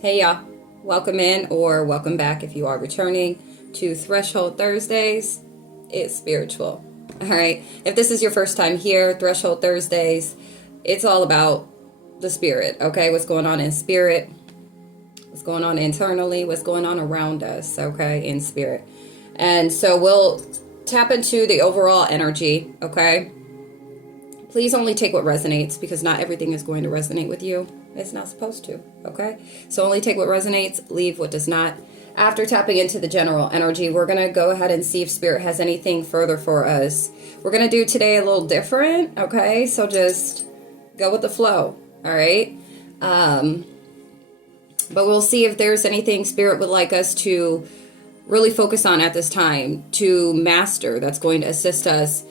Hey y'all, welcome in or welcome back if you are returning to Threshold Thursdays. It's spiritual. All right. If this is your first time here, Threshold Thursdays, it's all about the spirit. Okay. What's going on in spirit? What's going on internally? What's going on around us? Okay. In spirit. And so we'll tap into the overall energy. Okay. Please only take what resonates because not everything is going to resonate with you. It's not supposed to, okay? So only take what resonates, leave what does not. After tapping into the general energy, we're going to go ahead and see if Spirit has anything further for us. We're going to do today a little different, okay? So just go with the flow, all right? But we'll see if there's anything Spirit would like us to really focus on at this time, to master, that's going to assist us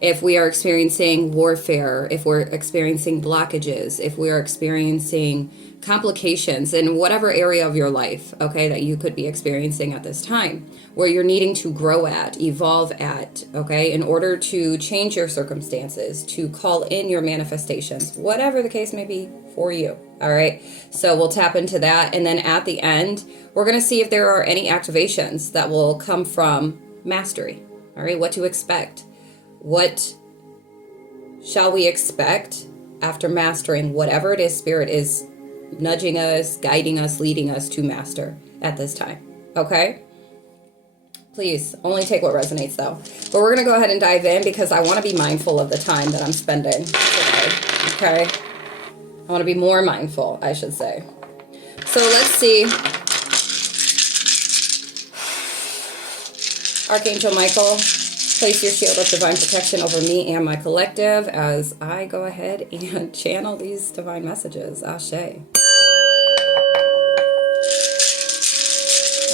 if we are experiencing warfare, if we're experiencing blockages, if we are experiencing complications in whatever area of your life, okay, that you could be experiencing at this time, where you're needing to grow at, evolve at, okay, in order to change your circumstances, to call in your manifestations, whatever the case may be for you, all right? So we'll tap into that, and then at the end, we're going to see if there are any activations that will come from mastery, all right, what to expect. What shall we expect after mastering whatever it is Spirit is nudging us, guiding us, leading us to master at this time? Okay? Please, only take what resonates though. But we're going to go ahead and dive in because I want to be mindful of the time that I'm spending today. Okay? I want to be more mindful, I should say. So let's see. Archangel Michael, place your shield of divine protection over me and my collective as I go ahead and channel these divine messages. Ashe. All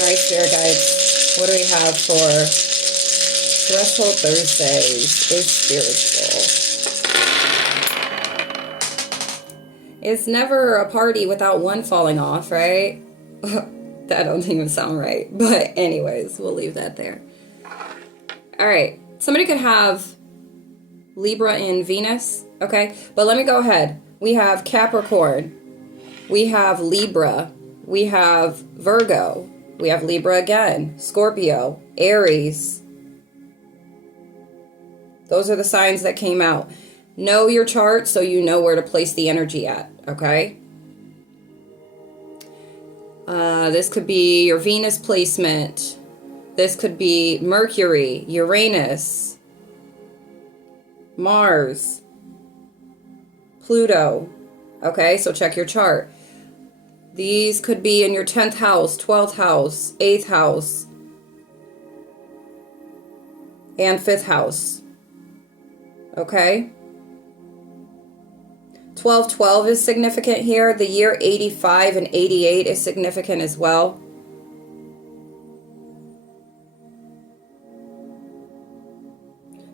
right, Spirit Guides, what do we have for Threshold Thursdays? Is spiritual. It's never a party without one falling off, right? That don't even sound right. But anyways, we'll leave that there. All right, somebody could have Libra in Venus, okay? But let me go ahead. We have Capricorn. We have Libra. We have Virgo. We have Libra again. Scorpio. Aries. Those are the signs that came out. Know your chart so you know where to place the energy at, okay? This could be your Venus placement. This could be Mercury, Uranus, Mars, Pluto. Okay, so check your chart. These could be in your 10th house, 12th house, 8th house, and 5th house. Okay? 1212 is significant here. The year 85 and 88 is significant as well.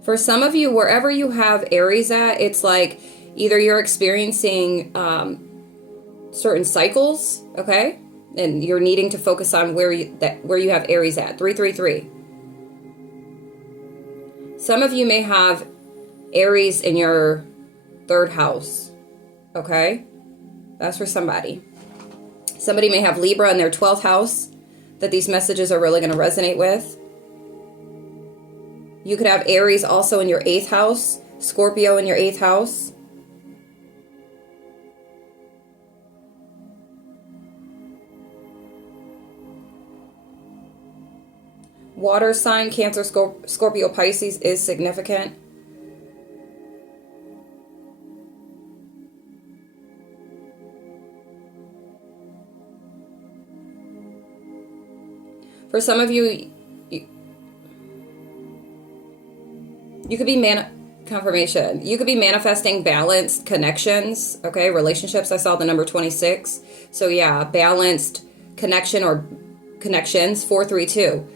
For some of you, wherever you have Aries at, it's like either you're experiencing certain cycles, okay? And you're needing to focus on where you have Aries at, 333. Some of you may have Aries in your 3rd house, okay? That's for somebody. Somebody may have Libra in their 12th house that these messages are really going to resonate with. You could have Aries also in your 8th house, Scorpio in your 8th house. Water sign, Cancer, Scorpio, Pisces is significant. For some of you, you could be confirmation. You could be manifesting balanced connections, okay? Relationships. I saw the number 26. So yeah, balanced connection or connections, 432.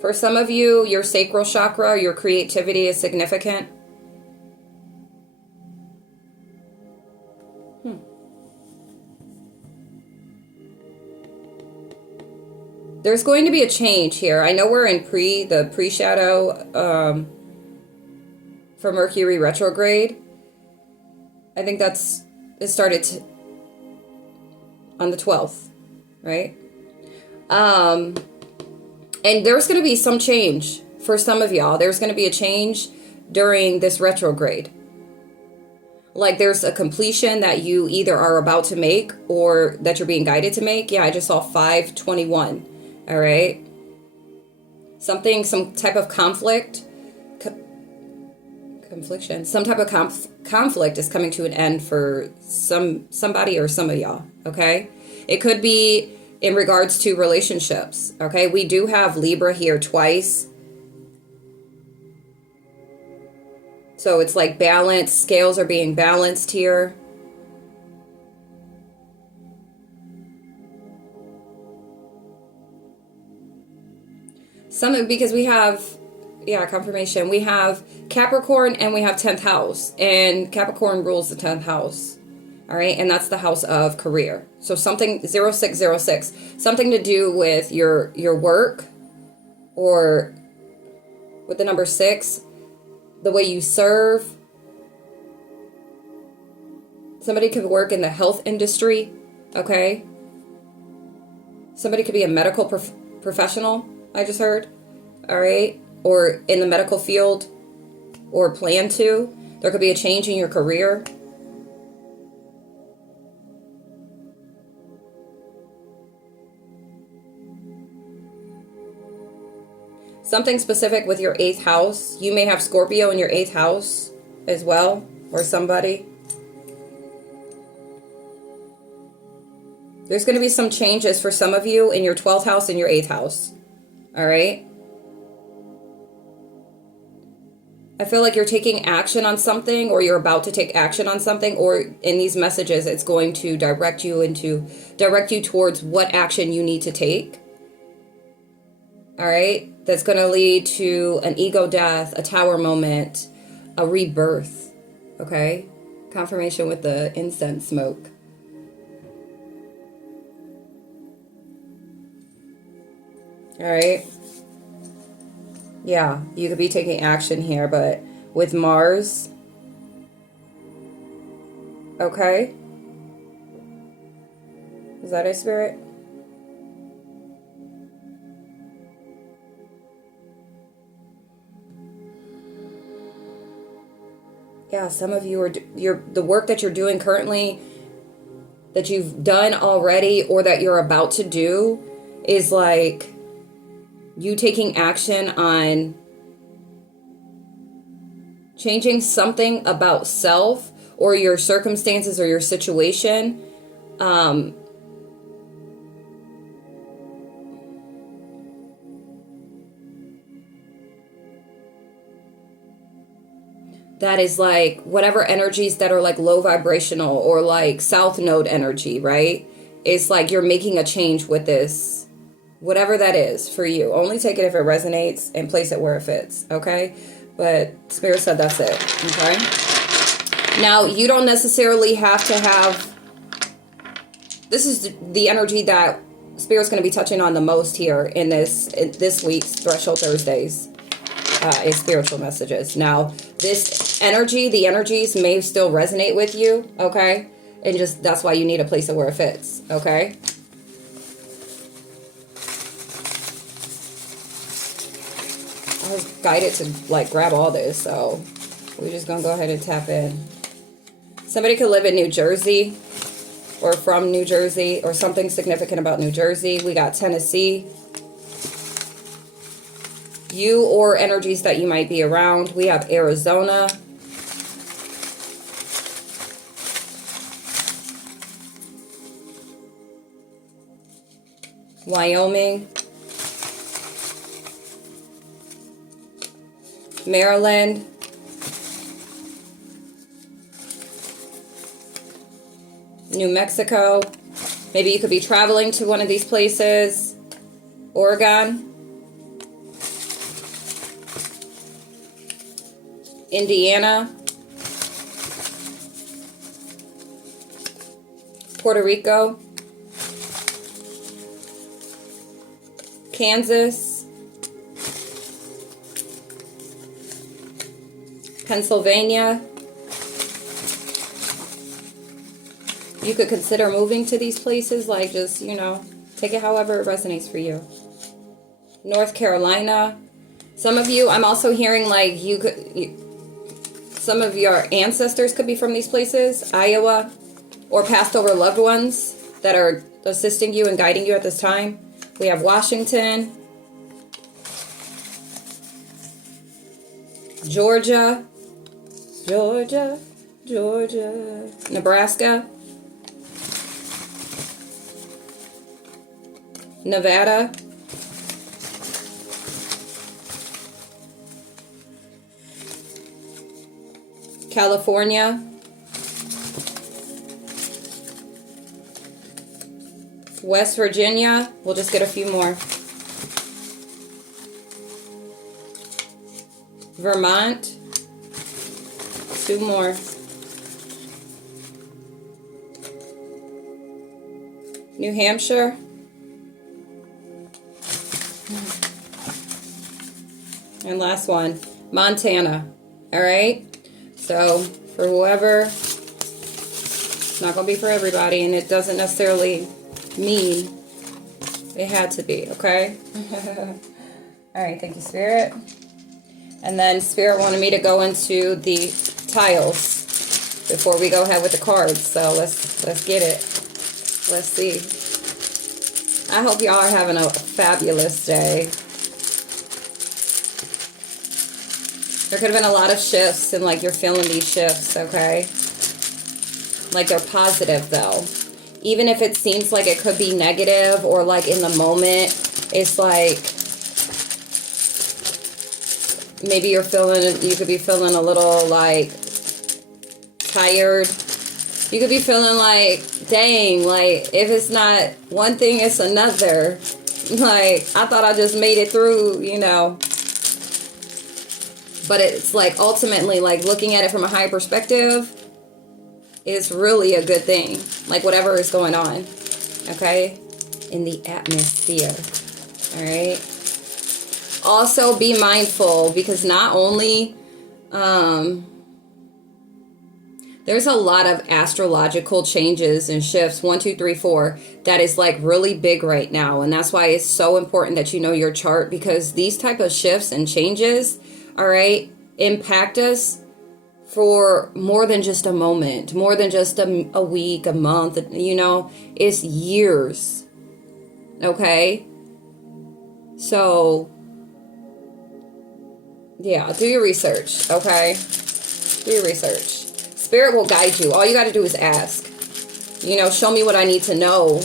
For some of you, your sacral chakra, your creativity is significant. There's going to be a change here. I know we're in the pre-shadow for Mercury retrograde. I think it started on the 12th, right? And there's going to be some change for some of y'all. There's going to be a change during this retrograde. Like there's a completion that you either are about to make or that you're being guided to make. Yeah, I just saw 521. All right. Some type of conflict, some type of conflict is coming to an end for somebody or some of y'all. Okay. It could be in regards to relationships. Okay. We do have Libra here twice. So it's like balance, scales are being balanced here. Because we have, confirmation. We have Capricorn and we have 10th house. And Capricorn rules the 10th house. All right. And that's the house of career. So something 0606, something to do with your work or with the number 6. The way you serve. Somebody could work in the health industry, okay? Somebody could be a medical professional, I just heard, all right? Or in the medical field, or plan to. There could be a change in your career. Something specific with your 8th house. You may have Scorpio in your 8th house as well, or somebody. There's going to be some changes for some of you in your 12th house and your 8th house. All right. I feel like you're taking action on something, or you're about to take action on something, or in these messages, it's going to direct you towards what action you need to take. All right. That's going to lead to an ego death, a tower moment, a rebirth. Okay. Confirmation with the incense smoke. All right. Yeah, you could be taking action here, but with Mars. Okay. Is that a spirit? Yeah, some of you are the work that you're doing currently, that you've done already, or that you're about to do, is like you taking action on changing something about self or your circumstances or your situation. That is like whatever energies that are like low vibrational or like south node energy, right? It's like you're making a change with this, whatever that is for you. Only take it if it resonates and place it where it fits, okay? But Spirit said that's it, okay? Now, you don't necessarily have to have, this is the energy that Spirit's going to be touching on the most here in this week's Threshold Thursdays. Is spiritual messages. Now, this energy, the energies may still resonate with you, okay? And just, that's why you need a place where it fits, okay? I was guided to, like, grab all this, so we're just gonna go ahead and tap in. Somebody could live in New Jersey, or from New Jersey, or something significant about New Jersey. We got Tennessee. You or energies that you might be around. We have Arizona. Wyoming. Maryland. New Mexico. Maybe you could be traveling to one of these places. Oregon. Indiana, Puerto Rico, Kansas, Pennsylvania. You could consider moving to these places, like just, you know, take it however it resonates for you. North Carolina. Some of you, I'm also hearing like some of your ancestors could be from these places. Iowa, or passed over loved ones that are assisting you and guiding you at this time. We have Washington, Georgia, Nebraska, Nevada, California, West Virginia. We'll just get a few more. Vermont. 2 more. New Hampshire. And last one, Montana. All right. So for whoever, it's not going to be for everybody, and it doesn't necessarily mean it had to be, okay? All right, thank you, Spirit. And then Spirit wanted me to go into the tiles before we go ahead with the cards. So let's get it. Let's see. I hope y'all are having a fabulous day. There could have been a lot of shifts, and like you're feeling these shifts, okay? Like they're positive though. Even if it seems like it could be negative, or like in the moment, it's like maybe you could be feeling a little like tired. You could be feeling like, dang, like if it's not one thing, it's another. Like, I thought I just made it through, you know. But it's like ultimately, like looking at it from a higher perspective is really a good thing. Like whatever is going on, okay, in the atmosphere. All right. Also be mindful, because not only there's a lot of astrological changes and shifts, 1, 2, 3, 4, that is like really big right now. And that's why it's so important that you know your chart, because these type of shifts and changes, all right, impact us for more than just a moment, more than just a week, a month, you know, it's years. Okay. So yeah, do your research. Okay. Do your research. Spirit will guide you. All you got to do is ask, you know, show me what I need to know.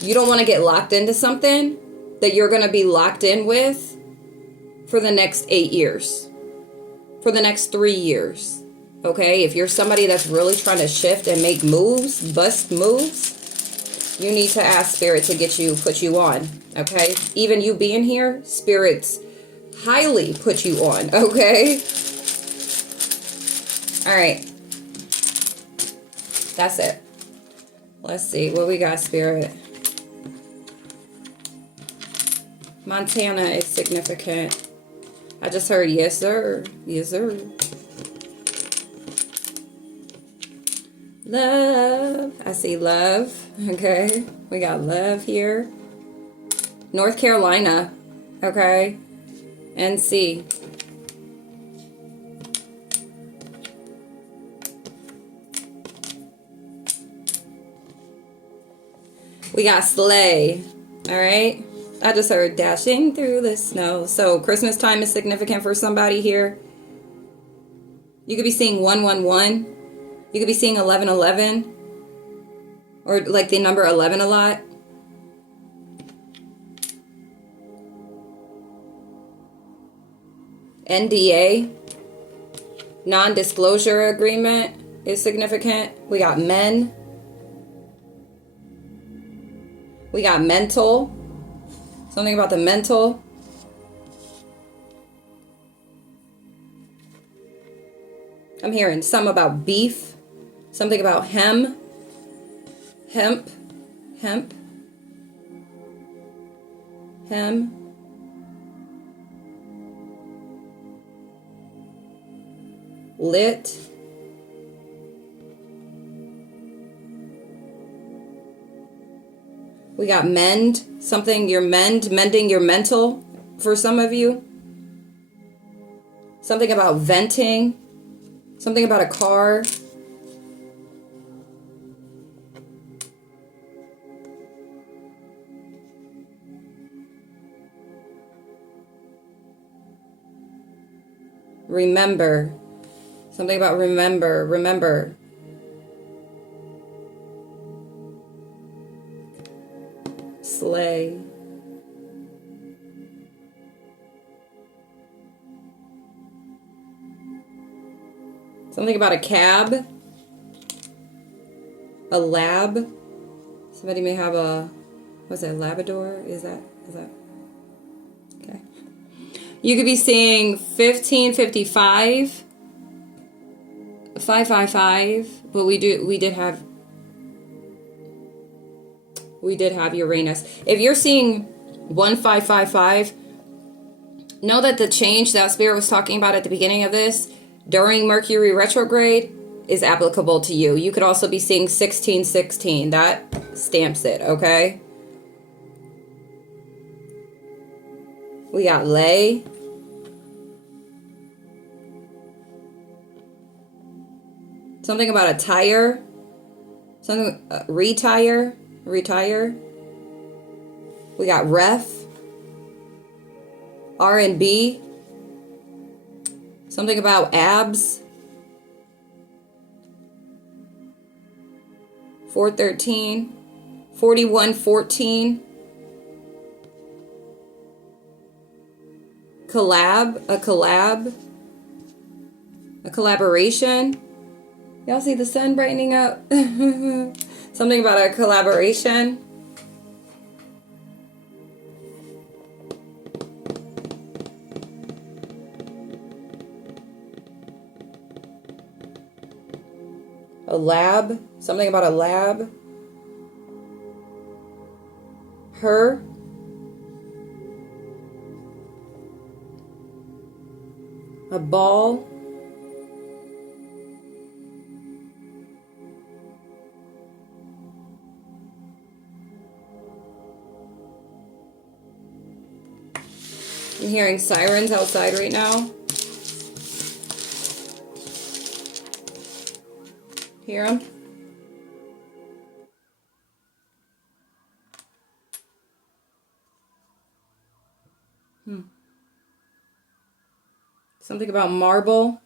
You don't want to get locked into something that you're going to be locked in with for the next 8 years, for the next 3 years. Okay, if you're somebody that's really trying to shift and make moves, bust moves, you need to ask Spirit to put you on. Okay, even you being here, Spirit's highly put you on. Okay, all right, that's it. Let's see what we got, Spirit. Montana is significant. I just heard yes, sir. Yes, sir. Love. I see love. Okay. We got love here. North Carolina. Okay. NC. We got sleigh. All right. I just heard dashing through the snow. So Christmas time is significant for somebody here. You could be seeing 111. You could be seeing 1111, or like the number 11 a lot. NDA, non-disclosure agreement, is significant. We got men. We got mental. Something about the mental. I'm hearing some about beef. Something about hemp. lit, we got mend, something you're mending your mental for some of you. Something about venting, something about a car. Remember, something about remember. Slay. Something about a cab, a lab. Somebody may have a, what's that, Labrador? Is that, okay. You could be seeing 1555, 555, but we did have Uranus. If you're seeing 1555, know that the change that Spirit was talking about at the beginning of this, during Mercury retrograde, is applicable to you. You could also be seeing 1616. That stamps it, okay? We got lay. Something about a tire. Something, retire. We got ref. R&B. Something about abs. 413. 4114. A collaboration. Y'all see the sun brightening up? Something about a collaboration. A lab. Something about a lab. Her. A ball. I'm hearing sirens outside right now. Hear them? Something about marble.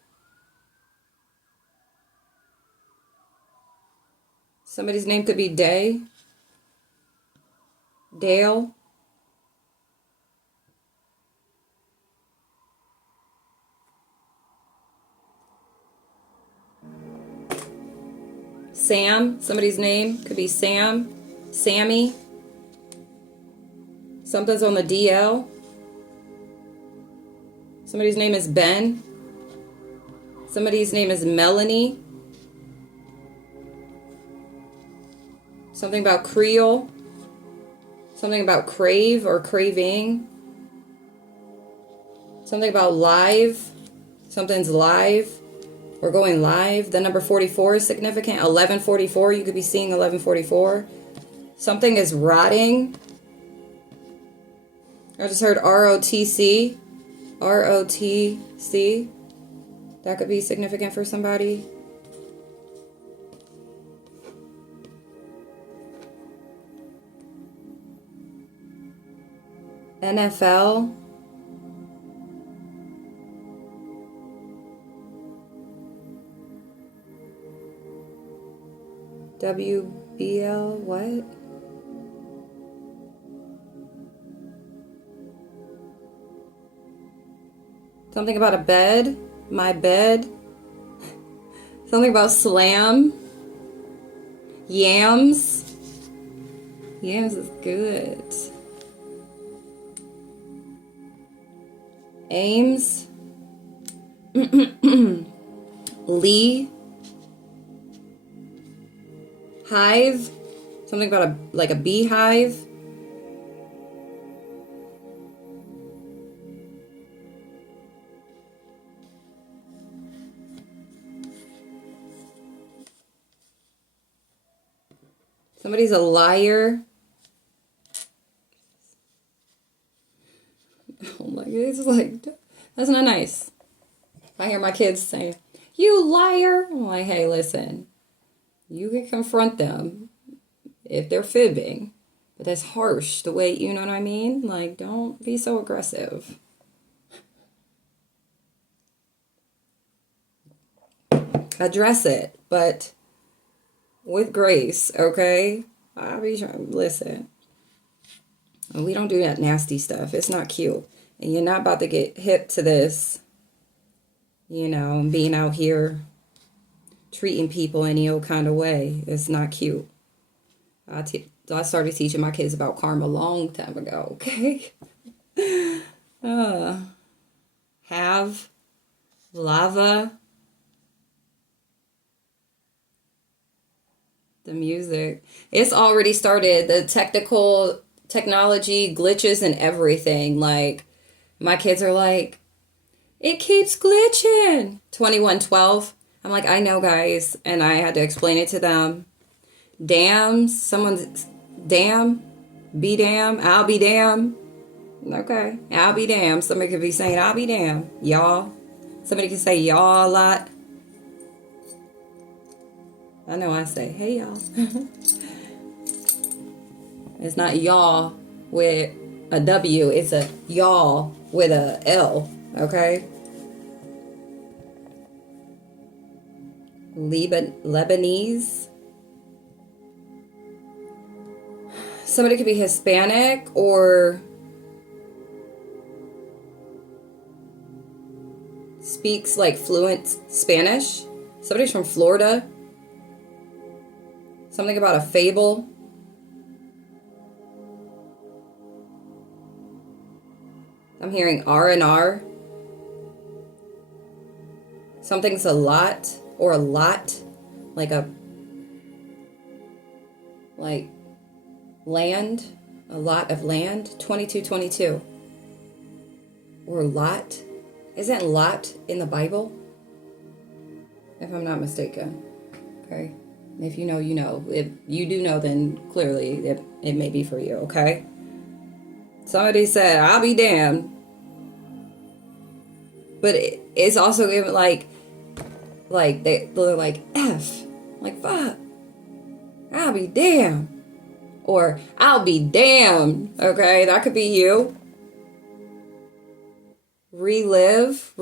Somebody's name could be Dale. Sam. Somebody's name could be Sam. Sammy. Something's on the DL. Somebody's name is Ben. Somebody's name is Melanie. Something about Creole. Something about crave or craving. Something about live. Something's live. We're going live. The number 44 is significant. 1144, you could be seeing 1144. Something is rotting. I just heard ROTC. ROTC. That could be significant for somebody. NFL. WBL, what? Something about a bed, my bed. Something about slam. Yams. Yams is good. Ames. Lee. Hive. Something about a beehive. Somebody's a liar. Oh my God, it's like, that's not nice. I hear my kids saying, "You liar." I'm like, hey, listen, you can confront them if they're fibbing, but that's harsh the way, you know what I mean? Like, don't be so aggressive. Address it, but with grace, okay? I'll be trying, listen, we don't do that nasty stuff. It's not cute. And you're not about to get hip to this, you know, being out here treating people any old kind of way. It's not cute. I started teaching my kids about karma a long time ago, okay? Have, lava, the music. It's already started. The technology glitches and everything. Like, my kids are like, it keeps glitching. 2112. I'm like, I know, guys. And I had to explain it to them. Damn, someone's damn, be damn, I'll be damn. Okay, I'll be damn. Somebody could be saying, I'll be damn, y'all. Somebody can say y'all a lot. I know I say, hey, y'all. It's not y'all with a W, it's a y'all with a L, okay? Lebanese. Somebody could be Hispanic or speaks like fluent Spanish. Somebody's from Florida. Something about a fable. I'm hearing R&R. Something's a lot or a lot. Like land. A lot of land. 2222. Or lot. Isn't lot in the Bible? If I'm not mistaken. Okay. If you know, you know. If you do know, then clearly it may be for you, okay? Somebody said, I'll be damned. But it's also given like they're like, F. Like, fuck. I'll be damned. Or, I'll be damned. Okay, that could be you. Relive.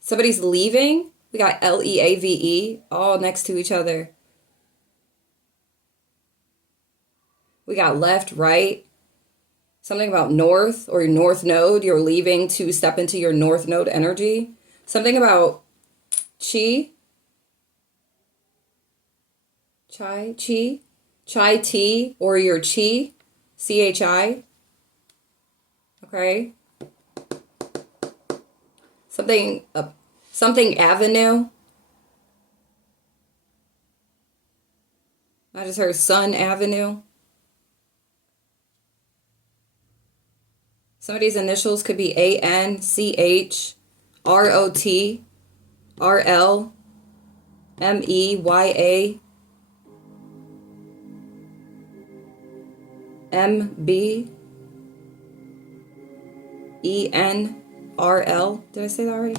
Somebody's leaving. We got LEAVE all next to each other. We got left, right. Something about north or north node. You're leaving to step into your north node energy. Something about chi. Chai tea or your chi. CHI. Okay. Something avenue. I just heard Sun Avenue. Somebody's initials could be ANCH, ROT, RL, MEYA, MB, ENRL. Did I say that already?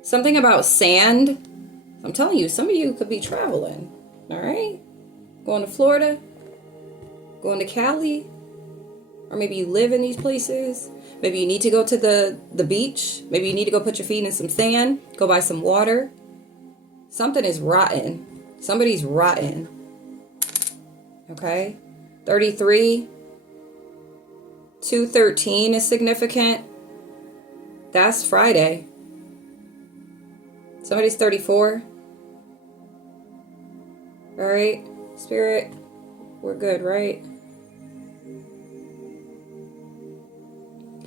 Something about sand. I'm telling you, some of you could be traveling. All right? Going to Florida, going to Cali, or maybe you live in these places. Maybe you need to go to the beach. Maybe you need to go put your feet in some sand, go buy some water. Something is rotten. Somebody's rotten. Okay? 33. 213 is significant. That's Friday. Somebody's 34. All right, Spirit, we're good, right?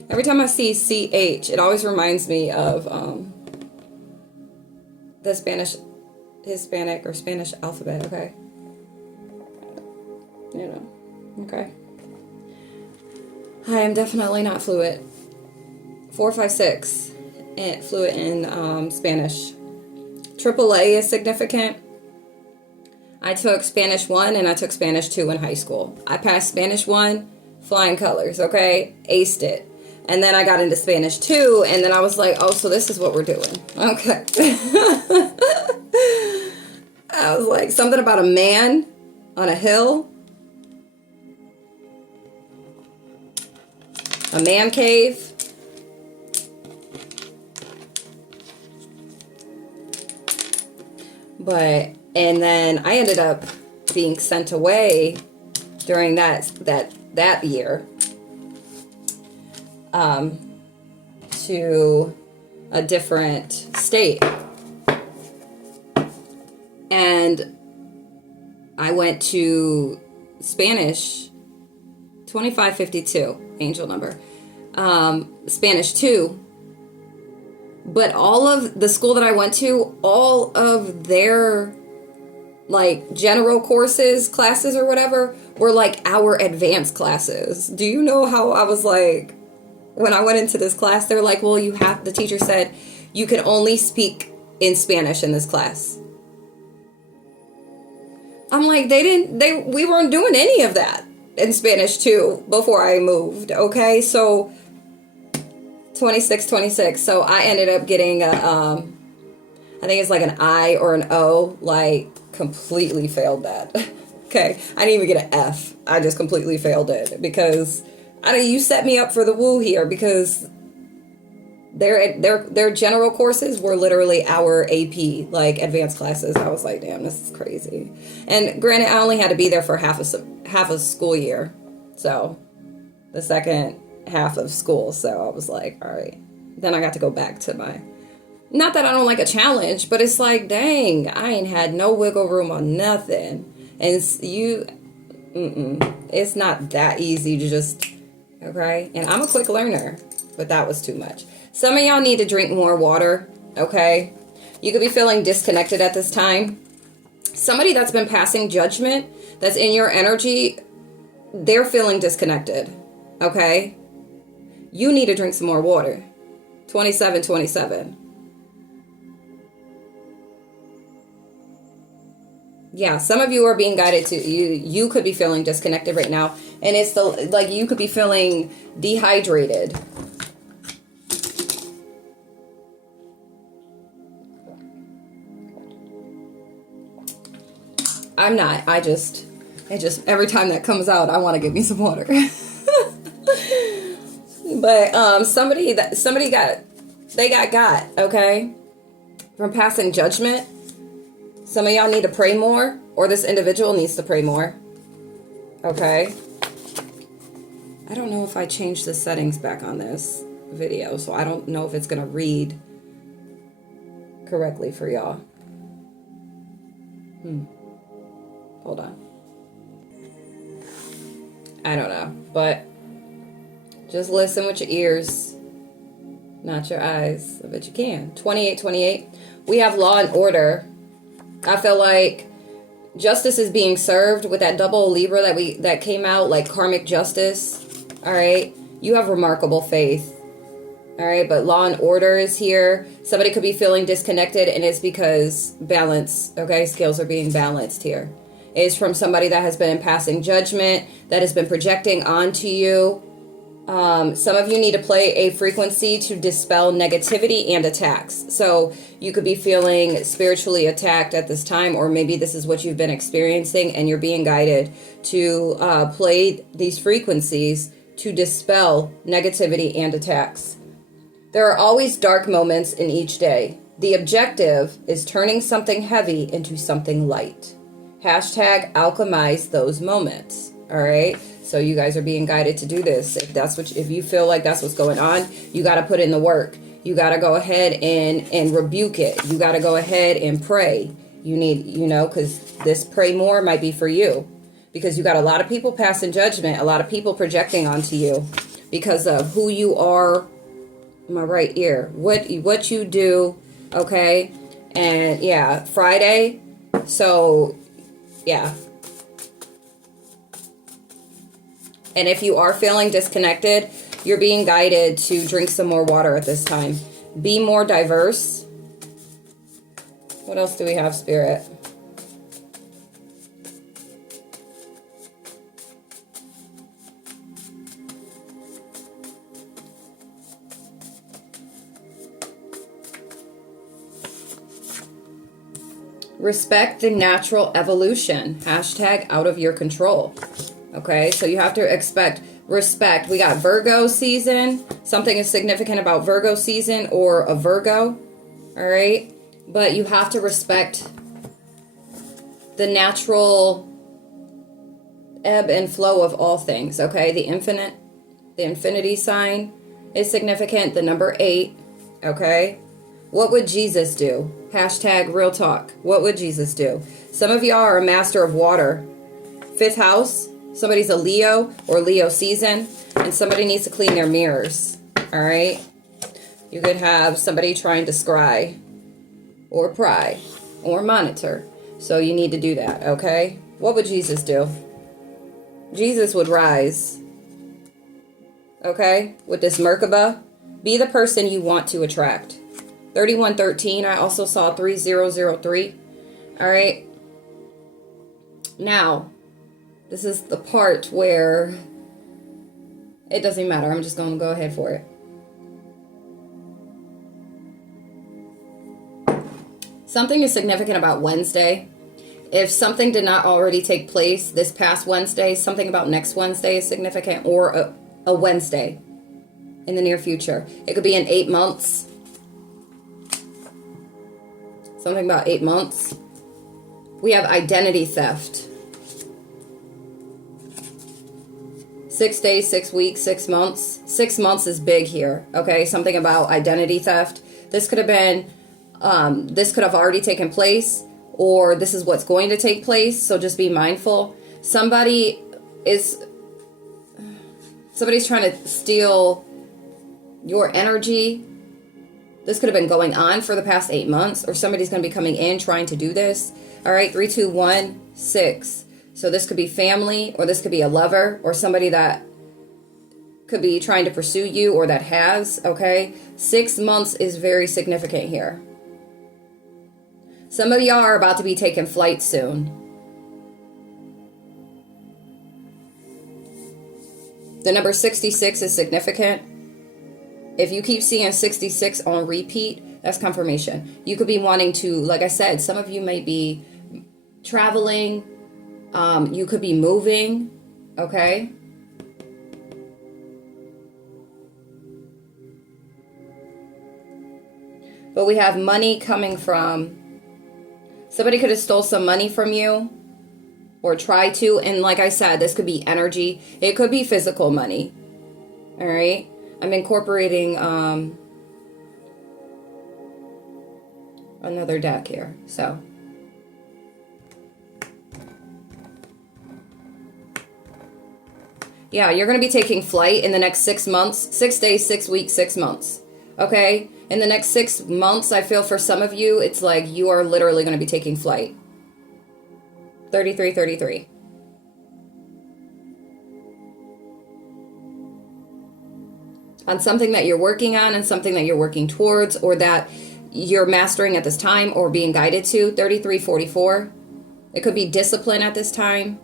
Every time I see CH, it always reminds me of the Hispanic or Spanish alphabet, okay? You know, okay. I am definitely not fluent. 456, and fluent in Spanish. AAA is significant. I took Spanish 1 and I took Spanish 2 in high school. I passed Spanish 1, flying colors, okay? Aced it. And then I got into Spanish 2, and then I was like, oh, so this is what we're doing. Okay. I was like, something about a man on a hill. A man cave. And then I ended up being sent away during that year to a different state. And I went to Spanish 2552, angel number, Spanish 2. But all of the school that I went to, all of their like general courses, classes or whatever, were like our advanced classes. Do you know how I was like, when I went into this class, they're like, well, the teacher said you can only speak in Spanish in this class. I'm like, we weren't doing any of that in Spanish too before I moved. Okay. So 26. So I ended up getting I think it's like an I or an O, like completely failed that. Okay. I didn't even get an F. I just completely failed it because you set me up for the woo here, because their general courses were literally our AP, like advanced classes. I was like, damn, this is crazy. And granted, I only had to be there for half a school year. So the second half of school. So I was like, all right. Then I got to go back to not that I don't like a challenge, but it's like, dang, I ain't had no wiggle room on nothing. And it's not that easy to just, okay? And I'm a quick learner, but that was too much. Some of y'all need to drink more water, okay? You could be feeling disconnected at this time. Somebody that's been passing judgment, that's in your energy, they're feeling disconnected, okay? You need to drink some more water. 27. Yeah, some of you are being guided to, you could be feeling disconnected right now. And it's like you could be feeling dehydrated. I'm not. It just every time that comes out, I want to get me some water. But somebody got, okay, from passing judgment. Some of y'all need to pray more, or this individual needs to pray more. Okay. I don't know if I changed the settings back on this video, so I don't know if it's going to read correctly for y'all. Hold on. I don't know, but just listen with your ears, not your eyes. I bet you can. 28. We have law and order. I feel like justice is being served with that double Libra that came out, like karmic justice. All right. You have remarkable faith. All right. But law and order is here. Somebody could be feeling disconnected, and it's because balance. Okay. Scales are being balanced here. It's from somebody that has been passing judgment, that has been projecting onto you. Some of you need to play a frequency to dispel negativity and attacks. So you could be feeling spiritually attacked at this time, or maybe this is what you've been experiencing and you're being guided to play these frequencies to dispel negativity and attacks. There are always dark moments in each day. The objective is turning something heavy into something light. Hashtag alchemize those moments. All right. So you guys are being guided to do this. If you feel like that's what's going on, you got to put in the work. You got to go ahead and rebuke it. You got to go ahead and pray. You need, because this pray more might be for you, because you got a lot of people passing judgment, a lot of people projecting onto you because of who you are. My right ear, what you do. Okay. And yeah, Friday. So yeah. And if you are feeling disconnected, you're being guided to drink some more water at this time. Be more diverse. What else do we have, Spirit? Respect the natural evolution. Hashtag out of your control. Okay, so you have to respect. We got Virgo season. Something is significant about Virgo season or a Virgo. All right, but you have to respect the natural ebb and flow of all things. Okay, the infinity sign is significant. The number 8. Okay, what would Jesus do? Hashtag real talk. What would Jesus do? Some of y'all are a master of water. 5th house. Somebody's a Leo or Leo season, and somebody needs to clean their mirrors. All right. You could have somebody trying to scry or pry or monitor. So you need to do that. Okay. What would Jesus do? Jesus would rise. Okay. With this Merkaba, be the person you want to attract. 3113. I also saw 3003. All right. Now, this is the part where it doesn't matter. I'm just going to go ahead for it. Something is significant about Wednesday. If something did not already take place this past Wednesday, something about next Wednesday is significant, or a Wednesday in the near future. It could be in 8 months. Something about 8 months. We have identity theft. 6 days, 6 weeks, 6 months. 6 months is big here. Okay, something about identity theft. This could have been, this could have already taken place, or this is what's going to take place. So just be mindful. Somebody's trying to steal your energy. This could have been going on for the past 8 months, or somebody's going to be coming in trying to do this. All right, 3, 2, 1, 6. So this could be family, or this could be a lover, or somebody that could be trying to pursue you, or that has, okay? 6 months is very significant here. Some of y'all are about to be taking flight soon. The number 66 is significant. If you keep seeing 66 on repeat, that's confirmation. You could be wanting to, like I said, some of you may be traveling. You could be moving, okay? But we have money coming from, somebody could have stole some money from you or try to. And like I said, this could be energy. It could be physical money, all right? I'm incorporating another deck here, so. Yeah, you're going to be taking flight in the next 6 months, 6 days, 6 weeks, 6 months. Okay? In the next 6 months, I feel for some of you, it's like you are literally going to be taking flight. 3333. On something that you're working on and something that you're working towards, or that you're mastering at this time or being guided to. 3344. It could be discipline at this time.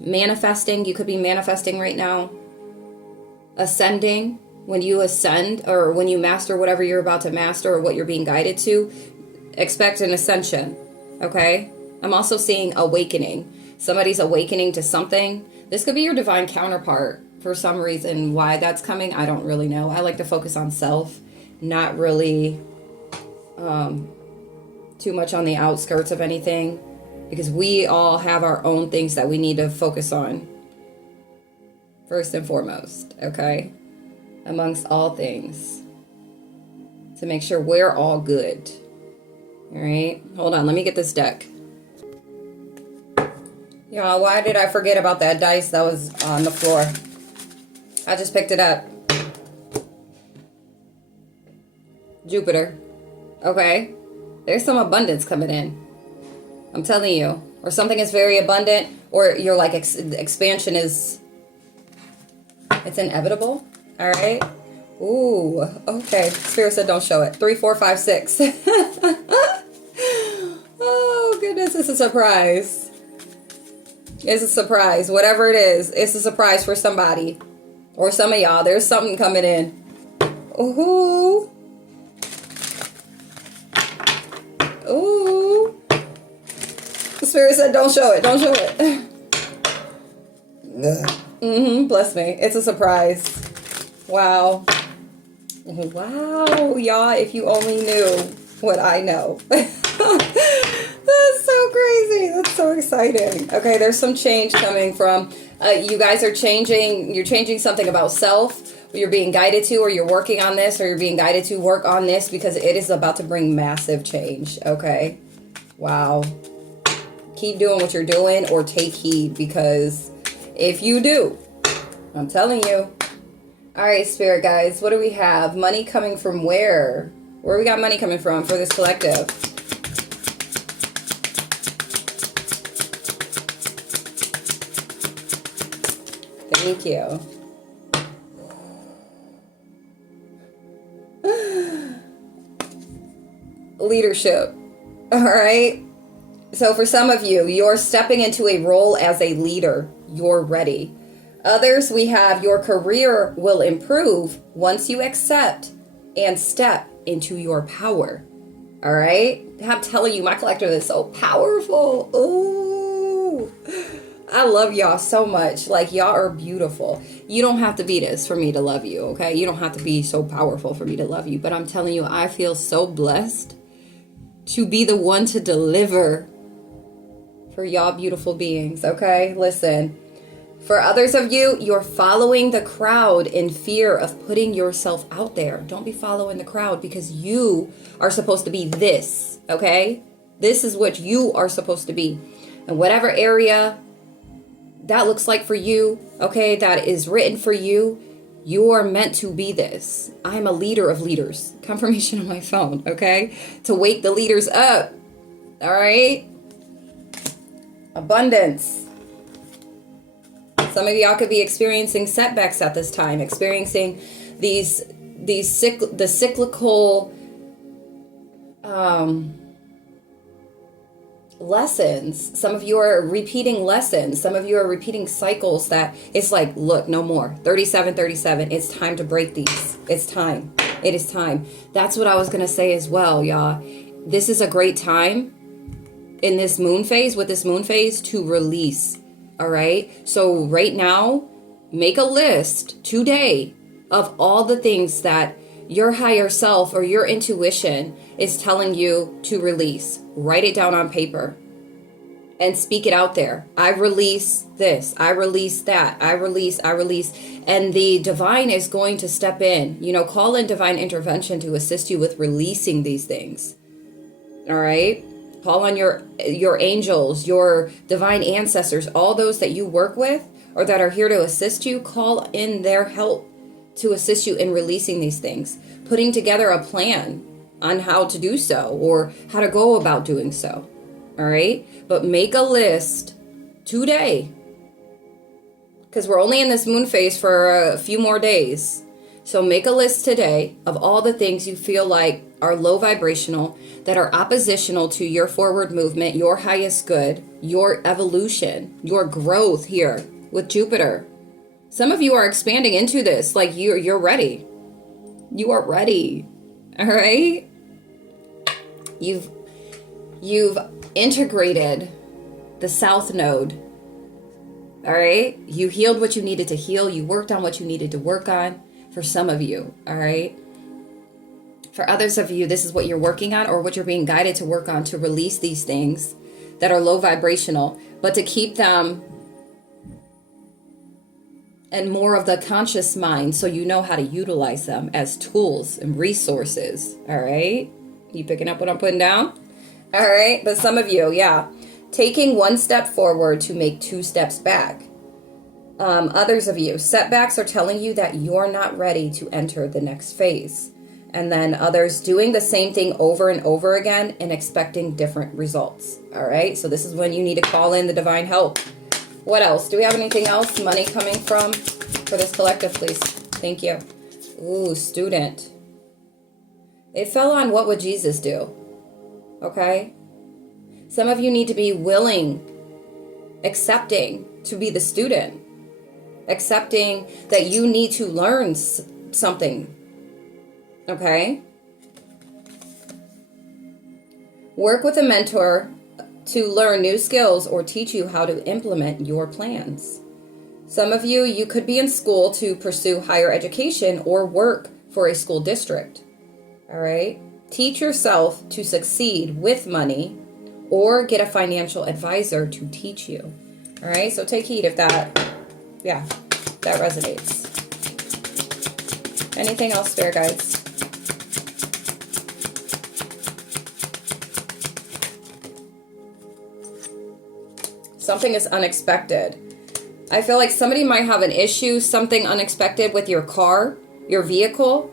Manifesting, you could be manifesting right now. Ascending, when you ascend or when you master whatever you're about to master or what you're being guided to, expect an ascension, okay? I'm also seeing awakening. Somebody's awakening to something. This could be your divine counterpart for some reason. Why that's coming, I don't really know. I like to focus on self, not really too much on the outskirts of anything. Because we all have our own things that we need to focus on. First and foremost, okay? Amongst all things. To make sure we're all good. All right? Hold on, let me get this deck. Y'all, why did I forget about that dice that was on the floor? I just picked it up. Jupiter. Okay? There's some abundance coming in. I'm telling you. Or something is very abundant, or you're like expansion is, it's inevitable. All right. Ooh, okay. Spirit said don't show it. 3, 4, 5, 6. Oh, goodness. It's a surprise. It's a surprise. Whatever it is, it's a surprise for somebody. Or some of y'all. There's something coming in. Ooh. Ooh. Spirit said, don't show it. Don't show it. Bless me. It's a surprise. Wow. Wow, y'all, if you only knew what I know. That's so crazy. That's so exciting. Okay, there's some change coming from, you guys are changing, you're changing something about self. You're being guided to, or you're working on this, or you're being guided to work on this because it is about to bring massive change. Okay. Wow. Keep doing what you're doing or take heed, because if you do, I'm telling you. All right, Spirit guys, what do we have? Money coming from where? Where we got money coming from for this collective? Thank you. Leadership. All right. So for some of you, you're stepping into a role as a leader. You're ready. Others, we have your career will improve once you accept and step into your power. All right. I'm telling you, my collective is so powerful. Ooh. I love y'all so much. Like, y'all are beautiful. You don't have to be this for me to love you, okay? You don't have to be so powerful for me to love you. But I'm telling you, I feel so blessed to be the one to deliver for y'all beautiful beings, okay? Listen, for others of you, you're following the crowd in fear of putting yourself out there. Don't be following the crowd, because you are supposed to be this, okay? This is what you are supposed to be. And whatever area that looks like for you, okay, that is written for you, you are meant to be this. I'm a leader of leaders. Confirmation on my phone, okay? To wake the leaders up, all right? Abundance. Some of y'all could be experiencing setbacks at this time, experiencing the cyclical lessons. Some of you are repeating lessons. Some of you are repeating cycles that it's like, look, no more. 37. It's time to break these. It's time. It is time. That's what I was going to say as well, y'all. This is a great time in this moon phase, with this moon phase, to release. All right. So right now, make a list today of all the things that your higher self or your intuition is telling you to release. Write it down on paper and speak it out there. I release this. I release that. I release. And the divine is going to step in. You know, call in divine intervention to assist you with releasing these things. All right. Call on your angels, your divine ancestors, all those that you work with or that are here to assist you. Call in their help to assist you in releasing these things, putting together a plan on how to do so or how to go about doing so. All right. But make a list today, because we're only in this moon phase for a few more days. So make a list today of all the things you feel like are low vibrational, that are oppositional to your forward movement, your highest good, your evolution, your growth here with Jupiter. Some of you are expanding into this, like you're ready. You are ready. All right? You've integrated the South Node. All right? You healed what you needed to heal. You worked on what you needed to work on. For some of you, all right? For others of you, this is what you're working on or what you're being guided to work on, to release these things that are low vibrational, but to keep them in more of the conscious mind so you know how to utilize them as tools and resources, all right? You picking up what I'm putting down? All right, but some of you, yeah, taking one step forward to make two steps back. Others of you, setbacks are telling you that you're not ready to enter the next phase. And then others doing the same thing over and over again and expecting different results. All right. So this is when you need to call in the divine help. What else? Do we have anything else? Money coming from for this collective, please. Thank you. Ooh, student. It fell on what would Jesus do? Okay. Some of you need to be willing, accepting to be the student. Accepting that you need to learn something. Okay? Work with a mentor to learn new skills or teach you how to implement your plans. Some of you, you could be in school to pursue higher education or work for a school district. All right? Teach yourself to succeed with money or get a financial advisor to teach you. All right? So take heed if that resonates. Anything else, Spirit Guides? Something is unexpected. I feel like somebody might have an issue, something unexpected with your car, your vehicle.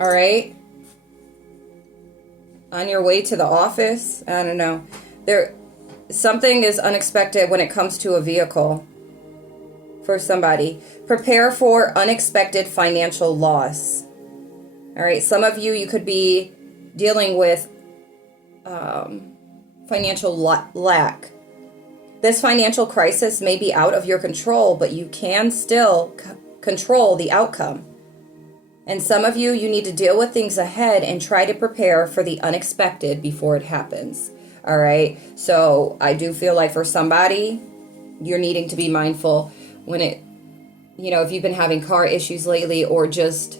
All right? On your way to the office. I don't know. Something is unexpected when it comes to a vehicle for somebody. Prepare for unexpected financial loss. All right? Some of you, you could be dealing with financial lack. This financial crisis may be out of your control, but you can still control the outcome. And some of you, you need to deal with things ahead and try to prepare for the unexpected before it happens. All right. So I do feel like for somebody, you're needing to be mindful when if you've been having car issues lately, or just,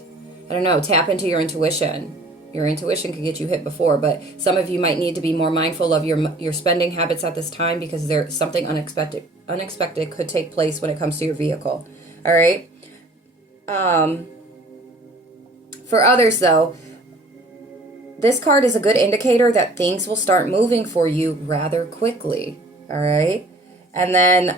I don't know, tap into your intuition. Your intuition could get you hit before, but some of you might need to be more mindful of your spending habits at this time, because there's something unexpected could take place when it comes to your vehicle. All right. For others, though, this card is a good indicator that things will start moving for you rather quickly. All right. And then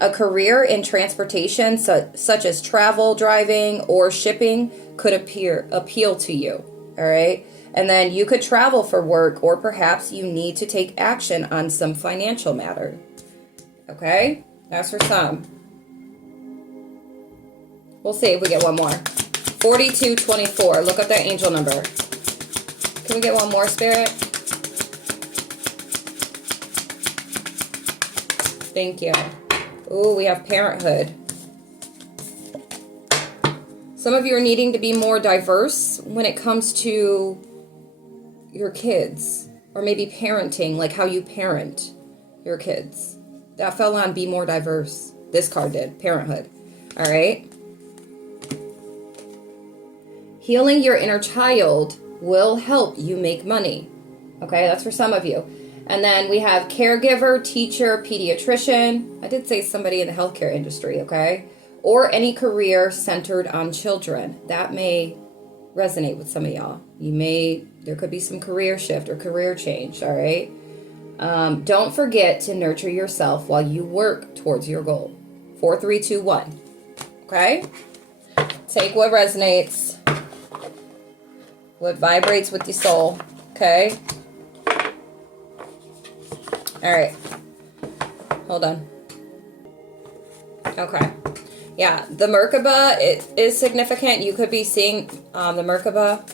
a career in transportation, such as travel, driving, or shipping, could appeal to you. All right. And then you could travel for work, or perhaps you need to take action on some financial matter. Okay. That's for some. We'll see if we get one more. 4224. Look up that angel number. Can we get one more, Spirit? Thank you. Ooh, we have parenthood. Some of you are needing to be more diverse when it comes to your kids, or maybe parenting, like how you parent your kids. That fell on be more diverse. This card did, parenthood. All right. Healing your inner child will help you make money. Okay, that's for some of you. And then we have caregiver, teacher, pediatrician. I did say somebody in the healthcare industry, okay? Or any career centered on children. That may resonate with some of y'all. There could be some career shift or career change, all right? Don't forget to nurture yourself while you work towards your goal. 4321, okay? Take what resonates, what vibrates with your soul, okay? All right. Hold on. Okay. Yeah, the Merkaba, it is significant. You could be seeing the Merkaba.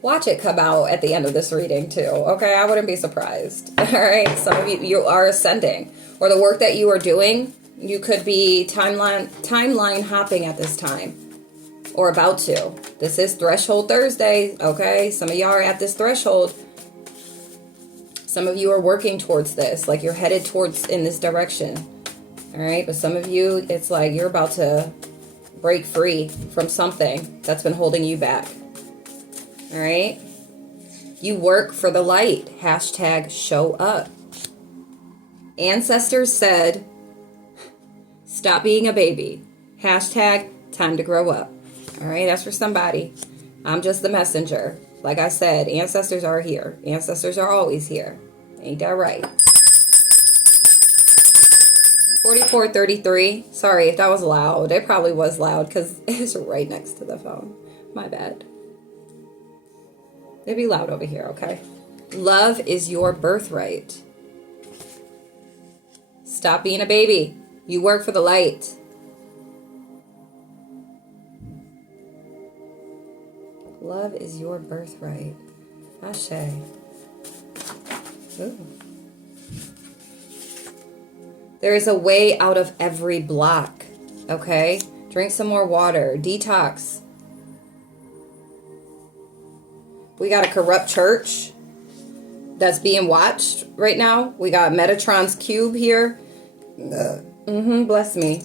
Watch it come out at the end of this reading too, okay? I wouldn't be surprised. All right, some of you are ascending, or the work that you are doing, you could be timeline hopping at this time, or about to. This is Threshold Thursday, okay? Some of y'all are at this threshold. Some of you are working towards this, like you're headed towards in this direction. All right, but some of you, it's like you're about to break free from something that's been holding you back. All right? You work for the light. Hashtag show up. Ancestors said, stop being a baby. Hashtag time to grow up. All right, that's for somebody. I'm just the messenger. Like I said, ancestors are here. Ancestors are always here. Ain't that right? 4433. Sorry if that was loud. It probably was loud because it's right next to the phone. My bad. It'd be loud over here, okay? Love is your birthright. Stop being a baby. You work for the light. Love is your birthright. Ashe. Ooh. There is a way out of every block. Okay? Drink some more water. Detox. We got a corrupt church. that's being watched right now. We got Metatron's cube here. Bless me.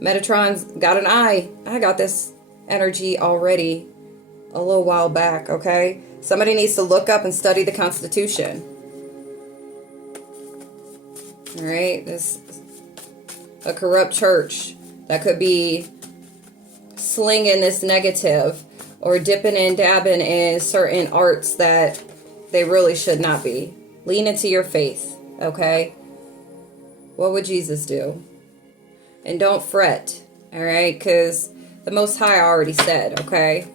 Metatron's got an eye. I got this energy already a little while back, okay? Somebody needs to look up and study the Constitution. All right, this a corrupt church that could be slinging this negative or dipping and dabbing in certain arts that they really should not be. Lean into your faith, okay? What would Jesus do? And don't fret, all right? Because the Most High already said, okay?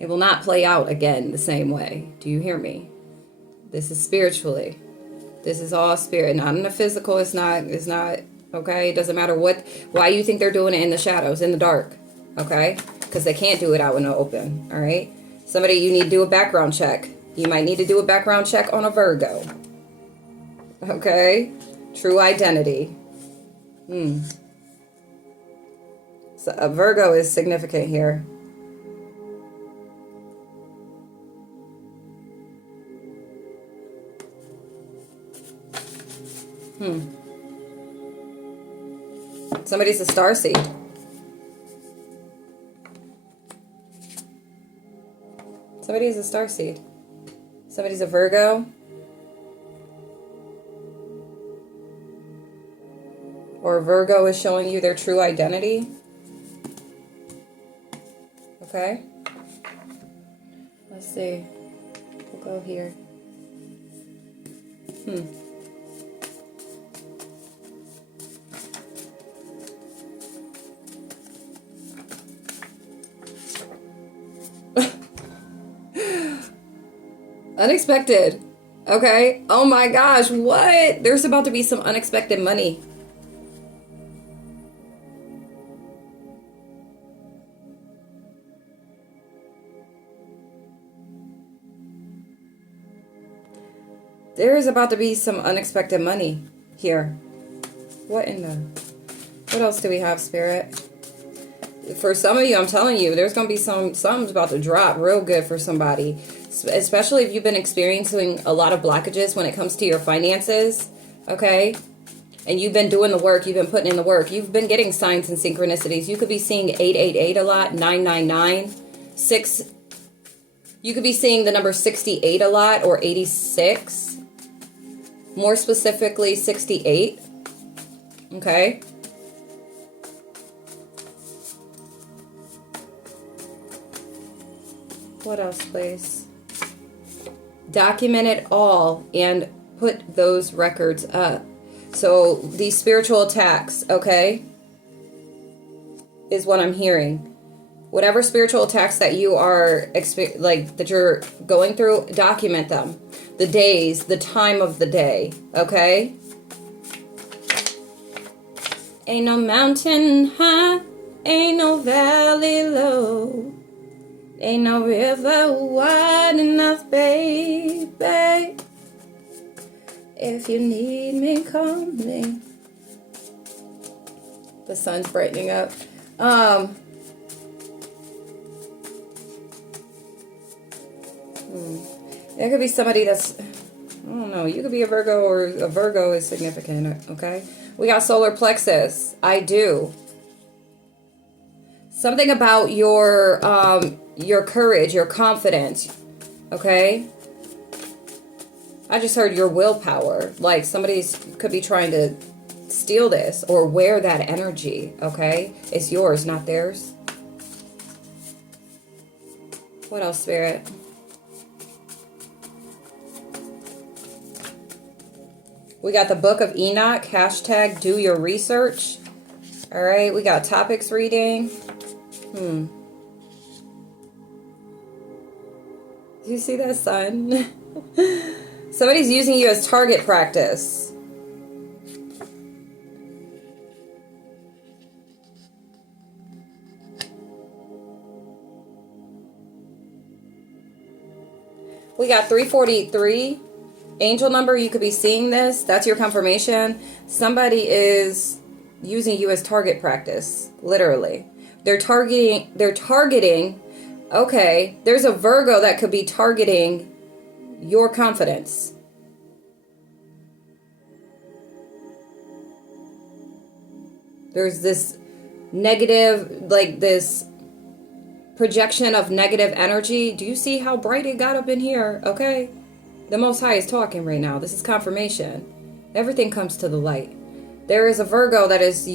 It will not play out again the same way. Do you hear me? This is spiritually. This is all spirit, not in the physical. It's not, okay? It doesn't matter why you think they're doing it in the shadows, in the dark, okay? Because they can't do it out in the open, all right? Somebody, you need to do a background check. You might need to do a background check on a Virgo, okay? True identity. So a Virgo is significant here. Somebody's a starseed. Somebody's a starseed. Somebody's a Virgo. Or Virgo is showing you their true identity. Okay. Let's see. We'll go here. Unexpected. Okay. Oh my gosh. What? There's about to be some unexpected money. There is about to be some unexpected money here. What else do we have, Spirit? For some of you, I'm telling you, there's going to be something's about to drop real good for somebody. Especially if you've been experiencing a lot of blockages when it comes to your finances, okay? And you've been doing the work, you've been putting in the work, you've been getting signs and synchronicities. You could be seeing 888 a lot, 999, 6. You could be seeing the number 68 a lot, or 86. More specifically, 68. Okay? What else, please? Document it all and put those records up. So these spiritual attacks, okay, is what I'm hearing. Whatever spiritual attacks that you are that you're going through, document them. The days, the time of the day, okay? Ain't no mountain high, ain't no valley low. Ain't no river wide enough, baby. If you need me, call me. The sun's brightening up. There could be somebody that's, I don't know, you could be a Virgo, or a Virgo is significant, okay? We got solar plexus. I do. Something about your courage, your confidence, okay? I just heard your willpower. Like somebody could be trying to steal this or wear that energy, okay? It's yours, not theirs. What else, Spirit? We got the Book of Enoch, hashtag do your research. All right, we got topics reading. Do you see that, sun? Somebody's using you as target practice. We got 343. Angel number, you could be seeing this. That's your confirmation. Somebody is using you as target practice. Literally. They're targeting. Okay, there's a Virgo that could be targeting your confidence. There's this negative, like this projection of negative energy. Do you see how bright it got up in here? Okay. The Most High is talking right now. This is confirmation. Everything comes to the light. There is a Virgo that is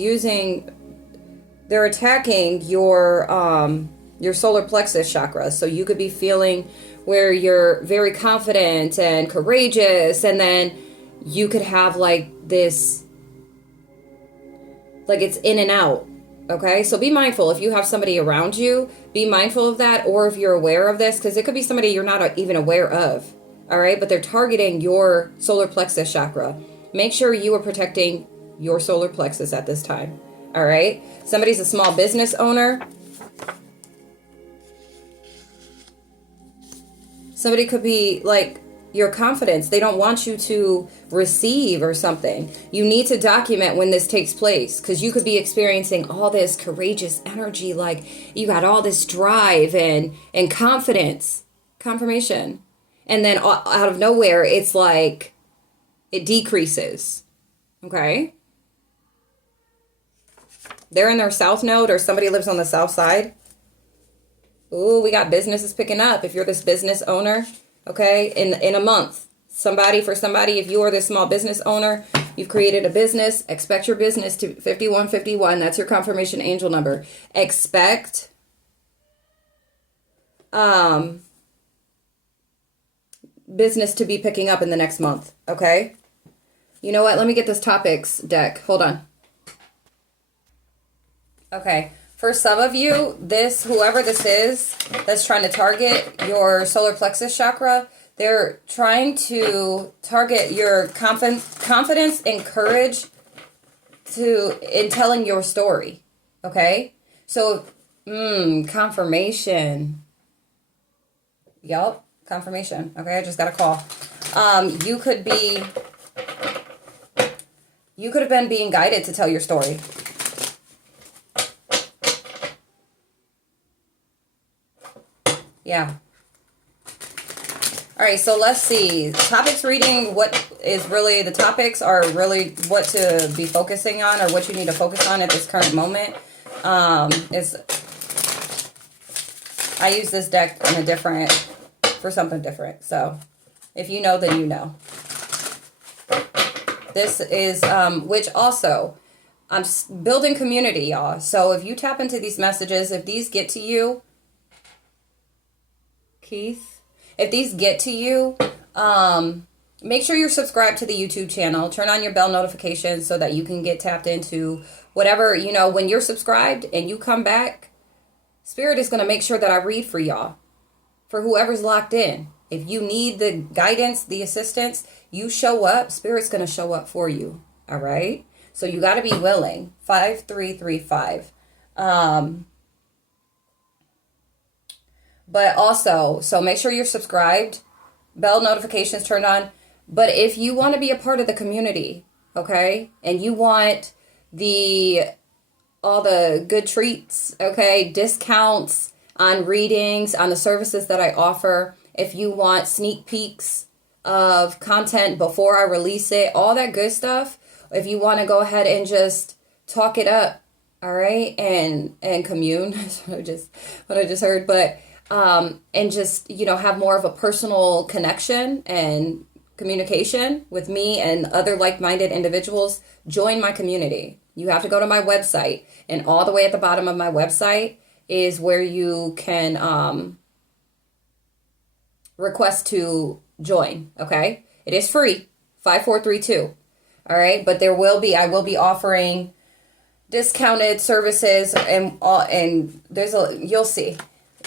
they're attacking your solar plexus chakra. So you could be feeling where you're very confident and courageous, and then you could have like this, like it's in and out. Okay, so be mindful if you have somebody around you, be mindful of that, or if you're aware of this, because it could be somebody you're not even aware of. All right, but they're targeting your solar plexus chakra. Make sure you are protecting your solar plexus at this time. All right, somebody's a small business owner. Somebody could be like your confidence. They don't want you to receive or something. You need to document when this takes place, because you could be experiencing all this courageous energy, like you got all this drive and confidence, confirmation. And then out of nowhere, it's like it decreases. Okay? They're in their south node, or somebody lives on the south side. Ooh, we got businesses picking up. If you're this business owner, okay, in a month, if you are this small business owner, you've created a business, expect your business to 5151. That's your confirmation angel number. Expect business to be picking up in the next month, okay? You know what? Let me get this topics deck. Hold on. Okay. For some of you, whoever this is that's trying to target your solar plexus chakra, they're trying to target your confidence and courage in telling your story. Okay? So, confirmation. Yup, confirmation. Okay, I just got a call. You could have been being guided to tell your story. Yeah. All right, so let's see. Topics reading, the topics are really what to be focusing on, or what you need to focus on at this current moment. I use this deck for something different. So if you know, then you know. This is, which also, I'm building community, y'all. So if you tap into these messages, if these get to you, Keith, if these get to you, make sure you're subscribed to the YouTube channel. Turn on your bell notifications so that you can get tapped into whatever, when you're subscribed and you come back, Spirit is going to make sure that I read for y'all, for whoever's locked in. If you need the guidance, the assistance, you show up, Spirit's going to show up for you. All right. So you got to be willing. 5335. But also, so make sure you're subscribed, bell notifications turned on. But if you want to be a part of the community, okay, and you want all the good treats, okay, discounts on readings, on the services that I offer, if you want sneak peeks of content before I release it, all that good stuff, if you want to go ahead and just talk it up, all right, and commune, that's what I just heard, but and just, have more of a personal connection and communication with me and other like-minded individuals, join my community. You have to go to my website, and all the way at the bottom of my website is where you can request to join, okay? It is free, 5432, all right? But I will be offering discounted services, and you'll see.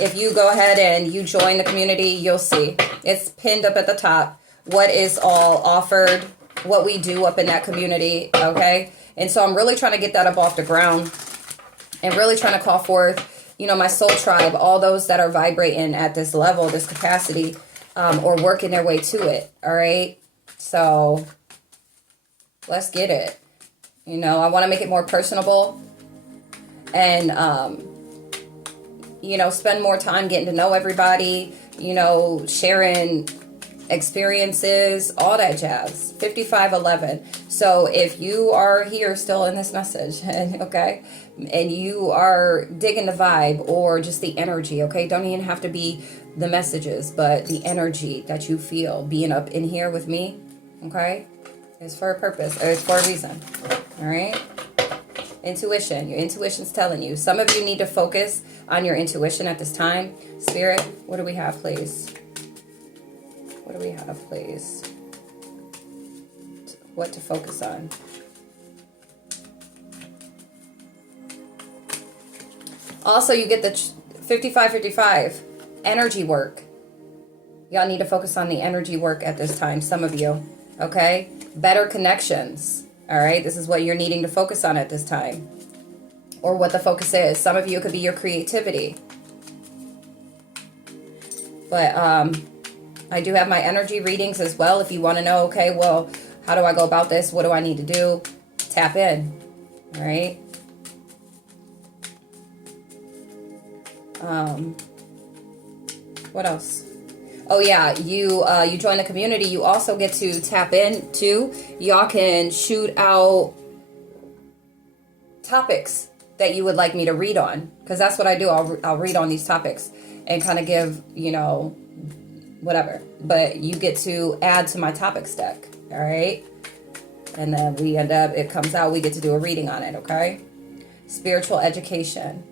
If you go ahead and you join the community, you'll see. It's pinned up at the top what is all offered, what we do up in that community, okay? And so I'm really trying to get that up off the ground and really trying to call forth, my soul tribe, all those that are vibrating at this level, this capacity, or working their way to it, all right? So let's get it. I want to make it more personable and, spend more time getting to know everybody, sharing experiences, all that jazz. 5511. So if you are here still in this message, okay, and you are digging the vibe or just the energy, okay, don't even have to be the messages, but the energy that you feel being up in here with me, okay, is for a purpose, or it's for a reason. All right. Intuition. Your intuition's telling you. Some of you need to focus on your intuition at this time. Spirit, what do we have, please? What do we have, please? What to focus on? Also, you get the 5555 energy work. Y'all need to focus on the energy work at this time, some of you. Okay? Better connections. All right? This is what you're needing to focus on at this time. Or what the focus is. Some of you, it could be your creativity. But I do have my energy readings as well. If you want to know, okay, well, how do I go about this? What do I need to do? Tap in. All right? What else? Oh yeah, you join the community. You also get to tap in too. Y'all can shoot out topics that you would like me to read on, because that's what I do. I'll read on these topics and kind of give, you know, whatever. But you get to add to my topics deck. All right, and then we end up, it comes out, we get to do a reading on it. Okay, spiritual education.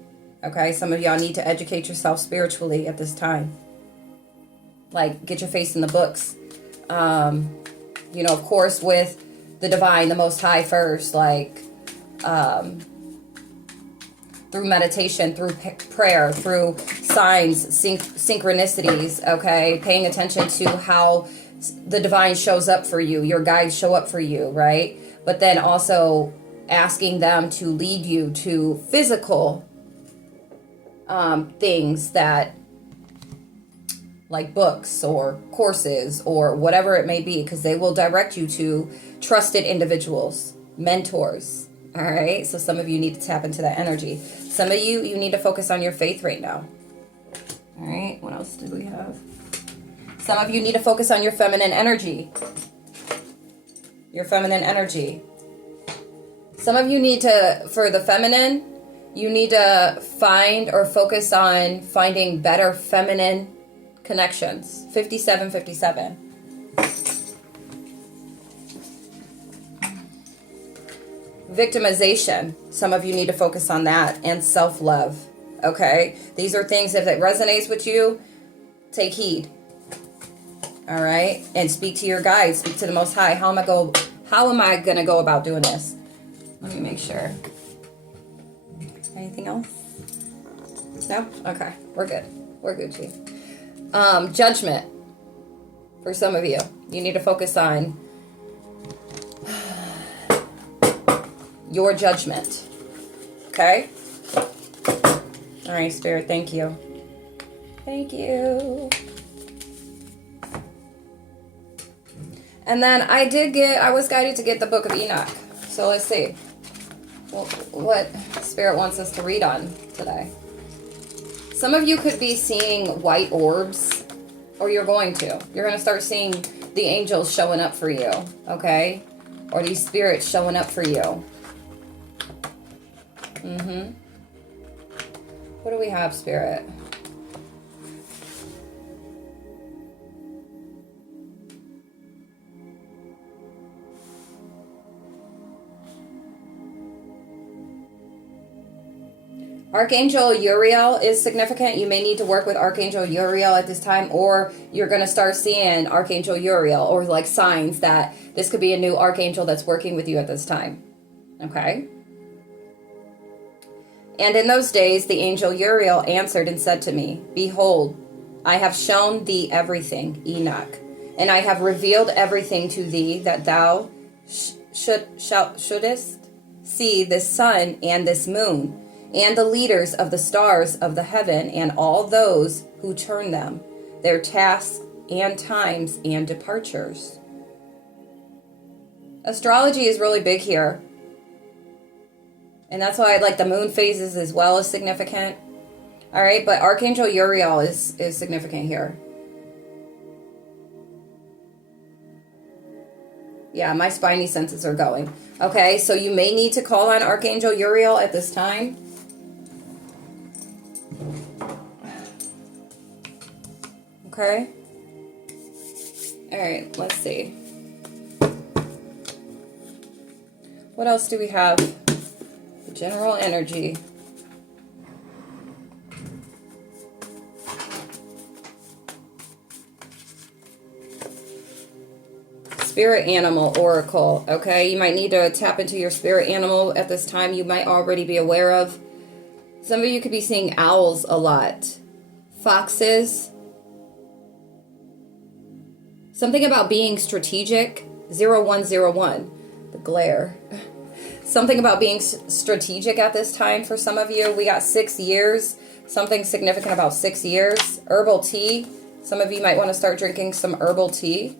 Okay, some of y'all need to educate yourself spiritually at this time. Like, get your face in the books. You know, of course, with the divine, the Most High first, like, through meditation, through prayer, through signs, synchronicities, okay? Paying attention to how the divine shows up for you, your guides show up for you, right? But then also asking them to lead you to physical things that, like books or courses or whatever it may be, because they will direct you to trusted individuals, mentors. All right, so some of you need to tap into that energy. Some of you need to focus on your faith right now. All right, what else do we have? Some of you need to focus on your feminine energy. Your feminine energy. Some of you need to, for the feminine, you need to find or focus on finding better feminine connections. 5757. Victimization. Some of you need to focus on that, and self-love. Okay? These are things, if it resonates with you, take heed. All right? And speak to your guides, speak to the Most High. How am I going to go about doing this? Let me make sure. Anything else? No? Okay. We're good. We're Gucci. Judgment. For some of you, you need to focus on your judgment. Okay? All right, Spirit, thank you. Thank you. And then I was guided to get the Book of Enoch. So let's see what Spirit wants us to read on today. Some of you could be seeing white orbs, or you're going to start seeing the angels showing up for you, okay? Or these spirits showing up for you. What do we have, Spirit? Archangel Uriel is significant. You may need to work with Archangel Uriel at this time, or you're going to start seeing Archangel Uriel, or like signs that this could be a new archangel that's working with you at this time. Okay? And in those days, the angel Uriel answered and said to me, Behold, I have shown thee everything, Enoch, and I have revealed everything to thee, that thou shouldest see this sun and this moon, and the leaders of the stars of the heaven, and all those who turn them, their tasks and times and departures. Astrology is really big here. And that's why the moon phases as well is significant. All right, but Archangel Uriel is significant here. Yeah, my spidey senses are going. Okay, so you may need to call on Archangel Uriel at this time. Okay. All right, let's see. What else do we have? General energy. Spirit animal oracle. Okay, you might need to tap into your spirit animal at this time. You might already be aware of. Some of you could be seeing owls a lot. Foxes. Something about being strategic. 0101. The glare. Something about being strategic at this time for some of you. We got 6 years. Something significant about 6 years. Herbal tea. Some of you might want to start drinking some herbal tea.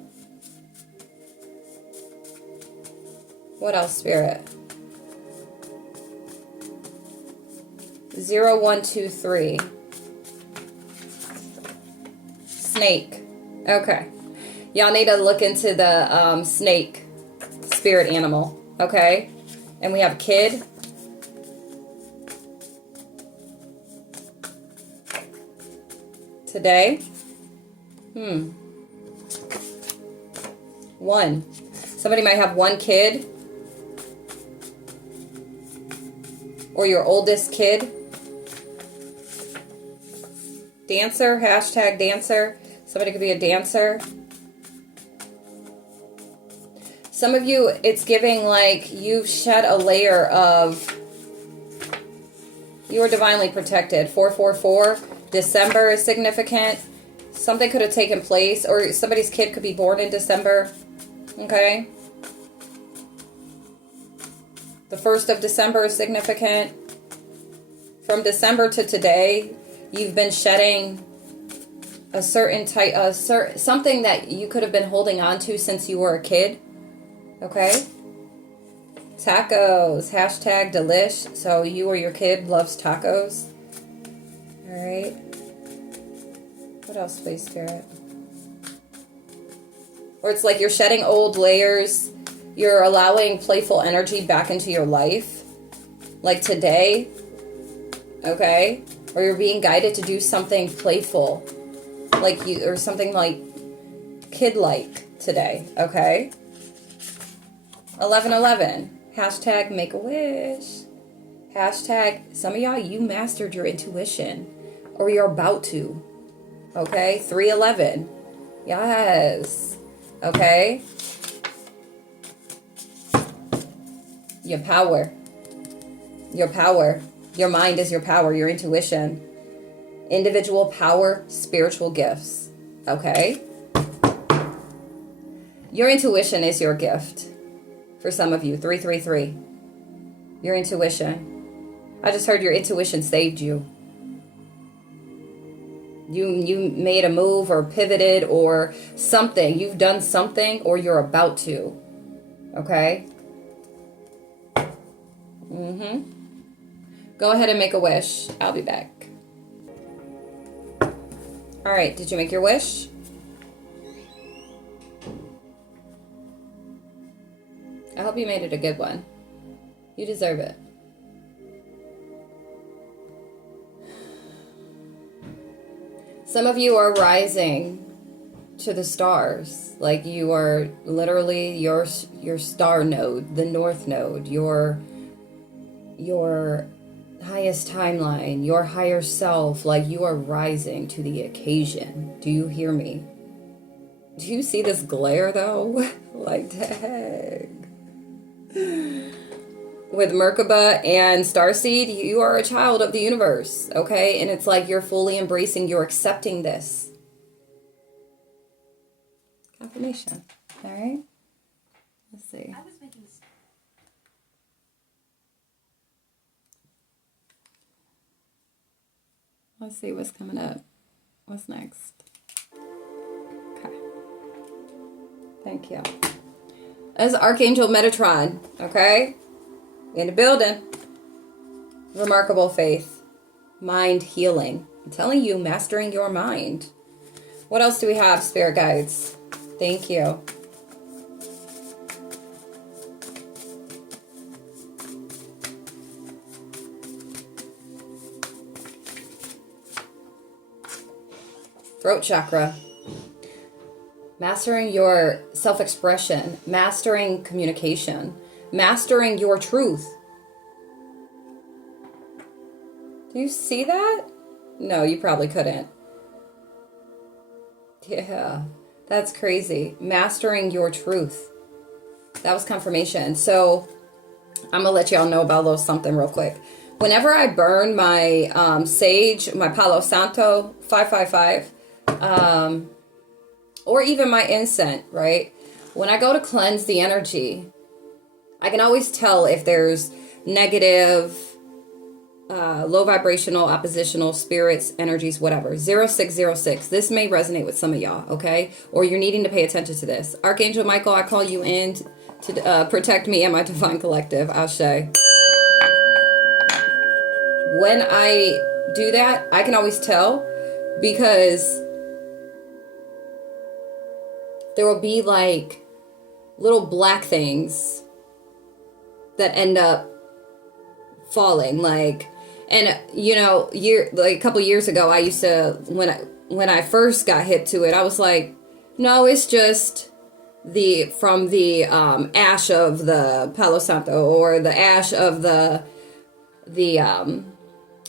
What else, Spirit? 0123. Snake. Okay. Y'all need to look into the snake spirit animal. Okay. And we have kid. Today. 1. Somebody might have 1 kid. Or your oldest kid. Dancer. Hashtag dancer. Somebody could be a dancer. Some of you, it's giving like you've shed a layer of, you are divinely protected. 444, December is significant. Something could have taken place, or somebody's kid could be born in December. Okay. The 1st of December is significant. From December to today, you've been shedding a certain type, something that you could have been holding on to since you were a kid. Okay. Tacos. Hashtag delish. So you or your kid loves tacos. All right. What else, Space Spirit? Or it's like you're shedding old layers. You're allowing playful energy back into your life. Like today. Okay. Or you're being guided to do something playful. Like you, or something like kid-like today. Okay. 1111. Hashtag make a wish. Hashtag some of y'all, you mastered your intuition. Or you're about to. Okay. 311. Yes. Okay. Your power. Your power. Your mind is your power. Your intuition. Individual power. Spiritual gifts. Okay. Your intuition is your gift. For some of you, 333. Your intuition. I just heard your intuition saved you. You made a move or pivoted or something. You've done something or you're about to. Okay? Go ahead and make a wish. I'll be back. All right, did you make your wish? I hope you made it a good one. You deserve it. Some of you are rising to the stars. Like you are literally your star node, the north node, your highest timeline, your higher self. Like you are rising to the occasion. Do you hear me? Do you see this glare though? Like, dang. With Merkaba and Starseed, you are a child of the universe, okay? And it's like you're fully embracing, you're accepting this. Confirmation, all right? Let's see. Let's see what's coming up. What's next? Okay. Thank you. That's Archangel Metatron, okay? In the building. Remarkable faith. Mind healing. I'm telling you, mastering your mind. What else do we have, Spirit Guides? Thank you. throat chakra. Mastering your self-expression, mastering communication, mastering your truth. Do you see that? No, you probably couldn't. Yeah, that's crazy. Mastering your truth. That was confirmation. So I'm gonna let y'all know about a little something real quick. Whenever I burn my sage, my Palo Santo 555, or even my incense, right? When I go to cleanse the energy, I can always tell if there's negative, low vibrational, oppositional spirits, energies, whatever. 0606. This may resonate with some of y'all, okay? Or you're needing to pay attention to this. Archangel Michael, I call you in to protect me and my divine collective. Ashe. When I do that, I can always tell because there will be like little black things that end up falling, like, and you know, like a couple years ago, I used to, when I first got hip to it, I was like, no, it's just from the ash of the Palo Santo or the ash of the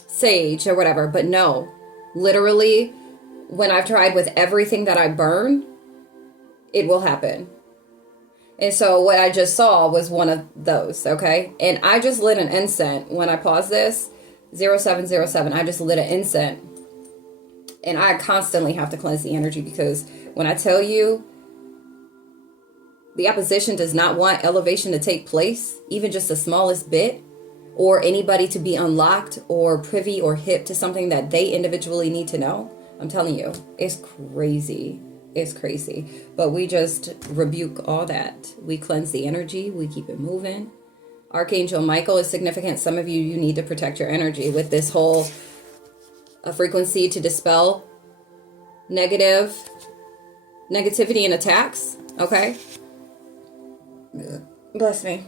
sage or whatever. But no, literally, when I've tried with everything that I burn, it will happen. And so what I just saw was one of those, okay? And I just lit an incense when I paused this, 0707. I just lit an incense. And I constantly have to cleanse the energy because when I tell you, the opposition does not want elevation to take place, even just the smallest bit, or anybody to be unlocked or privy or hip to something that they individually need to know. I'm telling you, it's crazy. It's crazy. But we just rebuke all that. We cleanse the energy. We keep it moving. Archangel Michael is significant. Some of you need to protect your energy with this whole frequency to dispel negativity and attacks. Okay? Bless me.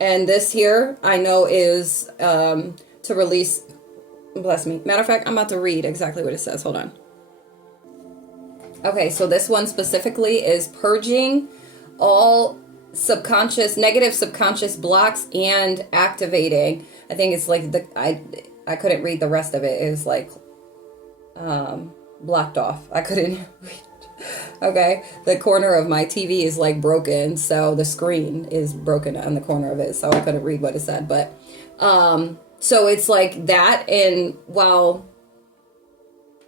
And this here, I know, is to release. Bless me. Matter of fact, I'm about to read exactly what it says. Hold on. Okay, so this one specifically is purging all negative subconscious blocks and activating. I think it's like I couldn't read the rest of it. It was like blocked off. I couldn't read. Okay, the corner of my TV is like broken, so the screen is broken on the corner of it, so I couldn't read what it said. But so it's like that, and while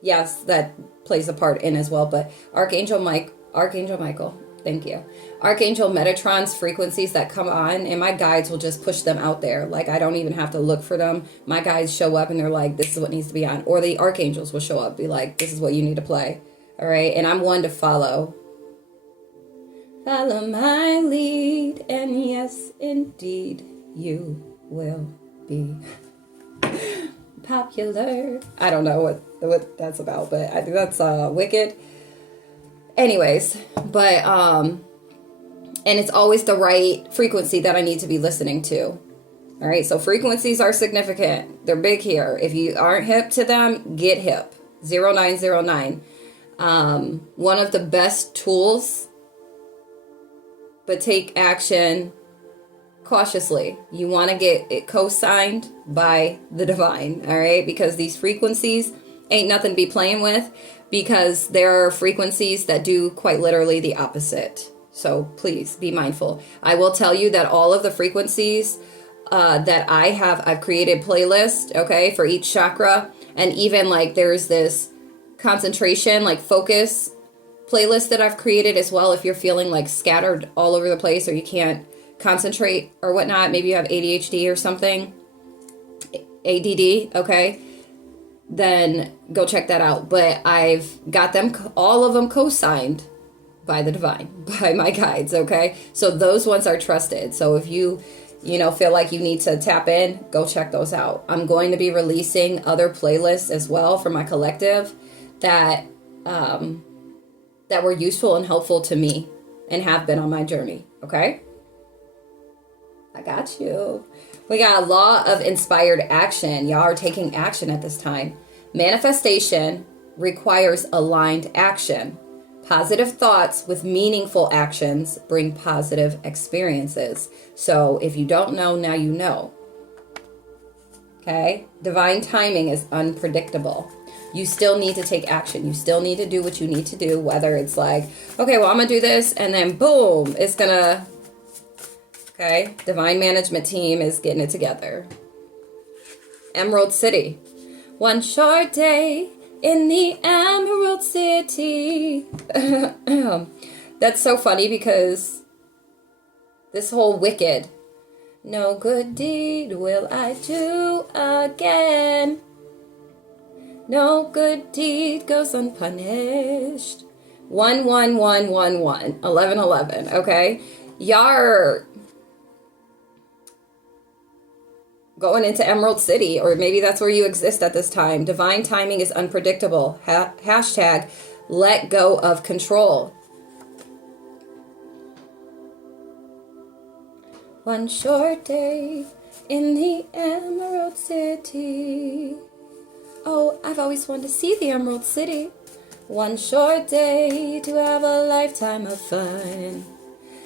yes, that plays a part in as well. But Archangel Michael, thank you. Archangel Metatron's frequencies that come on, and my guides will just push them out there. Like, I don't even have to look for them. My guides show up and they're like, this is what needs to be on. Or the archangels will show up, be like, this is what you need to play. All right, and I'm one to follow. Follow my lead, and yes, indeed, you will be popular. I don't know what that's about, but I think that's wicked. Anyways, but and it's always the right frequency that I need to be listening to. All right, so frequencies are significant. They're big here. If you aren't hip to them, get hip. 0909. One of the best tools, but take action cautiously. You want to get it co-signed by the divine, all right? Because these frequencies ain't nothing to be playing with, because there are frequencies that do quite literally the opposite. So please be mindful. I will tell you that all of the frequencies that I've created playlists, okay, for each chakra. And even like there's this concentration, like focus playlist that I've created as well. If you're feeling like scattered all over the place, or you can't concentrate or whatnot, maybe you have ADHD or something, ADD, okay, then go check that out. But I've got them, all of them co-signed by the divine, by my guides, okay? So those ones are trusted. So if you feel like you need to tap in, go check those out. I'm going to be releasing other playlists as well for my collective that were useful and helpful to me and have been on my journey, okay? I got you. We got a law of inspired action. Y'all are taking action at this time. Manifestation requires aligned action. Positive thoughts with meaningful actions bring positive experiences. So if you don't know, now you know. Okay? Divine timing is unpredictable. You still need to take action. You still need to do what you need to do, whether it's like, okay, well, I'm going to do this, and then boom, it's going to, okay? Divine management team is getting it together. Emerald City. One short day in the Emerald City. That's so funny because this whole Wicked, no good deed will I do again. No good deed goes unpunished. 11111 1111. Okay, y'all are going into Emerald City, or maybe that's where you exist at this time. Divine timing is unpredictable. Hashtag let go of control. One short day in the Emerald City. Oh, I've always wanted to see the Emerald City. One short day to have a lifetime of fun.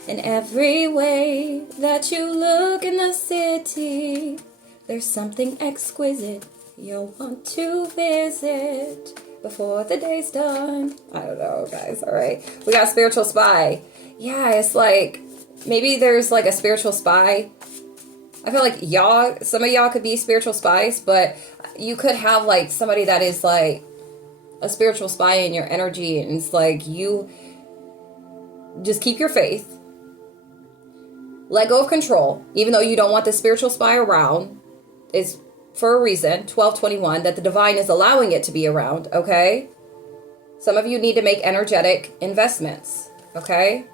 In every way that you look in the city, there's something exquisite you'll want to visit before the day's done. I don't know, guys. All right. We got spiritual spy. Yeah, it's like, maybe there's like a spiritual spy. I feel like y'all, some of y'all could be spiritual spies, but you could have like somebody that is like a spiritual spy in your energy, and it's like you just keep your faith. Let go of control, even though you don't want the spiritual spy around. It's for a reason, 1221, that the divine is allowing it to be around, okay? Some of you need to make energetic investments, okay?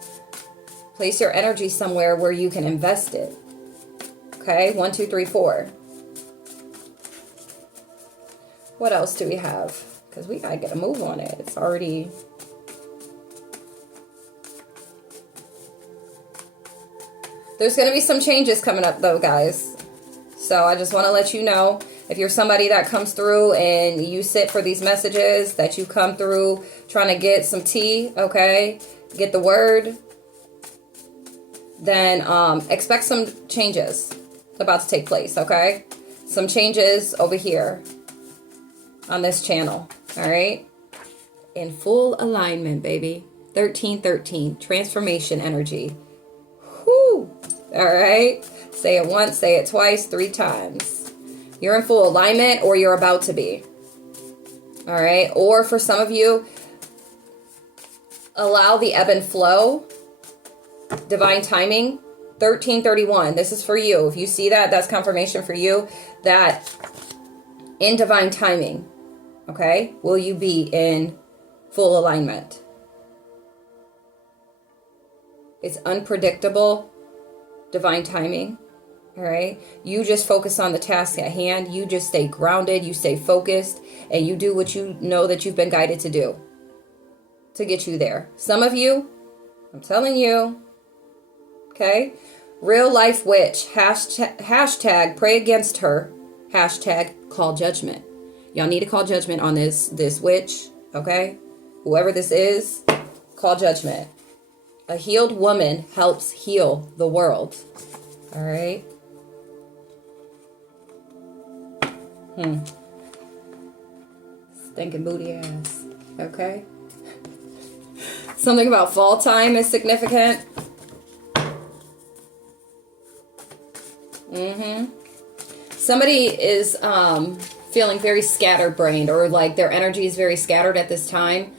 Place your energy somewhere where you can invest it. Okay, 1, 2, 3, 4. What else do we have? Because we gotta get a move on it. It's already... There's gonna be some changes coming up though, guys. So I just want to let you know, if you're somebody that comes through and you sit for these messages, that you come through trying to get some tea, okay? Get the word. Then expect some changes about to take place, okay? Some changes over here on this channel, all right? In full alignment, baby. 1313, transformation energy. Whoo! All right? Say it once, say it twice, 3 times. You're in full alignment, or you're about to be. All right? Or for some of you, allow the ebb and flow. Divine timing. 1331. This is for you. If you see that, that's confirmation for you that in divine timing, okay, will you be in full alignment. It's unpredictable, divine timing, all right? You just focus on the task at hand. You just stay grounded. You stay focused, and you do what you know that you've been guided to do to get you there. Some of you, I'm telling you, okay? Real life witch. Hashtag pray against her. Hashtag call judgment. Y'all need to call judgment on this witch, okay? Whoever this is, call judgment. A healed woman helps heal the world. All right? Stinking booty ass. Okay? Something about fall time is significant. Somebody is feeling very scatterbrained, or like their energy is very scattered at this time.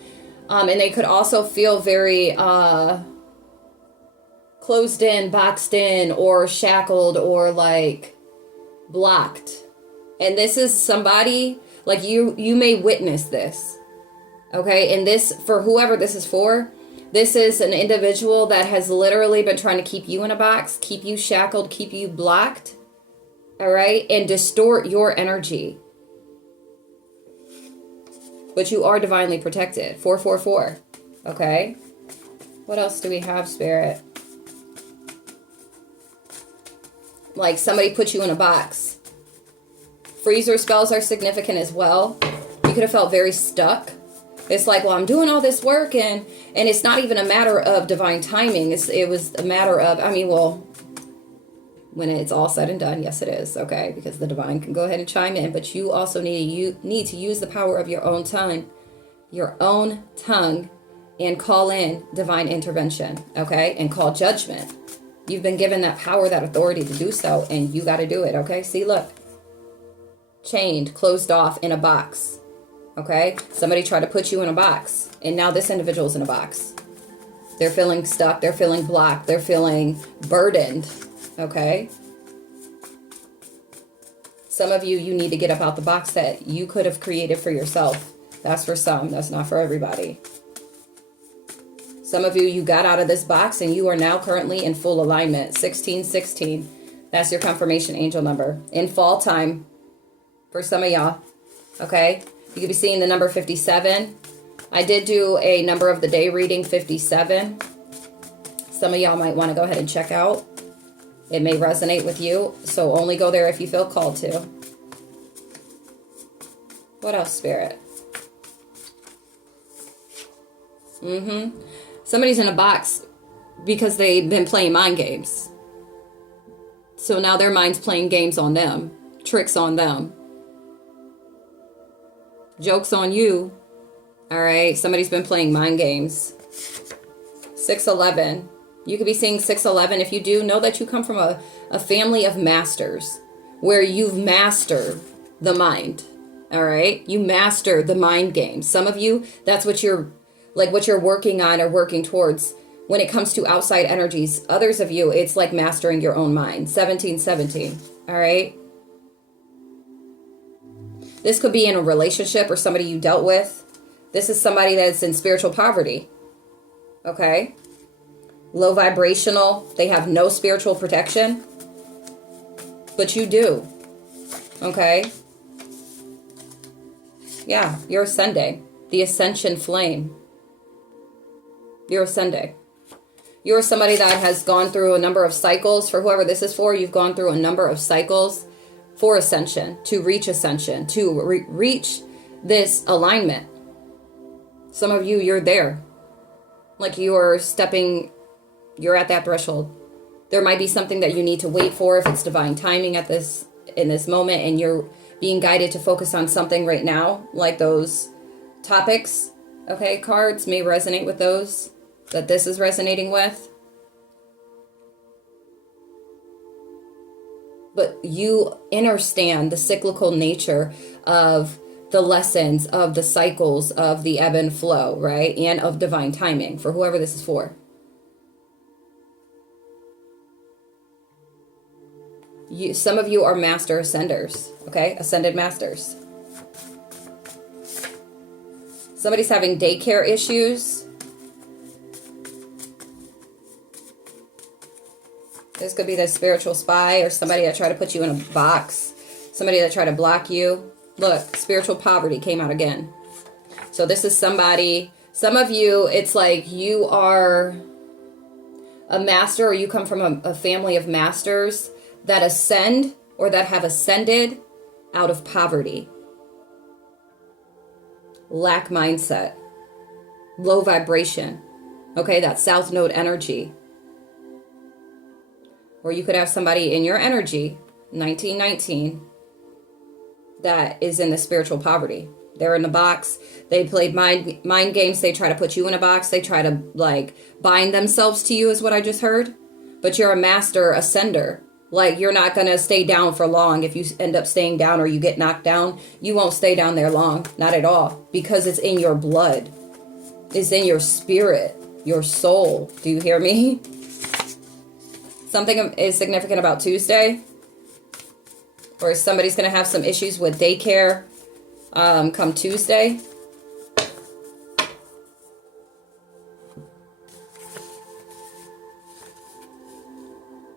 And they could also feel very closed in, boxed in, or shackled, or like blocked. And this is somebody, like you may witness this. Okay, and this, for whoever this is for, this is an individual that has literally been trying to keep you in a box, keep you shackled, keep you blocked, all right, and distort your energy. But you are divinely protected. 444, okay? What else do we have, Spirit? Like somebody put you in a box. Freezer spells are significant as well. You could have felt very stuck It's like, well, I'm doing all this work, and it's not even a matter of divine timing. It was a matter of, I mean, well, when it's all said and done, yes, it is, okay, because the divine can go ahead and chime in, but you also need to use the power of your own tongue, and call in divine intervention, okay, and call judgment. You've been given that power, that authority to do so, and you got to do it, okay? See, look, chained, closed off in a box, okay? Somebody tried to put you in a box, and now this individual's in a box. They're feeling stuck, they're feeling blocked, they're feeling burdened. Okay. Some of you need to get up out the box that you could have created for yourself. That's for some. That's not for everybody. Some of you got out of this box and you are now currently in full alignment. 1616. That's your confirmation angel number. In fall time for some of y'all. Okay. You could be seeing the number 57. I did do a number of the day reading, 57. Some of y'all might want to go ahead and check out. It may resonate with you, so only go there if you feel called to. What else, Spirit? Somebody's in a box because they've been playing mind games. So now their mind's playing games on them, tricks on them, jokes on you. All right, somebody's been playing mind games. 611. You could be seeing 611. If you do, know that you come from a family of masters where you've mastered the mind. All right. You master the mind game. Some of you, that's what you're working on or working towards when it comes to outside energies. Others of you, it's like mastering your own mind. 1717. All right. This could be in a relationship or somebody you dealt with. This is somebody that's in spiritual poverty. Okay. Low vibrational, they have no spiritual protection, but you do, okay? Yeah, you're ascending, the ascension flame. You're ascending. You're somebody that has gone through a number of cycles. For whoever this is for, you've gone through a number of cycles for ascension, to reach reach this alignment. Some of you, you're there, like you are stepping. You're at that threshold. There might be something that you need to wait for if it's divine timing in this moment, and you're being guided to focus on something right now, like those topics. Okay, cards may resonate with those that this is resonating with. But you understand the cyclical nature of the lessons, of the cycles, of the ebb and flow, right? And of divine timing for whoever this is for. Some of you are master ascenders, okay? Ascended masters. Somebody's having daycare issues. This could be the spiritual spy or somebody that tried to put you in a box. Somebody that tried to block you. Look, spiritual poverty came out again. So this is somebody, some of you, it's like you are a master or you come from a family of masters that ascend or that have ascended out of poverty, lack mindset, low vibration. Okay, that south node energy. Or you could have somebody in your energy, 1919, that is in the spiritual poverty. They're in the box. They played mind games. They try to put you in a box. They try to like bind themselves to you is what I just heard. But you're a master ascender. Like, you're not going to stay down for long. If you end up staying down or you get knocked down, you won't stay down there long. Not at all. Because it's in your blood. It's in your spirit, your soul. Do you hear me? Something is significant about Tuesday. Or somebody's going to have some issues with daycare come Tuesday.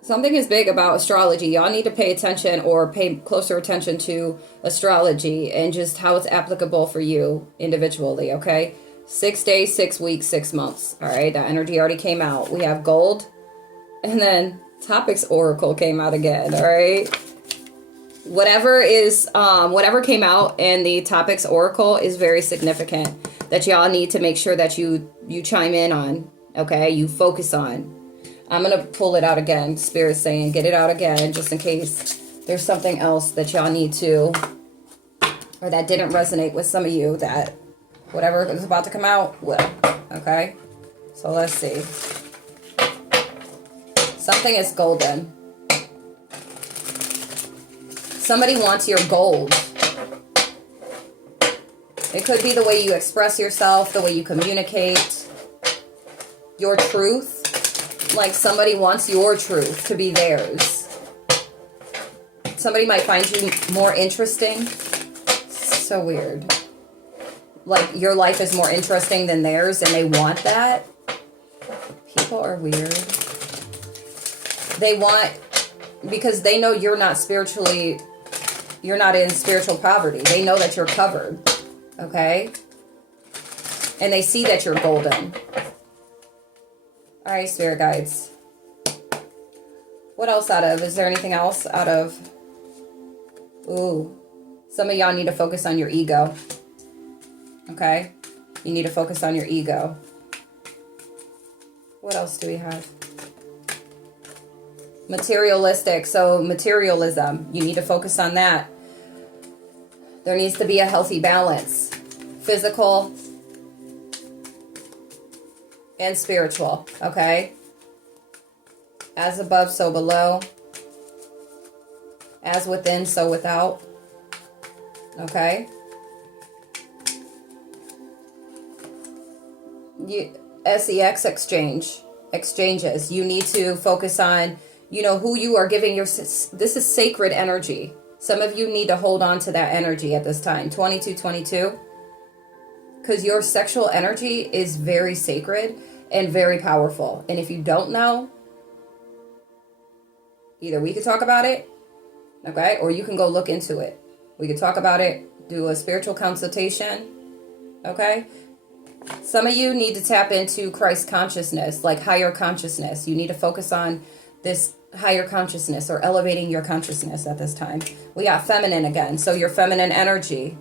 Something is big about astrology. Y'all need to pay attention or pay closer attention to astrology and just how it's applicable for you individually, okay? 6 days, 6 weeks, 6 months. All right, that energy already came out. We have gold. And then topics oracle came out again, all right? Whatever came out in the topics oracle is very significant. that y'all need to make sure that you chime in on, okay? You focus on. I'm going to pull it out again. Spirit's saying, get it out again, just in case there's something else that y'all need to, or that didn't resonate with some of you, that whatever is about to come out will, okay? So let's see. Something is golden. Somebody wants your gold. It could be the way you express yourself, the way you communicate, your truth. Like somebody wants your truth to be theirs. Somebody might find you more interesting. So weird. Like your life is more interesting than theirs and they want that. People are weird. They want, because they know you're not spiritually, you're not in spiritual poverty. They know that you're covered. Okay? And they see that you're golden. All right, spirit guides. What else out of? Is there anything else out of? Ooh. Some of y'all need to focus on your ego. Okay? You need to focus on your ego. What else do we have? Materialistic. So materialism. You need to focus on that. There needs to be a healthy balance. Physical and spiritual. Okay? As above, so below. As within, so without. Okay? SEX exchanges. You need to focus on, who you are giving this is sacred energy. Some of you need to hold on to that energy at this time. 2222. Because your sexual energy is very sacred and very powerful. And if you don't know, either we could talk about it, okay? Or you can go look into it. We could talk about it, do a spiritual consultation, okay? Some of you need to tap into Christ consciousness, like higher consciousness. You need to focus on this higher consciousness or elevating your consciousness at this time. We got feminine again, so your feminine energy.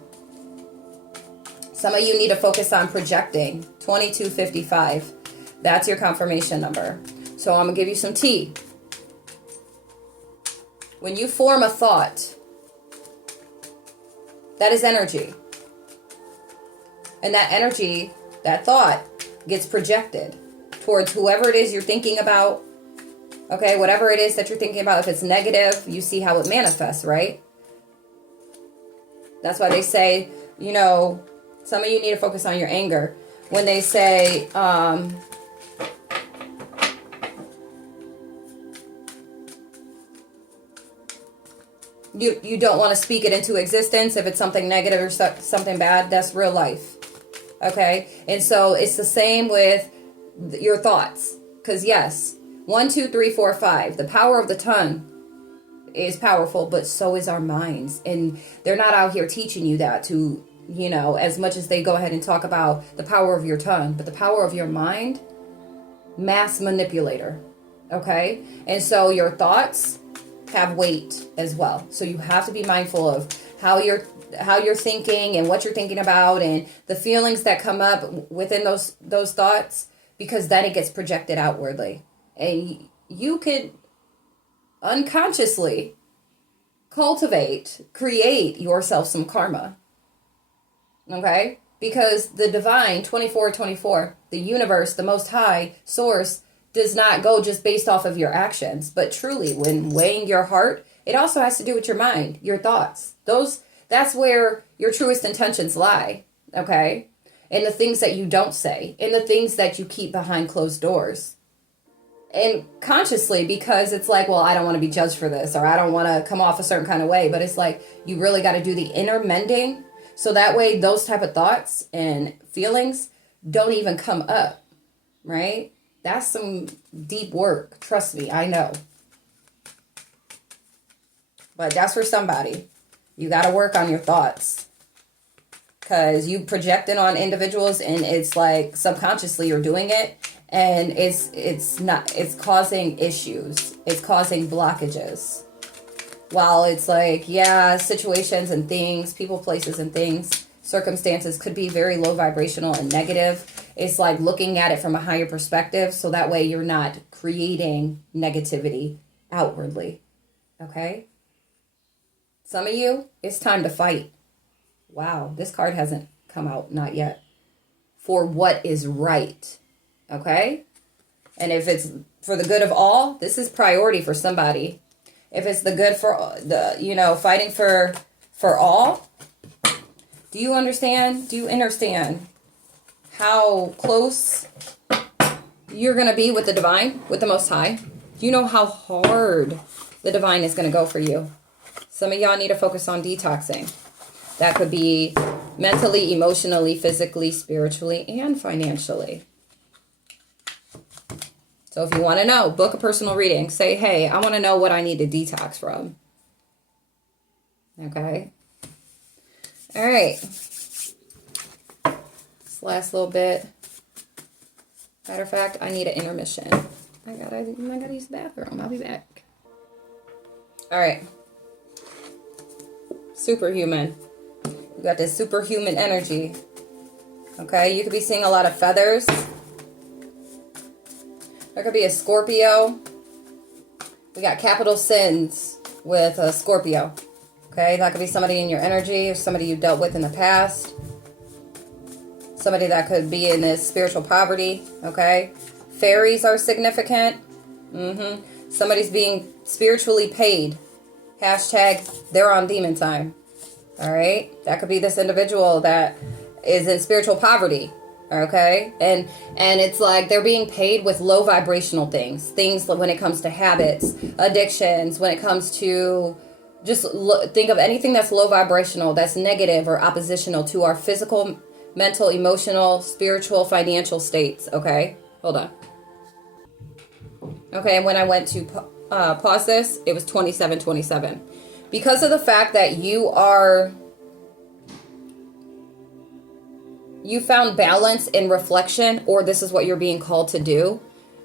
Some of you need to focus on projecting. 2255. That's your confirmation number. So I'm going to give you some tea. When you form a thought, that is energy. And that energy, that thought, gets projected towards whoever it is you're thinking about. Okay, whatever it is that you're thinking about, if it's negative, you see how it manifests, right? That's why they say, some of you need to focus on your anger. When they say, you don't want to speak it into existence. If it's something negative or something bad, that's real life. Okay? And so it's the same with your thoughts. Because yes, 1, 2, 3, 4, 5. The power of the tongue is powerful, but so is our minds. And they're not out here teaching you that to, as much as they go ahead and talk about the power of your tongue. But the power of your mind, mass manipulator. Okay? And so your thoughts have weight as well. So you have to be mindful of how you're thinking and what you're thinking about and the feelings that come up within those thoughts, because then it gets projected outwardly. And you could unconsciously create yourself some karma. Okay? Because the divine, 2424, the universe, the most high source, does not go just based off of your actions. But truly, when weighing your heart, it also has to do with your mind, your thoughts. That's where your truest intentions lie. Okay? And the things that you don't say, and the things that you keep behind closed doors. And consciously, because it's like, well, I don't want to be judged for this, or I don't want to come off a certain kind of way. But it's like, you really got to do the inner mending. So that way, those type of thoughts and feelings don't even come up. Right? That's some deep work. Trust me, I know. But that's for somebody. You got to work on your thoughts. Because you project it on individuals, and it's like subconsciously you're doing it. And it's causing issues. It's causing blockages. While it's like, yeah, situations and things, people, places and things, circumstances could be very low vibrational and negative. It's like looking at it from a higher perspective, so that way you're not creating negativity outwardly. Okay? Some of you, it's time to fight. Wow, this card hasn't come out, not yet. For what is right. Okay? And if it's for the good of all, this is priority for somebody. If it's the good for the, fighting for all, do you understand? Do you understand how close you're going to be with the divine, with the Most High? Do you know how hard the divine is going to go for you? Some of y'all need to focus on detoxing. That could be mentally, emotionally, physically, spiritually, and financially. So if you want to know, book a personal reading. Say, hey, I want to know what I need to detox from. Okay. All right. This last little bit. Matter of fact, I need an intermission. I gotta use the bathroom. I'll be back. All right. Superhuman. You got this superhuman energy. Okay. You could be seeing a lot of feathers. There could be a Scorpio. We got capital sins with a Scorpio. Okay, that could be somebody in your energy or somebody you dealt with in the past. Somebody that could be in this spiritual poverty. Okay, fairies are significant. Somebody's being spiritually paid. Hashtag they're on demon time. All right, that could be this individual that is in spiritual poverty. Okay, and it's like they're being paid with low vibrational things when it comes to habits, addictions, when it comes to just think of anything that's low vibrational, that's negative or oppositional to our physical, mental, emotional, spiritual, financial states. Okay, hold on. Okay, and when I went to pause this, it was 2727 because of the fact that you found balance in reflection, or this is what you're being called to do.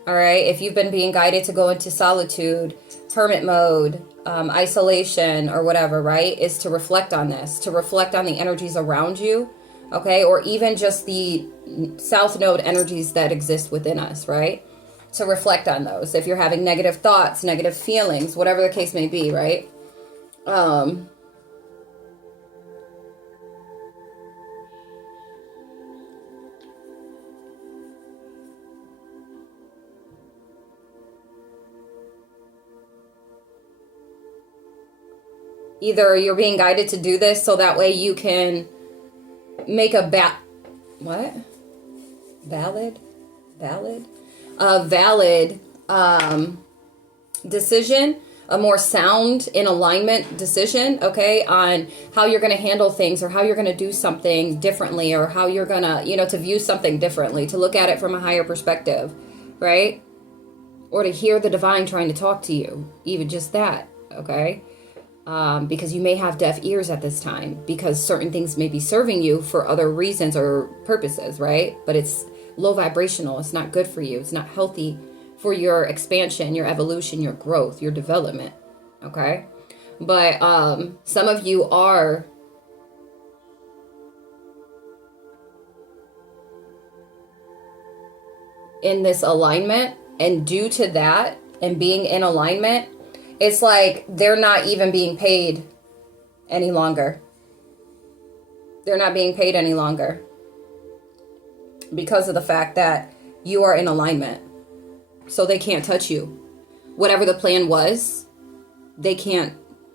All right. If you've been being guided to go into solitude, hermit mode, isolation, or whatever, right, is to reflect on this, to reflect on the energies around you. Okay. Or even just the south node energies that exist within us, right? To reflect on those. If you're having negative thoughts, negative feelings, whatever the case may be, right? Either you're being guided to do this so that way you can make a valid decision, a more sound in alignment decision, okay, on how you're going to handle things or how you're going to do something differently or how you're going to, to view something differently, to look at it from a higher perspective, right? Or to hear the divine trying to talk to you, even just that, okay? Because you may have deaf ears at this time because certain things may be serving you for other reasons or purposes, right? But it's low vibrational. It's not good for you. It's not healthy for your expansion, your evolution, your growth, your development, okay? But some of you are in this alignment, and due to that and being in alignment, it's like they're not even being paid any longer. They're not being paid any longer because of the fact that you are in alignment. So they can't touch you. Whatever the plan was, they can't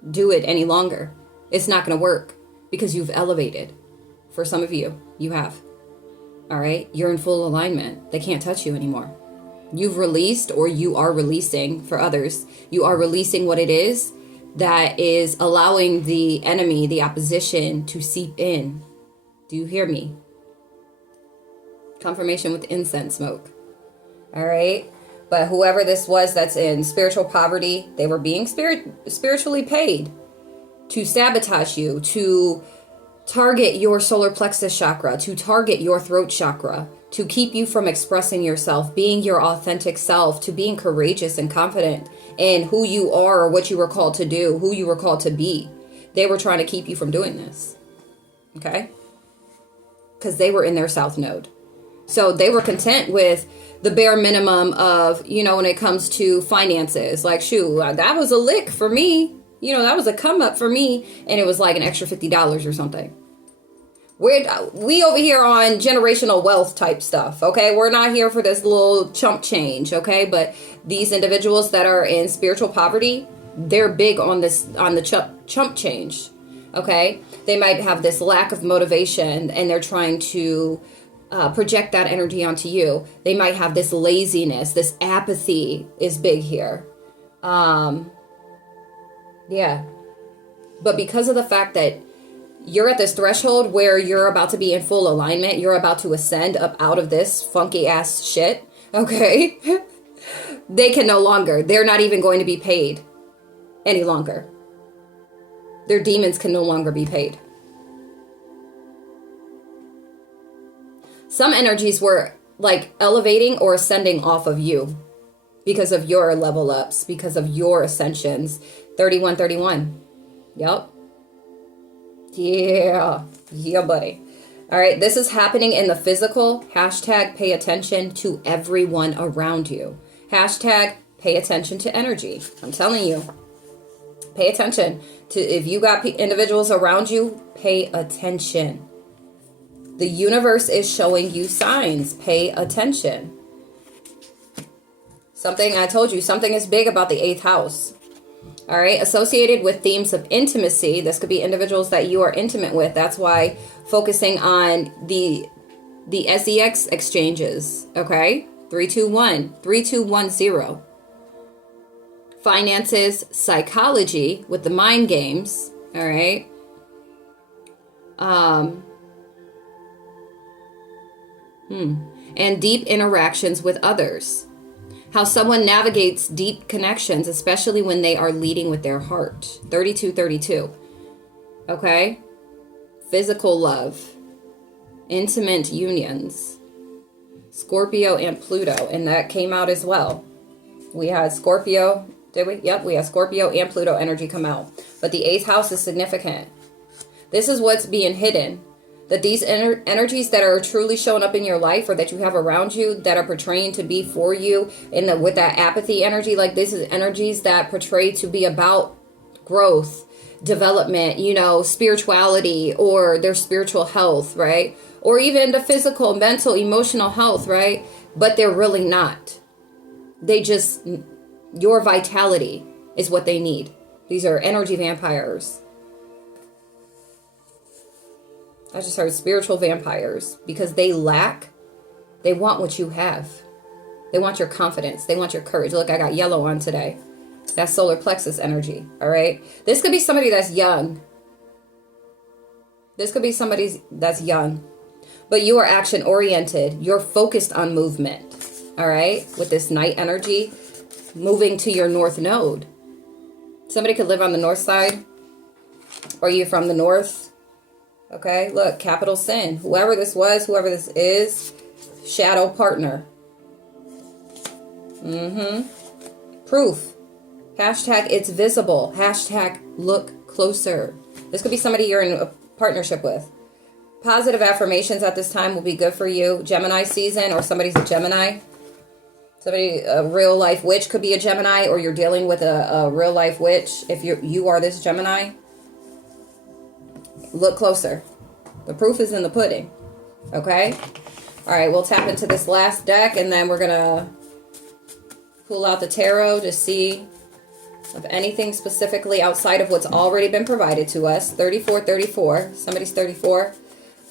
do it any longer. It's not going to work because you've elevated. For some of you, you have. All right? You're in full alignment. They can't touch you anymore. You've released, or you are releasing for others. You are releasing what it is that is allowing the enemy, the opposition, to seep in. Do you hear me? Confirmation with incense smoke. All right? But whoever this was that's in spiritual poverty, they were being spiritually paid to sabotage you, to target your solar plexus chakra, to target your throat chakra, to keep you from expressing yourself, being your authentic self, to being courageous and confident in who you are or what you were called to do, who you were called to be. They were trying to keep you from doing this. Okay? because they were in their south node. So they were content with the bare minimum of, when it comes to finances, like, shoot, that was a lick for me. That was a come up for me. And it was like an extra $50 or something. We over here on generational wealth type stuff. Okay. We're not here for this little chump change. Okay. But these individuals that are in spiritual poverty, they're big on the chump change. Okay. They might have this lack of motivation and they're trying to project that energy onto you. They might have this laziness, this apathy is big here. Yeah. But because of the fact that you're at this threshold where you're about to be in full alignment, you're about to ascend up out of this funky ass shit, okay? They can no longer, they're not even going to be paid any longer. Their demons can no longer be paid. Some energies were like elevating or ascending off of you because of your level ups, because of your ascensions. 3131. Yep. Yeah, buddy. All right, this is happening in the physical. Hashtag pay attention to everyone around you. Hashtag pay attention to energy. I'm telling you, pay attention to, if you got individuals around you, pay attention. The universe is showing you signs. Pay attention. I told you, something is big about the 8th house. All right, associated with themes of intimacy. This could be individuals that you are intimate with. That's why focusing on the SEX exchanges. Okay, 3210. Finances, psychology with the mind games. All right. And deep interactions with others. How someone navigates deep connections, especially when they are leading with their heart. 3232. Okay? Physical love. Intimate unions. Scorpio and Pluto. And that came out as well. We had Scorpio. Did we? Yep, we had Scorpio and Pluto energy come out. But the 8th house is significant. This is what's being hidden. That these energies that are truly showing up in your life or that you have around you that are portraying to be for you with that apathy energy, like this is energies that portray to be about growth, development, spirituality or their spiritual health, right? Or even the physical, mental, emotional health, right? But they're really not. Your vitality is what they need. These are energy vampires. I just heard spiritual vampires because they want what you have. They want your confidence. They want your courage. Look, I got yellow on today. That's solar plexus energy. All right. This could be somebody that's young. This could be somebody that's young, but you are action oriented. You're focused on movement. All right. With this night energy moving to your north node. Somebody could live on the north side or you're from the north. Okay, look, capital sin. Whoever this was, whoever this is, shadow partner. Proof. Hashtag it's visible. Hashtag look closer. This could be somebody you're in a partnership with. Positive affirmations at this time will be good for you. Gemini season, or somebody's a Gemini. Somebody, a real life witch could be a Gemini, or you're dealing with a real life witch. If you are this Gemini. Look closer. The proof is in the pudding. Okay? All right, we'll tap into this last deck and then we're going to pull out the tarot to see if anything specifically outside of what's already been provided to us. 3434. Somebody's 34.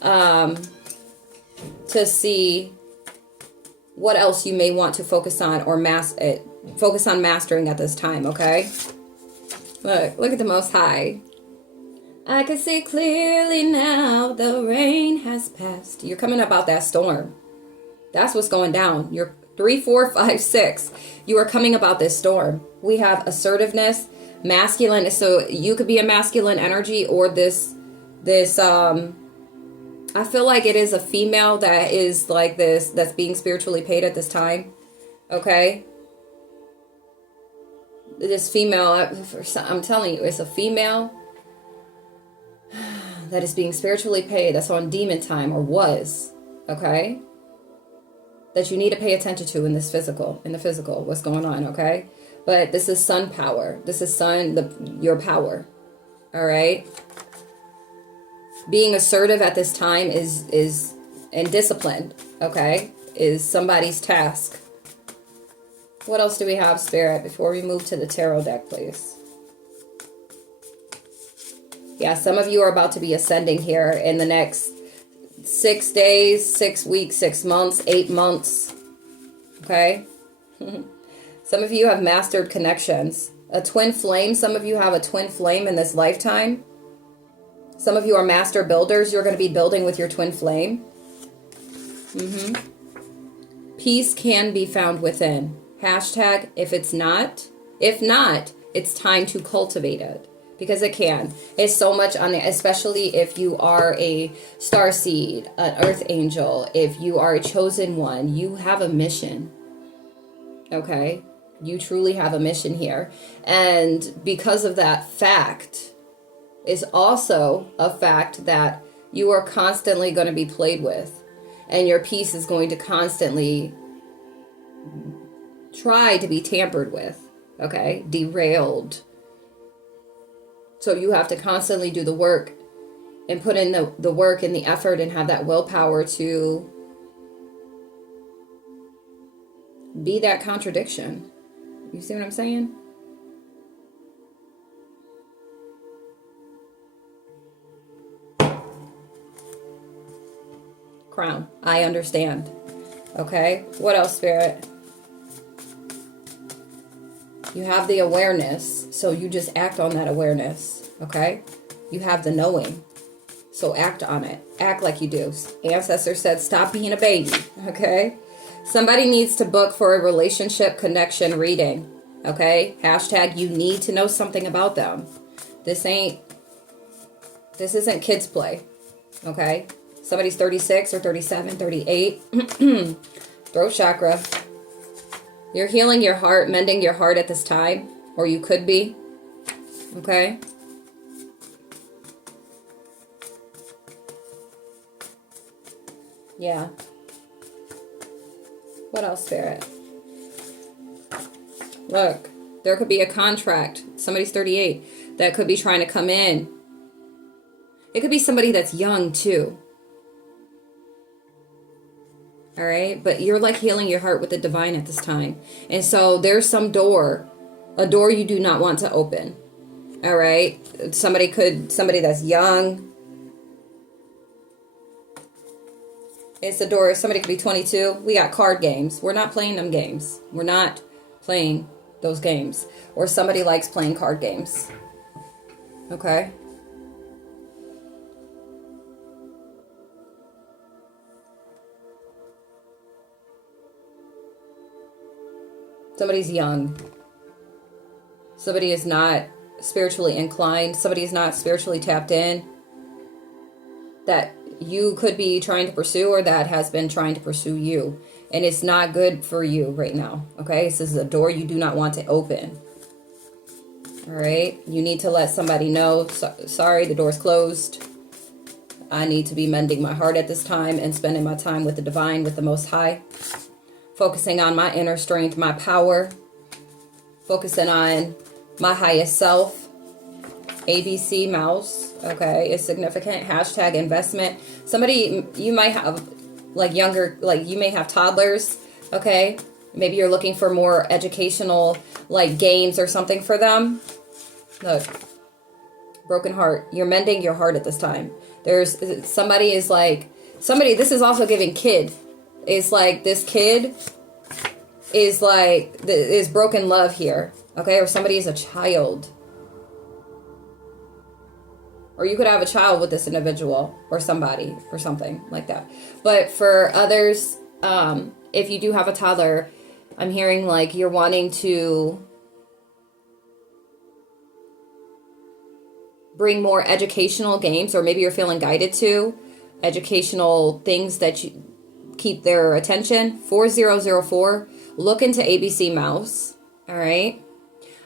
To see what else you may want to focus on or focus on mastering at this time, okay? Look at the Most High. I can see clearly now, the rain has passed. You're coming up out that storm. That's what's going down. You're 3, 4, 5, 6. You are coming about this storm. We have assertiveness, masculine. So you could be a masculine energy or this, I feel like it is a female that is like this, that's being spiritually paid at this time. Okay. This female, I'm telling you, it's a female that is being spiritually paid, that's on demon time or was, okay? That you need to pay attention to in the physical, what's going on, okay? But this is sun power. This is your power, all right? Being assertive at this time is and disciplined, okay, is somebody's task. What else do we have, Spirit, before we move to the tarot deck, please? Yeah, some of you are about to be ascending here in the next 6 days, 6 weeks, 6 months, 8 months. Okay? Some of you have mastered connections. A twin flame. Some of you have a twin flame in this lifetime. Some of you are master builders. You're going to be building with your twin flame. Peace can be found within. Hashtag if not, it's time to cultivate it. Because it can. It's so much on it, especially if you are a starseed, an earth angel, if you are a chosen one, you have a mission. Okay? You truly have a mission here. And because of that fact, is also a fact that you are constantly going to be played with. And your peace is going to constantly try to be tampered with. Okay? Derailed. So you have to constantly do the work and put in the work and the effort and have that willpower to be that contradiction. You see what I'm saying? Crown. I understand. Okay. What else, Spirit? You have the awareness, so you just act on that awareness, okay? You have the knowing, so act on it. Act like you do. Ancestor said, stop being a baby, okay? Somebody needs to book for a relationship connection reading, okay? Hashtag you need to know something about them. This isn't kids play, okay? Somebody's 36 or 37, 38. Throat chakra. You're healing your heart, mending your heart at this time, or you could be, okay? Yeah. What else, Spirit? Look, there could be a contract. Somebody's 38 that could be trying to come in. It could be somebody that's young, too. All right, but you're like healing your heart with the divine at this time. And so there's a door you do not want to open. All right, somebody that's young. It's a door. Somebody could be 22. We got card games. We're not playing them games. We're not playing those games. Or somebody likes playing card games. Okay. Somebody's young. Somebody is not spiritually inclined. Somebody is not spiritually tapped in. That you could be trying to pursue or that has been trying to pursue you. And it's not good for you right now. Okay? This is a door you do not want to open. All right? You need to let somebody know, sorry, the door's closed. I need to be mending my heart at this time and spending my time with the divine, with the Most High. Focusing on my inner strength, my power. Focusing on my highest self. ABC mouse, okay, is significant. Hashtag investment. Somebody, you might have you may have toddlers, okay? Maybe you're looking for more educational, games or something for them. Look, broken heart. You're mending your heart at this time. This is also giving kid. It's like this kid is broken love here, okay? Or somebody is a child. Or you could have a child with this individual or somebody or something like that. But for others, if you do have a toddler, I'm hearing you're wanting to bring more educational games, or maybe you're feeling guided to educational things that you keep their attention. 4004, look into ABC Mouse, all right?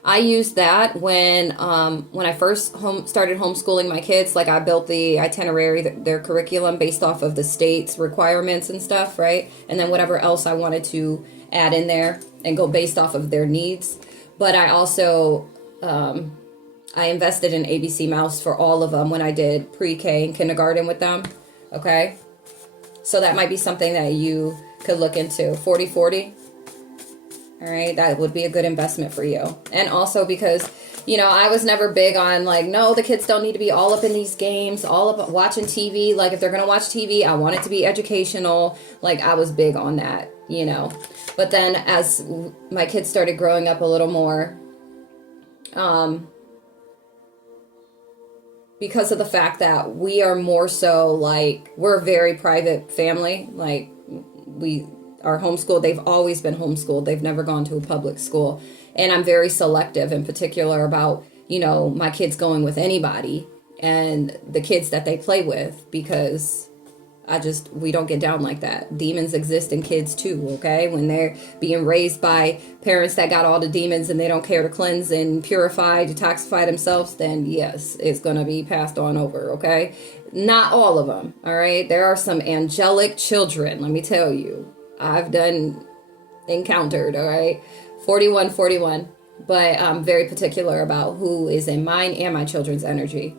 I used that when I first started homeschooling my kids. Like, I built the itinerary, their curriculum based off of the state's requirements and stuff, right? And then whatever else I wanted to add in there and go based off of their needs. But I also I invested in ABC Mouse for all of them when I did pre-K and kindergarten with them. Okay, so that might be something that you could look into. 40/40. All right, that would be a good investment for you. And also because, I was never big on like, no, the kids don't need to be all up in these games, all up watching TV. Like, if they're going to watch TV, I want it to be educational. Like, I was big on that, But then as my kids started growing up a little more, because of the fact that we are more so like, we're a very private family. Like, we are homeschooled. They've always been homeschooled. They've never gone to a public school. And I'm very selective in particular about, my kids going with anybody and the kids that they play with, because we don't get down like that. Demons exist in kids too, okay? When they're being raised by parents that got all the demons and they don't care to cleanse and purify, detoxify themselves, then yes, it's going to be passed on over, okay? Not all of them, all right? There are some angelic children, let me tell you. I've encountered, all right? 41. But I'm very particular about who is in mine and my children's energy.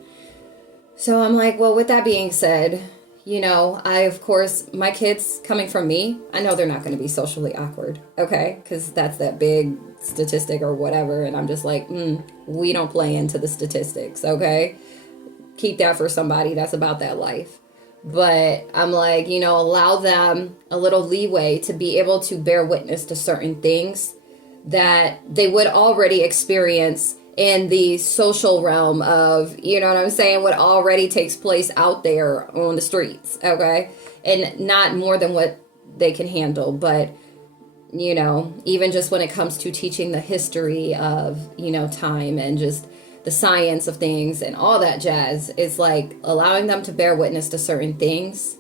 So I'm like, well, with that being said, of course, my kids coming from me, I know they're not going to be socially awkward, okay? Because that's that big statistic or whatever. And I'm just like, we don't play into the statistics, okay? Keep that for somebody that's about that life. But I'm like, allow them a little leeway to be able to bear witness to certain things that they would already experience in the social realm of, what I'm saying, what already takes place out there on the streets, okay? And not more than what they can handle, but, even just when it comes to teaching the history of, time and just the science of things and all that jazz, is like allowing them to bear witness to certain things,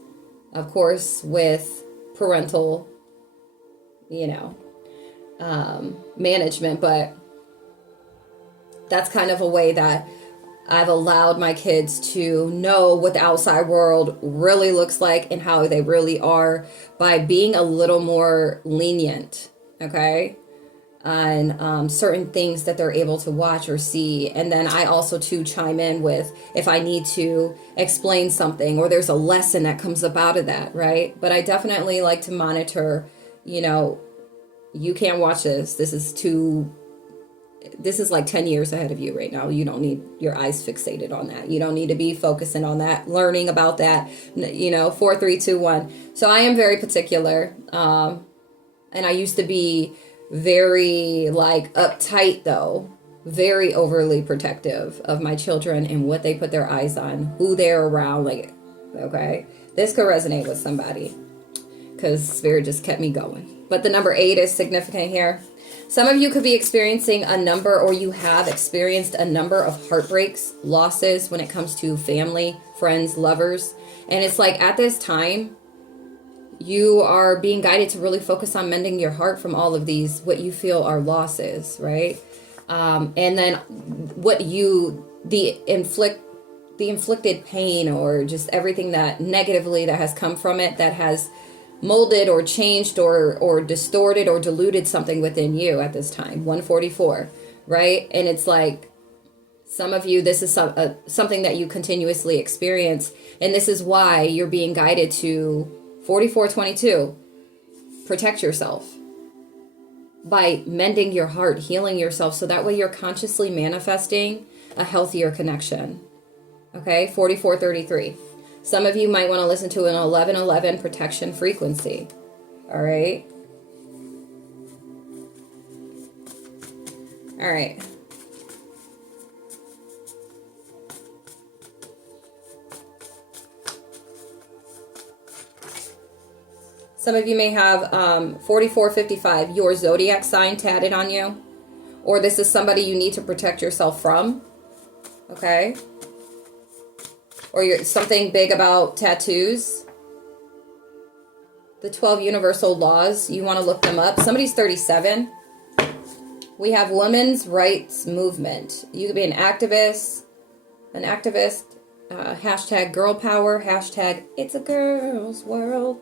of course, with parental, management, but that's kind of a way that I've allowed my kids to know what the outside world really looks like and how they really are, by being a little more lenient, okay, on certain things that they're able to watch or see. And then I also too chime in with if I need to explain something or there's a lesson that comes up out of that, right? But I definitely like to monitor, you can't watch this. This is like 10 years ahead of you right now. You don't need your eyes fixated on that. You don't need to be focusing on that, learning about that, 4, 3, 2, 1. So I am very particular. And I used to be very like uptight though, very overly protective of my children and what they put their eyes on, who they're around. Like, okay, this could resonate with somebody because Spirit just kept me going. But the number 8 is significant here. Some of you could be experiencing a number, or you have experienced a number of heartbreaks, losses when it comes to family, friends, lovers. And it's like at this time, you are being guided to really focus on mending your heart from all of these, what you feel are losses, right? And then the inflicted pain, or just everything that negatively that has come from it, that has molded or changed or distorted or diluted something within you at this time. 144, right? And it's like, some of you, this is something that you continuously experience, and this is why you're being guided to 4422. Protect yourself by mending your heart, healing yourself, so that way you're consciously manifesting a healthier connection. Okay, 4433. Some of you might want to listen to an 1111 protection frequency. All right. All right. Some of you may have 4455, your zodiac sign tatted on you. Or this is somebody you need to protect yourself from. Okay. Or you're something big about tattoos. The 12 universal laws, you want to look them up. Somebody's 37. We have women's rights movement. You could be an activist, hashtag girl power, hashtag it's a girl's world.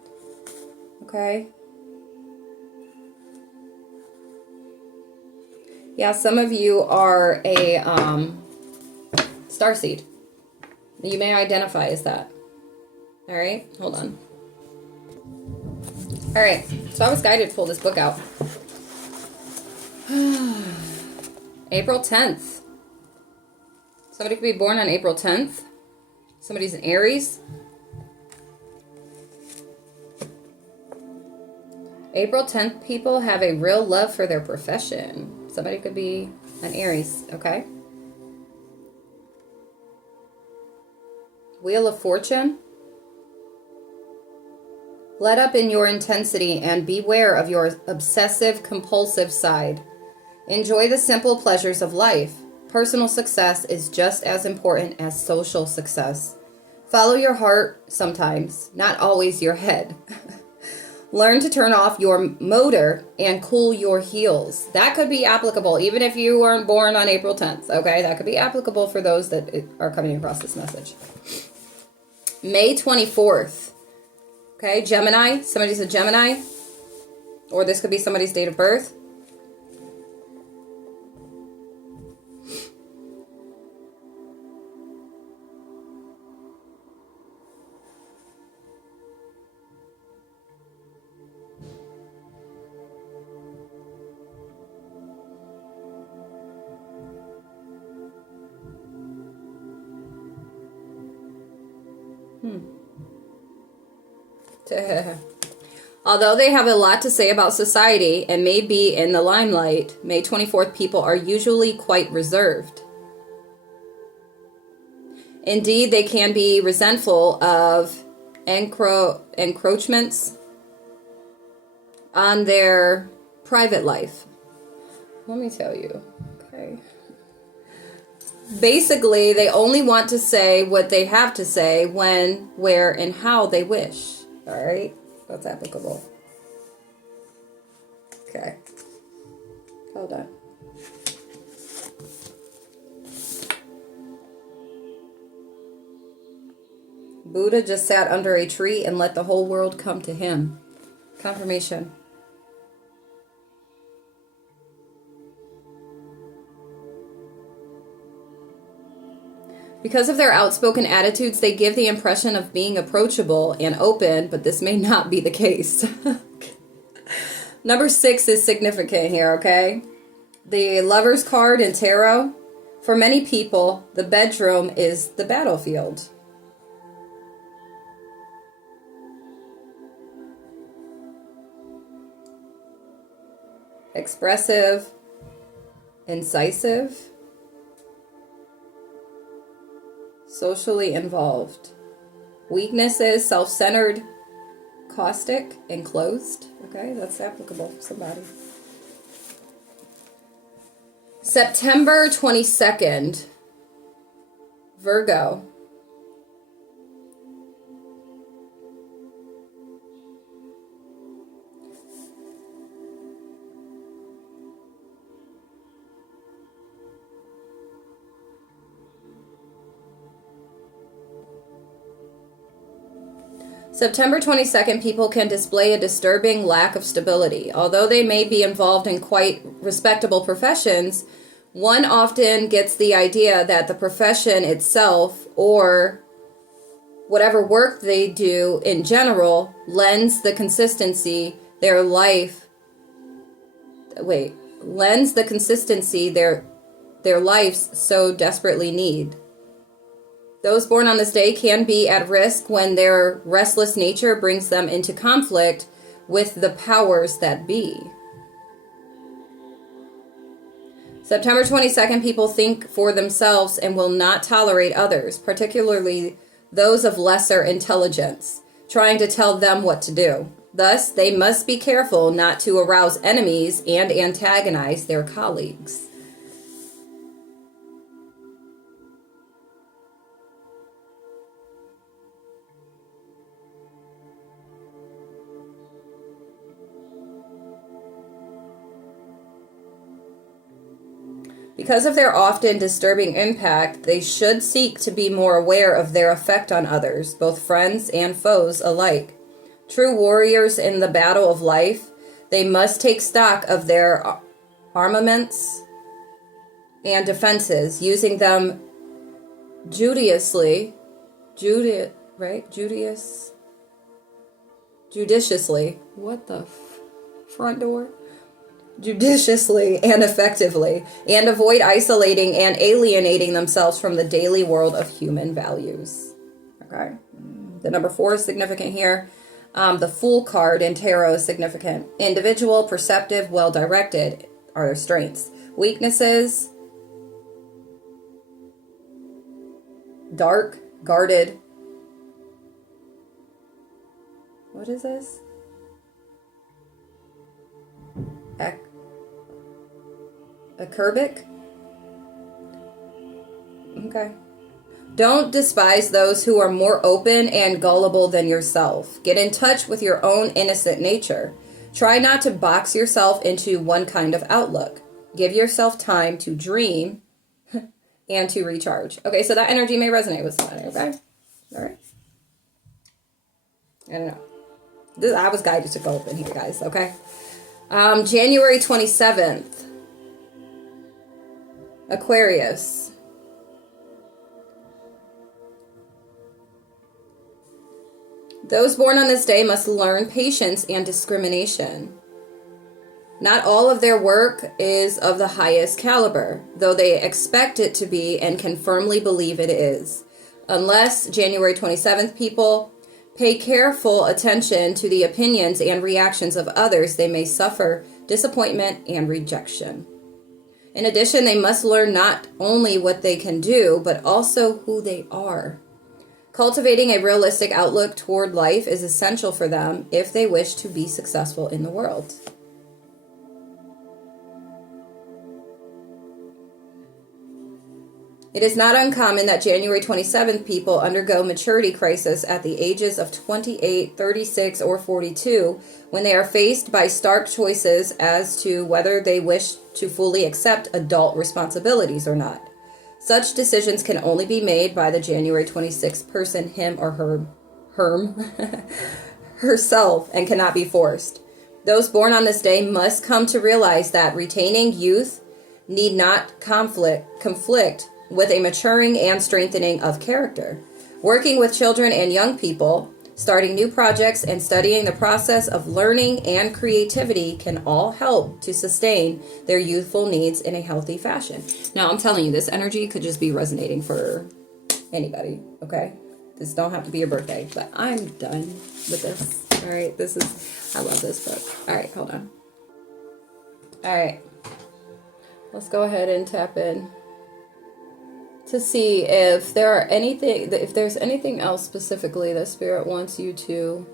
Okay. Yeah, some of you are a starseed. You may identify as that. All right, hold on. All right, so I was guided to pull this book out. April 10th. Somebody could be born on April 10th. Somebody's an Aries. April 10th people have a real love for their profession. Somebody could be an Aries, okay? Wheel of Fortune. Let up in your intensity and beware of your obsessive compulsive side. Enjoy the simple pleasures of life. Personal success is just as important as social success. Follow your heart sometimes, not always your head. Learn to turn off your motor and cool your heels. That could be applicable even if you weren't born on April 10th, okay? That could be applicable for those that are coming across this message. May 24th. Okay, Gemini. Somebody's a Gemini. Or this could be somebody's date of birth. Although they have a lot to say about society and may be in the limelight, May 24th people are usually quite reserved. Indeed, they can be resentful of encroachments on their private life. Let me tell you, okay. Basically, they only want to say what they have to say when, where, and how they wish. All right? That's applicable. Okay. Hold on. Buddha just sat under a tree and let the whole world come to him. Confirmation. Because of their outspoken attitudes, they give the impression of being approachable and open, but this may not be the case. Number 6 is significant here, okay? The Lover's card in Tarot. For many people, the bedroom is the battlefield. Expressive, incisive, socially involved. Weaknesses, self-centered, caustic, and closed. Okay, that's applicable for somebody. September 22nd, Virgo. September 22nd, people can display a disturbing lack of stability. Although they may be involved in quite respectable professions, one often gets the idea that the profession itself or whatever work they do in general lends the consistency their lives so desperately need. Those born on this day can be at risk when their restless nature brings them into conflict with the powers that be. September 22nd, people think for themselves and will not tolerate others, particularly those of lesser intelligence, trying to tell them what to do. Thus, they must be careful not to arouse enemies and antagonize their colleagues. Because of their often disturbing impact, they should seek to be more aware of their effect on others, both friends and foes alike. True warriors in the battle of life, they must take stock of their armaments and defenses, using them judiciously. What the front door? Judiciously and effectively, and avoid isolating and alienating themselves from the daily world of human values. Okay. The number 4 is significant here. The Fool card in tarot is significant. Individual, perceptive, well-directed are their strengths. Weaknesses: dark, guarded. What is this? Acerbic? Okay. Don't despise those who are more open and gullible than yourself. Get in touch with your own innocent nature. Try not to box yourself into one kind of outlook. Give yourself time to dream and to recharge. Okay, so that energy may resonate with somebody, okay? All right. I don't know. I was guided to go open here, guys, okay? January 27th. Aquarius. Those born on this day must learn patience and discrimination. Not all of their work is of the highest caliber, though they expect it to be and can firmly believe it is. Unless January 27th people pay careful attention to the opinions and reactions of others, they may suffer disappointment and rejection. In addition, they must learn not only what they can do, but also who they are. Cultivating a realistic outlook toward life is essential for them if they wish to be successful in the world. It is not uncommon that January 27th people undergo maturity crisis at the ages of 28, 36, or 42 when they are faced by stark choices as to whether they wish to fully accept adult responsibilities or not. Such decisions can only be made by the January 26th person, him or herself, and cannot be forced. Those born on this day must come to realize that retaining youth need not conflict with a maturing and strengthening of character. Working with children and young people, starting new projects, and studying the process of learning and creativity can all help to sustain their youthful needs in a healthy fashion. Now, I'm telling you, this energy could just be resonating for anybody, okay? This don't have to be your birthday, but I'm done with this. All right, I love this book. All right, hold on. All right, let's go ahead and tap in to see if there's anything else specifically that Spirit wants you to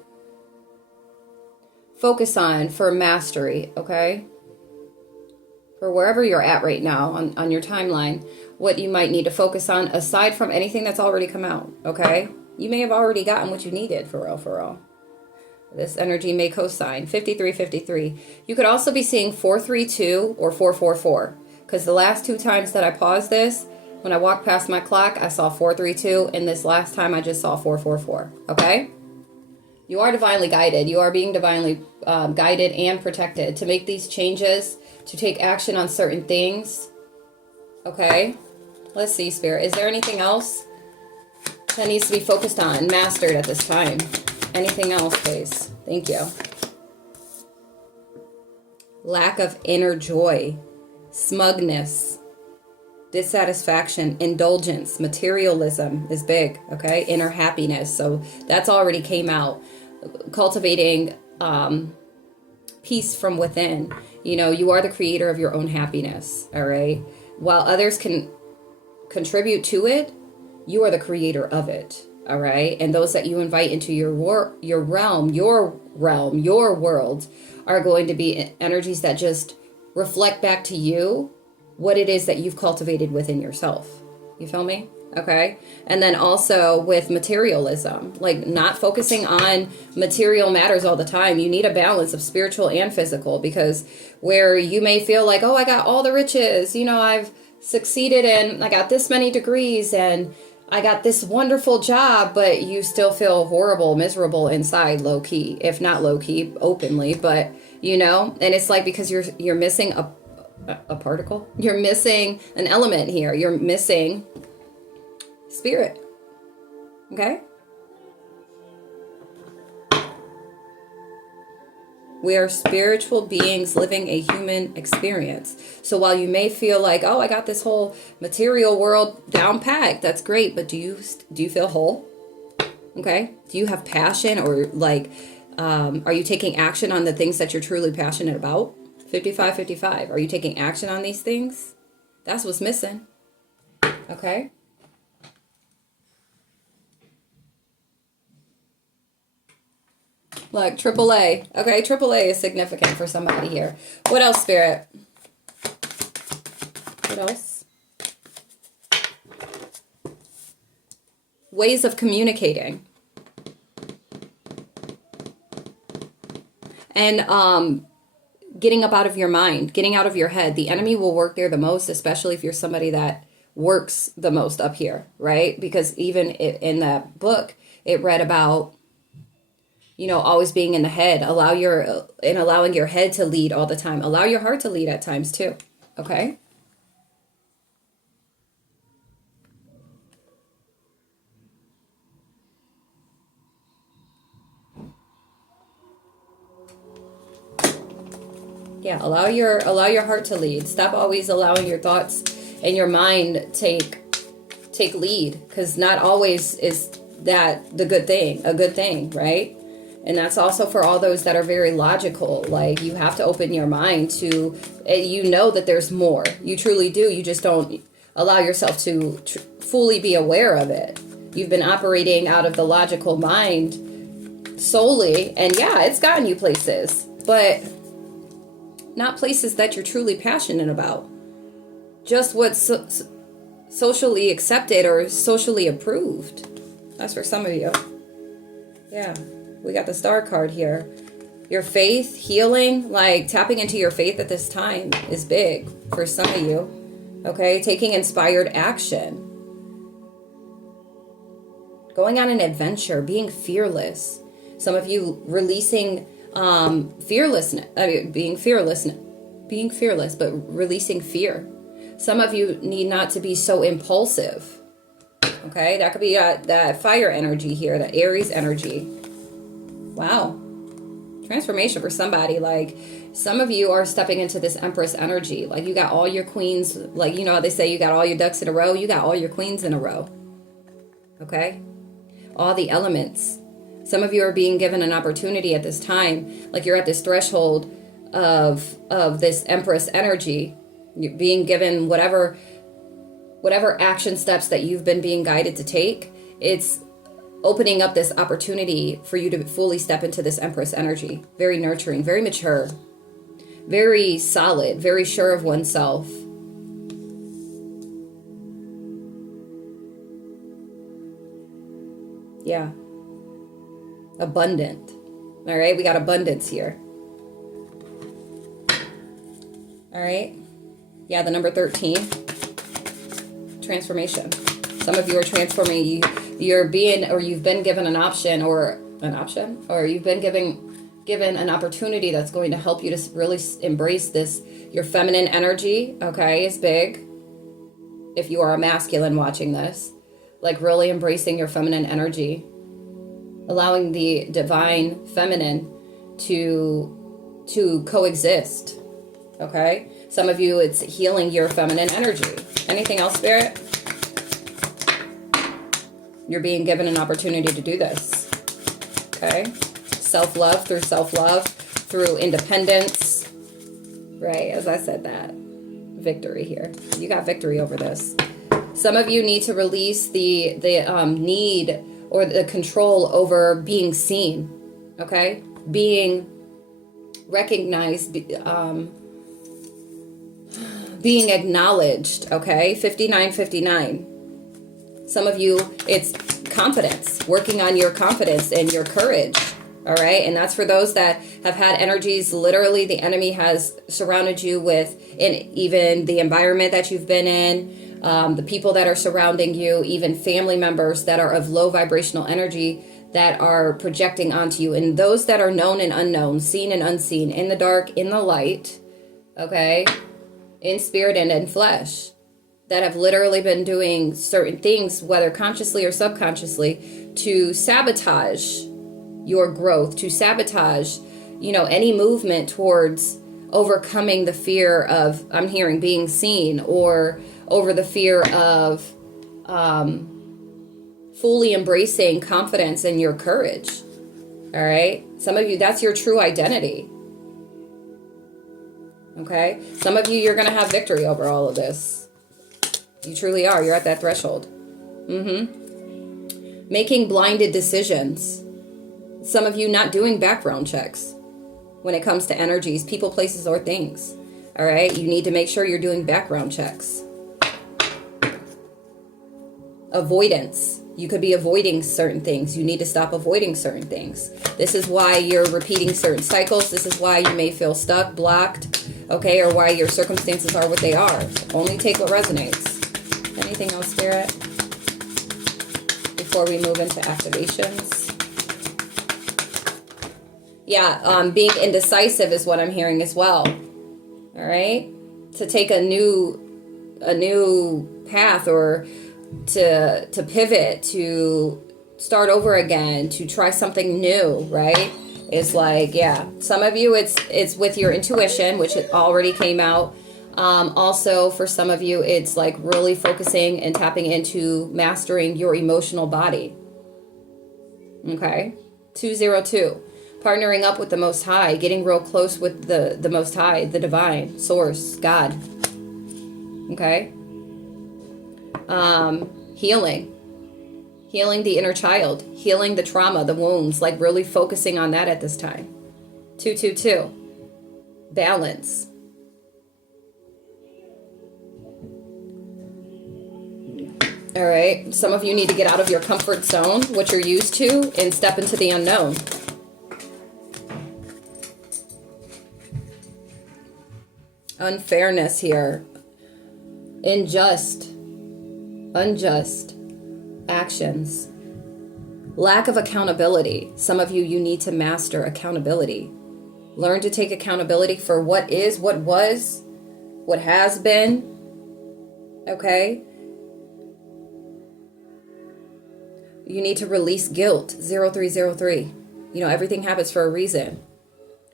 focus on for mastery, okay? For wherever you're at right now on your timeline, what you might need to focus on aside from anything that's already come out, okay? You may have already gotten what you needed, for real. This energy may co-sign 5353. You could also be seeing 432 or 444, because the last 2 times that I paused this, when I walked past my clock, I saw 432, and this last time I just saw 444, okay? You are divinely guided. You are being divinely guided and protected to make these changes, to take action on certain things, okay? Let's see, Spirit. Is there anything else that needs to be focused on, mastered at this time? Anything else, please? Thank you. Lack of inner joy, smugness, dissatisfaction, indulgence, materialism is big, okay? Inner happiness. So that's already came out. Cultivating peace from within. You know, you are the creator of your own happiness, all right? While others can contribute to it, you are the creator of it, all right? And those that you invite into your realm, your world, are going to be energies that just reflect back to you what it is that you've cultivated within yourself. You feel me? Okay. And then also with materialism, like not focusing on material matters all the time. You need a balance of spiritual and physical, because where you may feel like, oh, I got all the riches, you know, I've succeeded and I got this many degrees and I got this wonderful job, but you still feel horrible, miserable inside, low key, if not low key, openly, but you know, and it's like because you're missing a particle. You're missing an element here. You're missing spirit. Okay? We are spiritual beings living a human experience. So while you may feel like, oh, I got this whole material world down packed, that's great. But do you feel whole? Okay. Do you have passion, or like, are you taking action on the things that you're truly passionate about? 55-55. Are you taking action on these things? That's what's missing. Okay. Look, AAA. Okay, AAA is significant for somebody here. What else, Spirit? What else? Ways of communicating. And getting up out of your mind, getting out of your head. The enemy will work there the most, especially if you're somebody that works the most up here, right? Because even in that book, it read about, you know, always being in the head, allowing your head to lead all the time. Allow your heart to lead at times too. Okay. Yeah. Allow your heart to lead. Stop always allowing your thoughts and your mind take lead, because not always is that a good thing, right? And that's also for all those that are very logical. Like, you have to open your mind to, you know that there's more. You truly do. You just don't allow yourself to fully be aware of it. You've been operating out of the logical mind solely. And yeah, it's gotten you places, but not places that you're truly passionate about. Just what's socially accepted or socially approved. That's for some of you. Yeah. We got the star card here. Your faith, healing, like tapping into your faith at this time is big for some of you. Okay, taking inspired action. Going on an adventure, being fearless. Some of you releasing fearlessness. I mean, being fearless, but releasing fear. Some of you need not to be so impulsive. Okay, that could be that fire energy here, the Aries energy. Wow. Transformation for somebody. Like, some of you are stepping into this Empress energy. Like, you got all your queens. Like, you know how they say you got all your ducks in a row? You got all your queens in a row. Okay? All the elements. Some of you are being given an opportunity at this time. Like, you're at this threshold of this Empress energy. You're being given whatever action steps that you've been being guided to take. It's opening up this opportunity for you to fully step into this Empress energy. Very nurturing, very mature, very solid, very sure of oneself. Yeah. Abundant. All right, we got abundance here. All right. Yeah, the number 13. Transformation. Some of you are transforming. You've been given an option, or you've been given an opportunity that's going to help you to really embrace this. Your feminine energy, okay, is big. If you are a masculine watching this, like really embracing your feminine energy, allowing the divine feminine to coexist. Okay, some of you, it's healing your feminine energy. Anything else, Spirit? You're being given an opportunity to do this. Okay? Self-love, through independence. Right, as I said that. Victory here. You got victory over this. Some of you need to release the need or the control over being seen. Okay? Being recognized, being acknowledged. Okay? 59-59. Some of you, it's confidence, working on your confidence and your courage. All right. And that's for those that have had energies. Literally, the enemy has surrounded you with, and even the environment that you've been in, the people that are surrounding you, even family members that are of low vibrational energy that are projecting onto you. And those that are known and unknown, seen and unseen, in the dark, in the light, okay, in spirit and in flesh, that have literally been doing certain things, whether consciously or subconsciously, to sabotage your growth, to sabotage, any movement towards overcoming the fear of, I'm hearing, being seen, or over the fear of fully embracing confidence and your courage. All right. Some of you, that's your true identity. Okay. Some of you, you're going to have victory over all of this. You truly are. You're at that threshold. Making blinded decisions. Some of you not doing background checks when it comes to energies, people, places, or things. All right. You need to make sure you're doing background checks. Avoidance. You could be avoiding certain things. You need to stop avoiding certain things. This is why you're repeating certain cycles. This is why you may feel stuck, blocked, okay, or why your circumstances are what they are. So only take what resonates. Anything else, Spirit? Before we move into activations. Yeah, being indecisive is what I'm hearing as well. All right? To take a new path, or to pivot, to start over again, to try something new, right? It's like, yeah, some of you it's with your intuition, which it already came out. Also, for some of you, it's like really focusing and tapping into mastering your emotional body. Okay? 202. Partnering up with the Most High, getting real close with the Most High, the divine source, God. Okay? Healing the inner child, healing the trauma, the wounds, like really focusing on that at this time. 222. Balance. All right. Some of you need to get out of your comfort zone, what you're used to, and step into the unknown. Unfairness here. Unjust actions. Lack of accountability. Some of you need to master accountability. Learn to take accountability for what is, what was, what has been. Okay? You need to release guilt. 0303. Everything happens for a reason.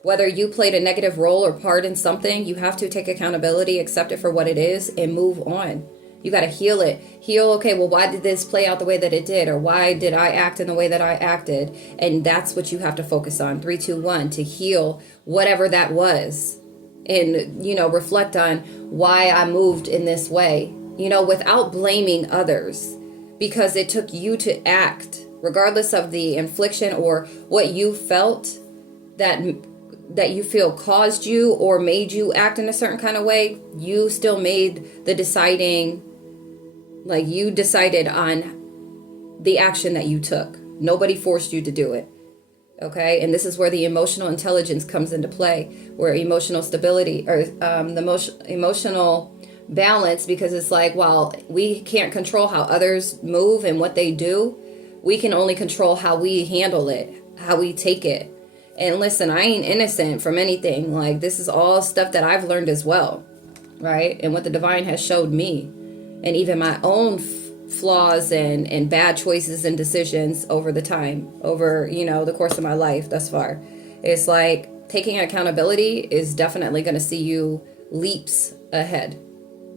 Whether you played a negative role or part in something, you have to take accountability, accept it for what it is, and move on. You got to heal it. Heal, okay, well, why did this play out the way that it did? Or why did I act in the way that I acted? And that's what you have to focus on. 321, to heal whatever that was. And, reflect on why I moved in this way, without blaming others. Because it took you to act, regardless of the infliction or what you felt that you feel caused you or made you act in a certain kind of way. You still made the deciding, like you decided on the action that you took. Nobody forced you to do it. Okay. And this is where the emotional intelligence comes into play, where emotional stability, or the emotional balance, because it's like, while we can't control how others move and what they do, we can only control how we handle it, how we take it. And listen, I ain't innocent from anything. Like, this is all stuff that I've learned as well, right? And what the divine has showed me, and even my own flaws and bad choices and decisions over the time, over, the course of my life thus far. It's like taking accountability is definitely going to see you leaps ahead.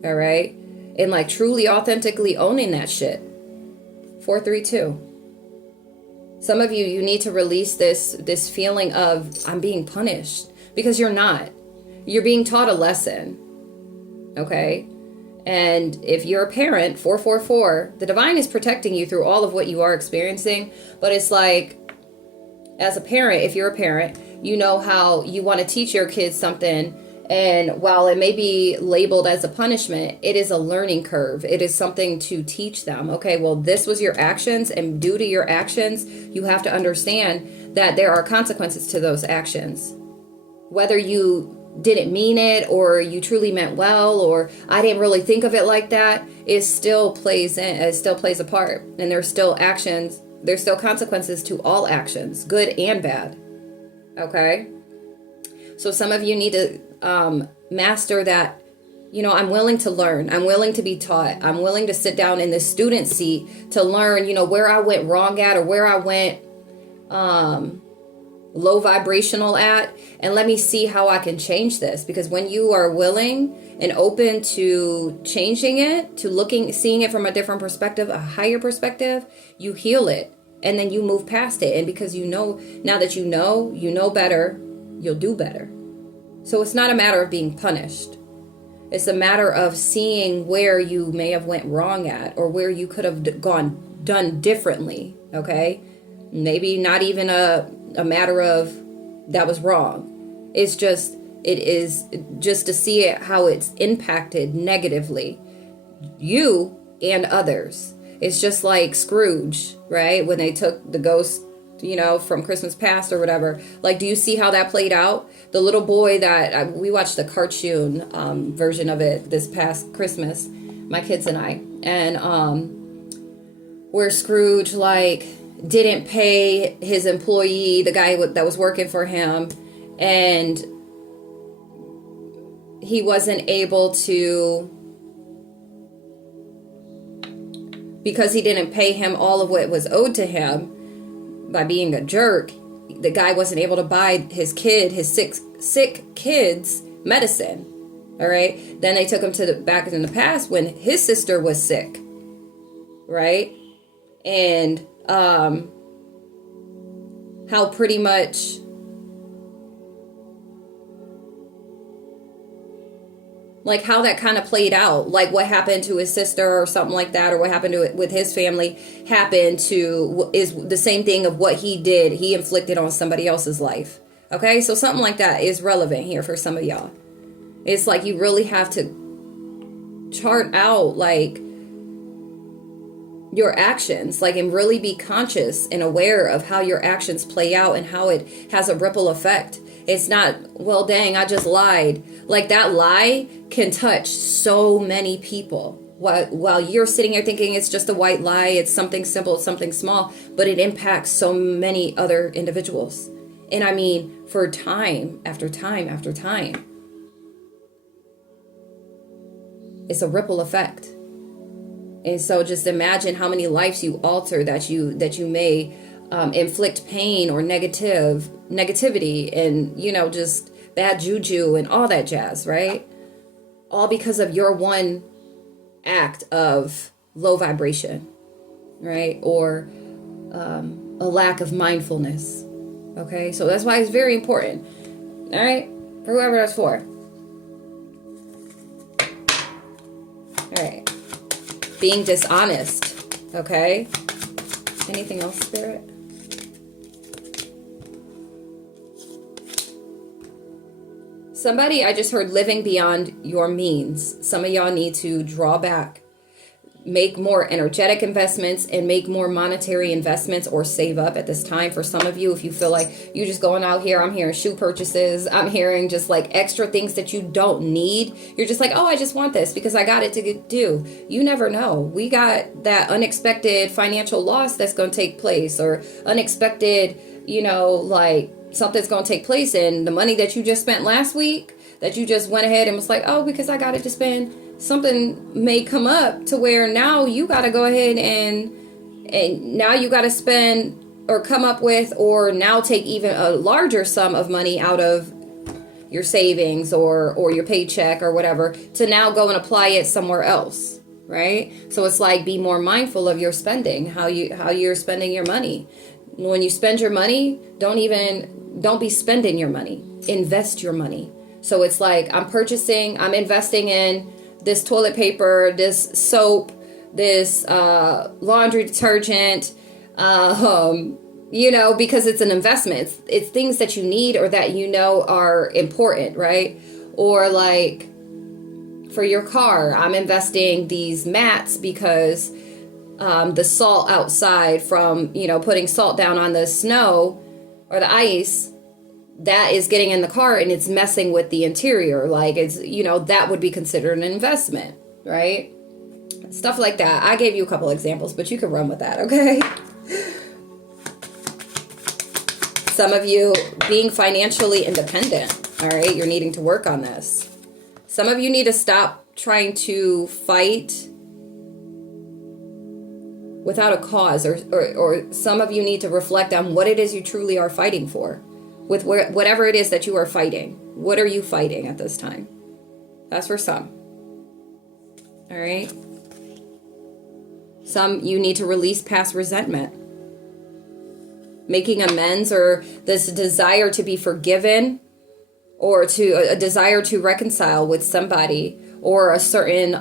All right? And like truly, authentically owning that shit. 432. Some of you need to release this feeling of, I'm being punished, because you're not. You're being taught a lesson. Okay? And if you're a parent, 444, the divine is protecting you through all of what you are experiencing. But it's like, as a parent, if you're a parent, you know how you want to teach your kids something, And while it may be labeled as a punishment, it is a learning curve. It is something to teach them. Okay, well, this was your actions, and due to your actions, you have to understand that there are consequences to those actions. Whether you didn't mean it or you truly meant well, or I didn't really think of it like that, it still plays a part. And there's still actions, there's still consequences to all actions, good and bad. Okay? So some of you need to master that. I'm willing to learn. I'm willing to be taught. I'm willing to sit down in the student seat to learn, where I went wrong at, or where I went low vibrational at, and let me see how I can change this. Because when you are willing and open to changing it, to seeing it from a different perspective, a higher perspective, you heal it, and then you move past it. And because now that you know better, you'll do better. So it's not a matter of being punished. It's a matter of seeing where you may have went wrong at, or where you could have done differently. Okay? Maybe not even a matter of that was wrong. It is just to see it, how it's impacted negatively you and others. It's just like Scrooge, right? When they took the ghost, from Christmas Past or whatever. Like, do you see how that played out? The little boy that we watched the cartoon version of it this past Christmas, my kids and I, and where Scrooge didn't pay his employee, the guy that was working for him, and he wasn't able to, because he didn't pay him all of what was owed to him by being a jerk. The guy wasn't able to buy his sick kid's medicine. All right. Then they took him back in the past when his sister was sick. Right. And how pretty much how that kind of played out, what happened to his sister or something like that, or what happened with his family is the same thing of what he inflicted on somebody else's life. Okay, so something like that is relevant here for some of y'all. It's you really have to chart out your actions, and really be conscious and aware of how your actions play out and how it has a ripple effect. It's not, well, dang, I just lied. That lie can touch so many people. While you're sitting here thinking it's just a white lie, it's something simple, it's something small, but it impacts so many other individuals. And I mean, for time after time after time. It's a ripple effect. And so just imagine how many lives you alter, that you may inflict pain or negativity and, just bad juju and all that jazz, right? All because of your one act of low vibration, right? Or a lack of mindfulness. Okay, so that's why it's very important. All right, for whoever that's for. All right. Being dishonest, okay? Anything else, Spirit? Somebody, I just heard living beyond your means. Some of y'all need to draw back, make more energetic investments, and make more monetary investments, or save up at this time. For some of you, if you feel like you're just going out here, I'm hearing shoe purchases, I'm hearing just extra things that you don't need. You're just oh, I just want this because I got it to do. You never know. We got that unexpected financial loss that's going to take place, or unexpected, something's going to take place, and the money that you just spent last week, that you just went ahead and was oh, because I got it to spend, something may come up to where now you got to go ahead and now you got to spend, or come up with, or now take even a larger sum of money out of your savings or your paycheck or whatever, to now go and apply it somewhere else, right? So it's be more mindful of your spending, how you're spending your money. When you spend your money, don't be spending your money. Invest your money. So it's I'm investing in this toilet paper, this soap, this laundry detergent, because it's an investment. It's things that you need or that are important, right? Or like for your car, I'm investing these mats because the salt outside from, putting salt down on the snow or the ice, that is getting in the car and it's messing with the interior. Like it's, that would be considered an investment, right? Stuff like that. I gave you a couple examples, but you can run with that, okay? Some of you being financially independent, all right? You're needing to work on this. Some of you need to stop trying to fight without a cause, or some of you need to reflect on what it is you truly are fighting for. With whatever it is that you are fighting. What are you fighting at this time? That's for some. All right? Some, you need to release past resentment. Making amends, or this desire to be forgiven, or a desire to reconcile with somebody, or a certain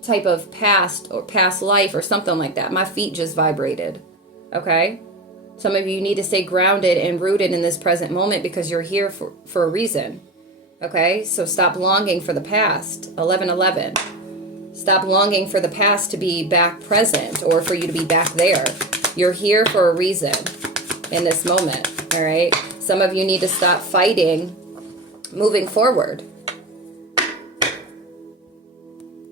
type of past life or something like that. My feet just vibrated. Okay? Some of you need to stay grounded and rooted in this present moment because you're here for a reason. Okay? So stop longing for the past. 11:11. Stop longing for the past to be back present or for you to be back there. You're here for a reason in this moment. All right? Some of you need to stop fighting moving forward.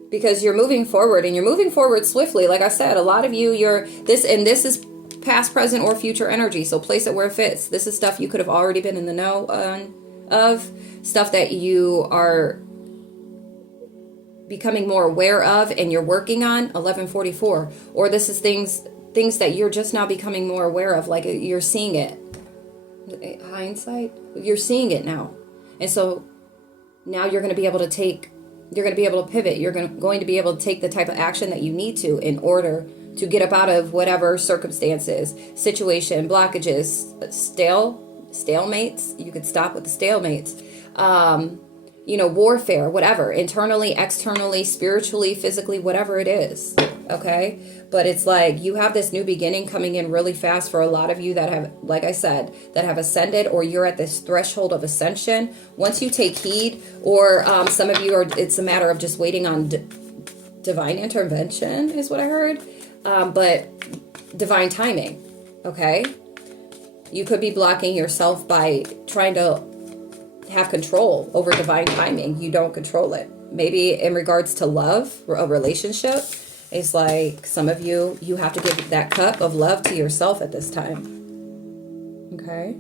Because you're moving forward and you're moving forward swiftly. Like I said, a lot of you, this is past, present, or future energy. So place it where it fits. This is stuff you could have already been in the know of. Stuff that you are becoming more aware of and you're working on. 11:44. Or this is things that you're just now becoming more aware of. Like you're seeing it. Hindsight. You're seeing it now. And so now you're going to be able to pivot. You're going to be able to take the type of action that you need to in order to get up out of whatever circumstances, situation, blockages, stalemates. You could stop with the stalemates. Warfare, whatever, internally, externally, spiritually, physically, whatever it is. Okay? But it's like you have this new beginning coming in really fast for a lot of you that have, like I said, that have ascended, or you're at this threshold of ascension. Once you take heed, or some of you it's a matter of just waiting on divine intervention is what I heard. But divine timing, okay? You could be blocking yourself by trying to have control over divine timing. You don't control it. Maybe in regards to love or a relationship, it's like some of you have to give that cup of love to yourself at this time. Okay?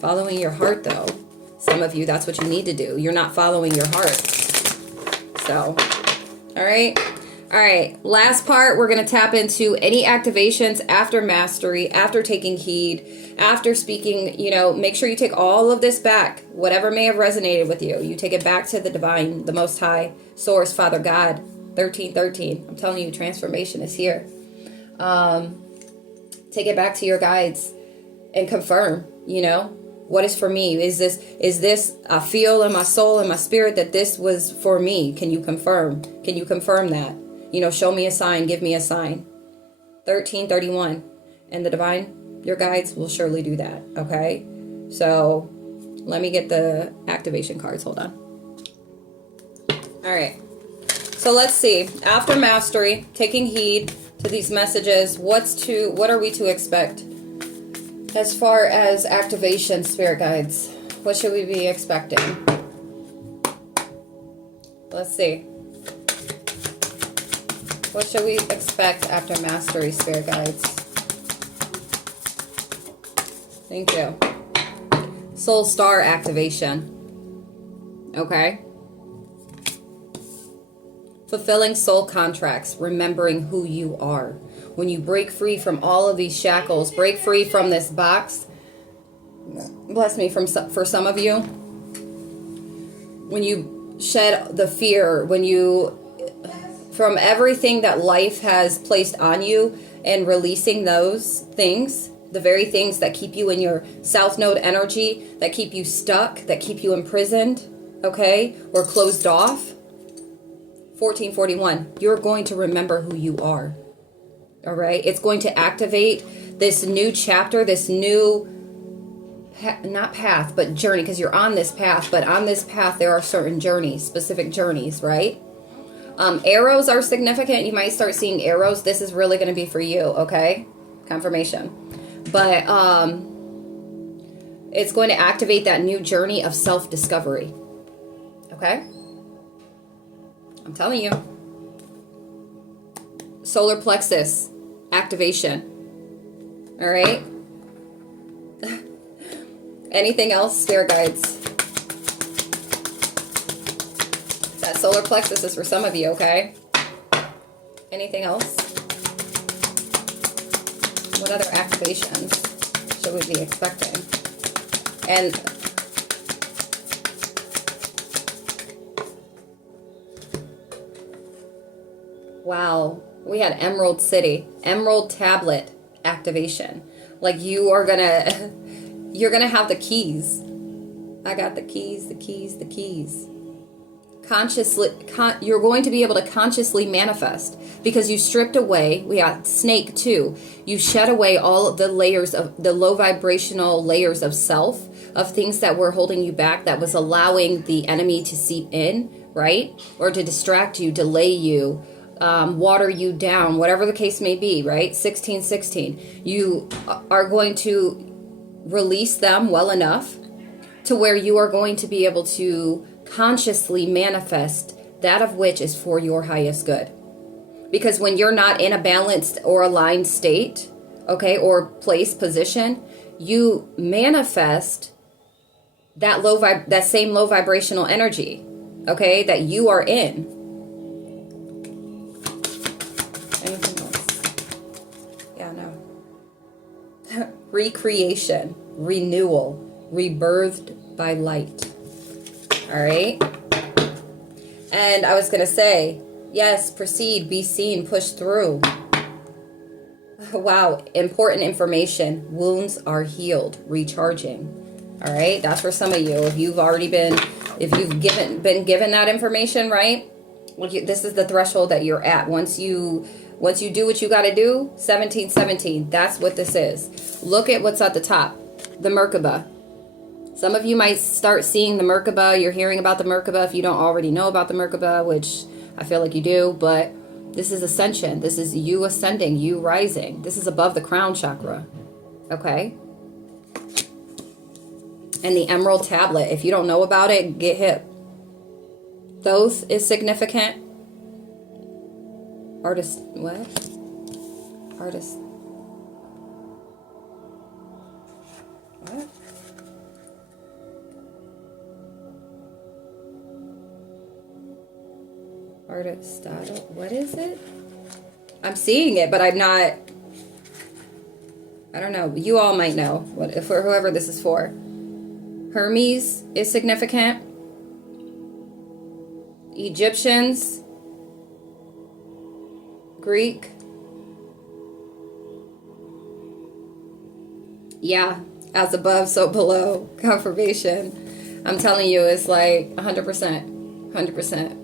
Following your heart, though. Some of you, that's what you need to do. You're not following your heart. So, all right? All right, last part, we're going to tap into any activations after mastery, after taking heed, after speaking, make sure you take all of this back, whatever may have resonated with you. You take it back to the divine, the Most High, Source, Father God, 1313. I'm telling you, transformation is here. Take it back to your guides and confirm, what is for me? Is this, I feel in my soul and my spirit that this was for me. Can you confirm? Can you confirm that? Show me a sign, give me a sign. 1331. And the divine, your guides will surely do that. Okay? So let me get the activation cards. Hold on. All right. So let's see. After mastery, taking heed to these messages, what are we to expect as far as activation, spirit guides? What should we be expecting? Let's see. What should we expect after mastery, spirit guides? Thank you. Soul star activation. Okay. Fulfilling soul contracts, remembering who you are. When you break free from all of these shackles, break free from this box, bless me, for some of you, when you shed the fear, from everything that life has placed on you and releasing those things, the very things that keep you in your South Node energy, that keep you stuck, that keep you imprisoned, okay, or closed off. 1441, you're going to remember who you are. All right? It's going to activate this new chapter, this new not path, but journey, because you're on this path, but on this path there are certain journeys, specific journeys, right? Arrows are significant. You might start seeing arrows. This is really going to be for you, okay? Confirmation. But it's going to activate that new journey of self-discovery, okay? I'm telling you. Solar plexus activation. All right? Anything else, spirit guides? That solar plexus is for some of you, okay? Anything else? What other activations should we be expecting? And wow, we had Emerald City, Emerald Tablet activation. Like you're gonna have the keys. I got the keys, the keys, the keys. You're going to be able to consciously manifest because you stripped away. We got snake too. You shed away all of the layers of the low vibrational layers of self, of things that were holding you back, that was allowing the enemy to seep in, right? Or to distract you, delay you, water you down, whatever the case may be, right? 1616. You are going to release them well enough to where you are going to be able to consciously manifest that of which is for your highest good. Because when you're not in a balanced or aligned state, okay, or place, position, you manifest that that same low vibrational energy, okay, that you are in. Anything else? Yeah, no. Recreation, renewal, rebirthed by light. All right. And I was going to say, yes, proceed, be seen, push through. Wow. Important information. Wounds are healed, recharging. All right. That's for some of you. If you've been given that information, right? This is the threshold that you're at. Once you do what you got to do, 1717, that's what this is. Look at what's at the top, the Merkaba. Some of you might start seeing the Merkaba. You're hearing about the Merkaba if you don't already know about the Merkaba, which I feel like you do. But this is ascension. This is you ascending, you rising. This is above the crown chakra. Okay? And the Emerald Tablet. If you don't know about it, get hip. Thoth is significant. Artist, what? Artist. What? Aristotle, what is it? I'm seeing it, but I'm not. I don't know. You all might know for whoever this is for. Hermes is significant. Egyptians, Greek. Yeah, as above, so below. Confirmation. I'm telling you, it's like 100%. 100%.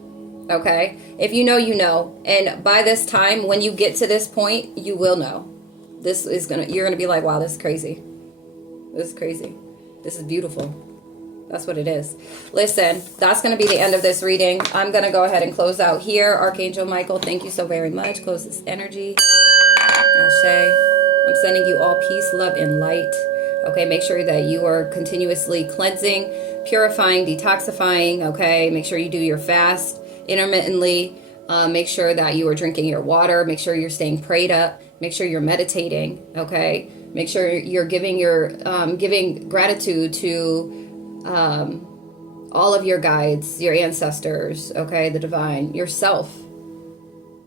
Okay? If you know, you know. And by this time, when you get to this point, you will know. You're gonna be like, wow, this is crazy. This is crazy. This is beautiful. That's what it is. Listen, that's gonna be the end of this reading. I'm gonna go ahead and close out here. Archangel Michael, thank you so very much. Close this energy. Ashe. I'm sending you all peace, love, and light. Okay, make sure that you are continuously cleansing, purifying, detoxifying. Okay, make sure you do your fast intermittently. Make sure that you are drinking your water. Make sure you're staying prayed up. Make sure you're meditating. Okay, make sure you're giving giving gratitude to all of your guides, your ancestors. Okay, the divine, yourself.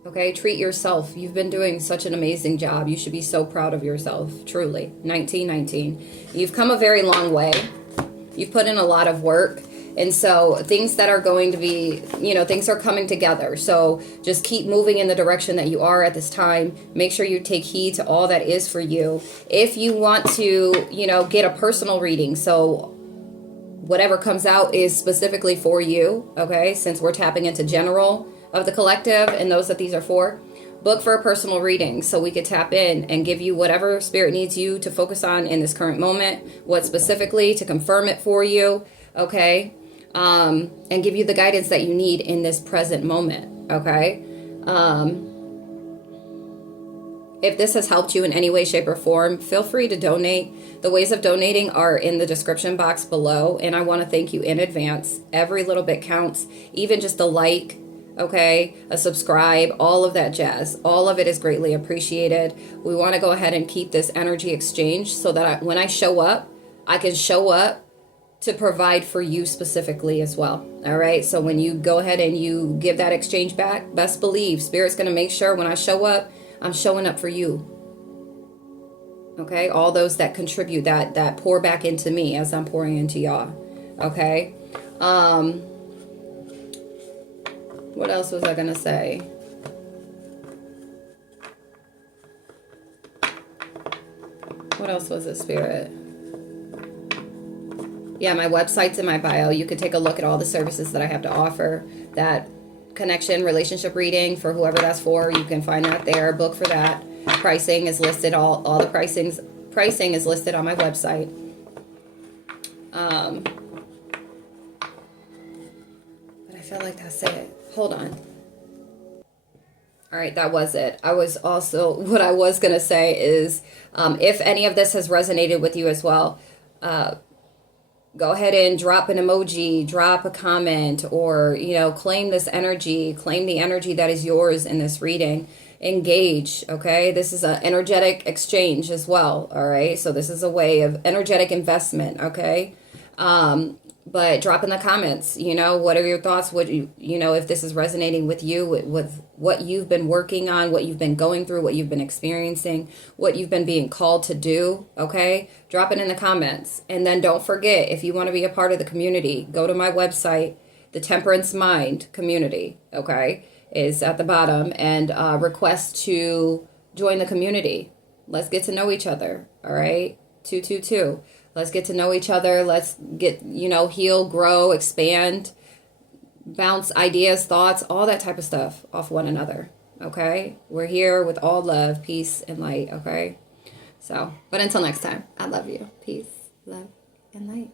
Okay, treat yourself. You've been doing such an amazing job. You should be so proud of yourself. Truly, 1919. You've come a very long way. You've put in a lot of work. And so things that are going to be, things are coming together. So just keep moving in the direction that you are at this time. Make sure you take heed to all that is for you. If you want to, get a personal reading, so whatever comes out is specifically for you, okay? Since we're tapping into general of the collective and those that these are for. book for a personal reading so we could tap in and give you whatever Spirit needs you to focus on in this current moment, what specifically to confirm it for you, okay? And give you the guidance that you need in this present moment, okay? If this has helped you in any way, shape, or form, feel free to donate. The ways of donating are in the description box below, and I want to thank you in advance. Every little bit counts, even just a like, okay, a subscribe, all of that jazz. All of it is greatly appreciated. We want to go ahead and keep this energy exchange so that when I show up, I can show up to provide for you specifically as well. All right. So when you go ahead and you give that exchange back, best believe Spirit's going to make sure when I show up, I'm showing up for you. Okay. All those that contribute, that pour back into me as I'm pouring into y'all. Okay. What else was I going to say? What else was it, Spirit? Yeah, my website's in my bio. You could take a look at all the services that I have to offer. That connection, relationship reading, for whoever that's for, you can find that there. Book for that. Pricing is listed. All the pricing is listed on my website. But I feel like that's it. Hold on. All right, that was it. What I was going to say is, if any of this has resonated with you as well, go ahead and drop an emoji, drop a comment, or, claim this energy, claim the energy that is yours in this reading. Engage, okay? This is an energetic exchange as well, all right? So this is a way of energetic investment, okay? But drop in the comments, what are your thoughts? What if this is resonating with you, with what you've been working on, what you've been going through, what you've been experiencing, what you've been being called to do, okay? Drop it in the comments. And then don't forget, if you want to be a part of the community, go to my website, the Temperance Mind community, okay, is at the bottom, and request to join the community. Let's get to know each other, all right? 222. Let's get to know each other. Let's get, heal, grow, expand, bounce ideas, thoughts, all that type of stuff off one another. Okay? We're here with all love, peace, and light. Okay? So, but until next time, I love you. Peace, love, and light.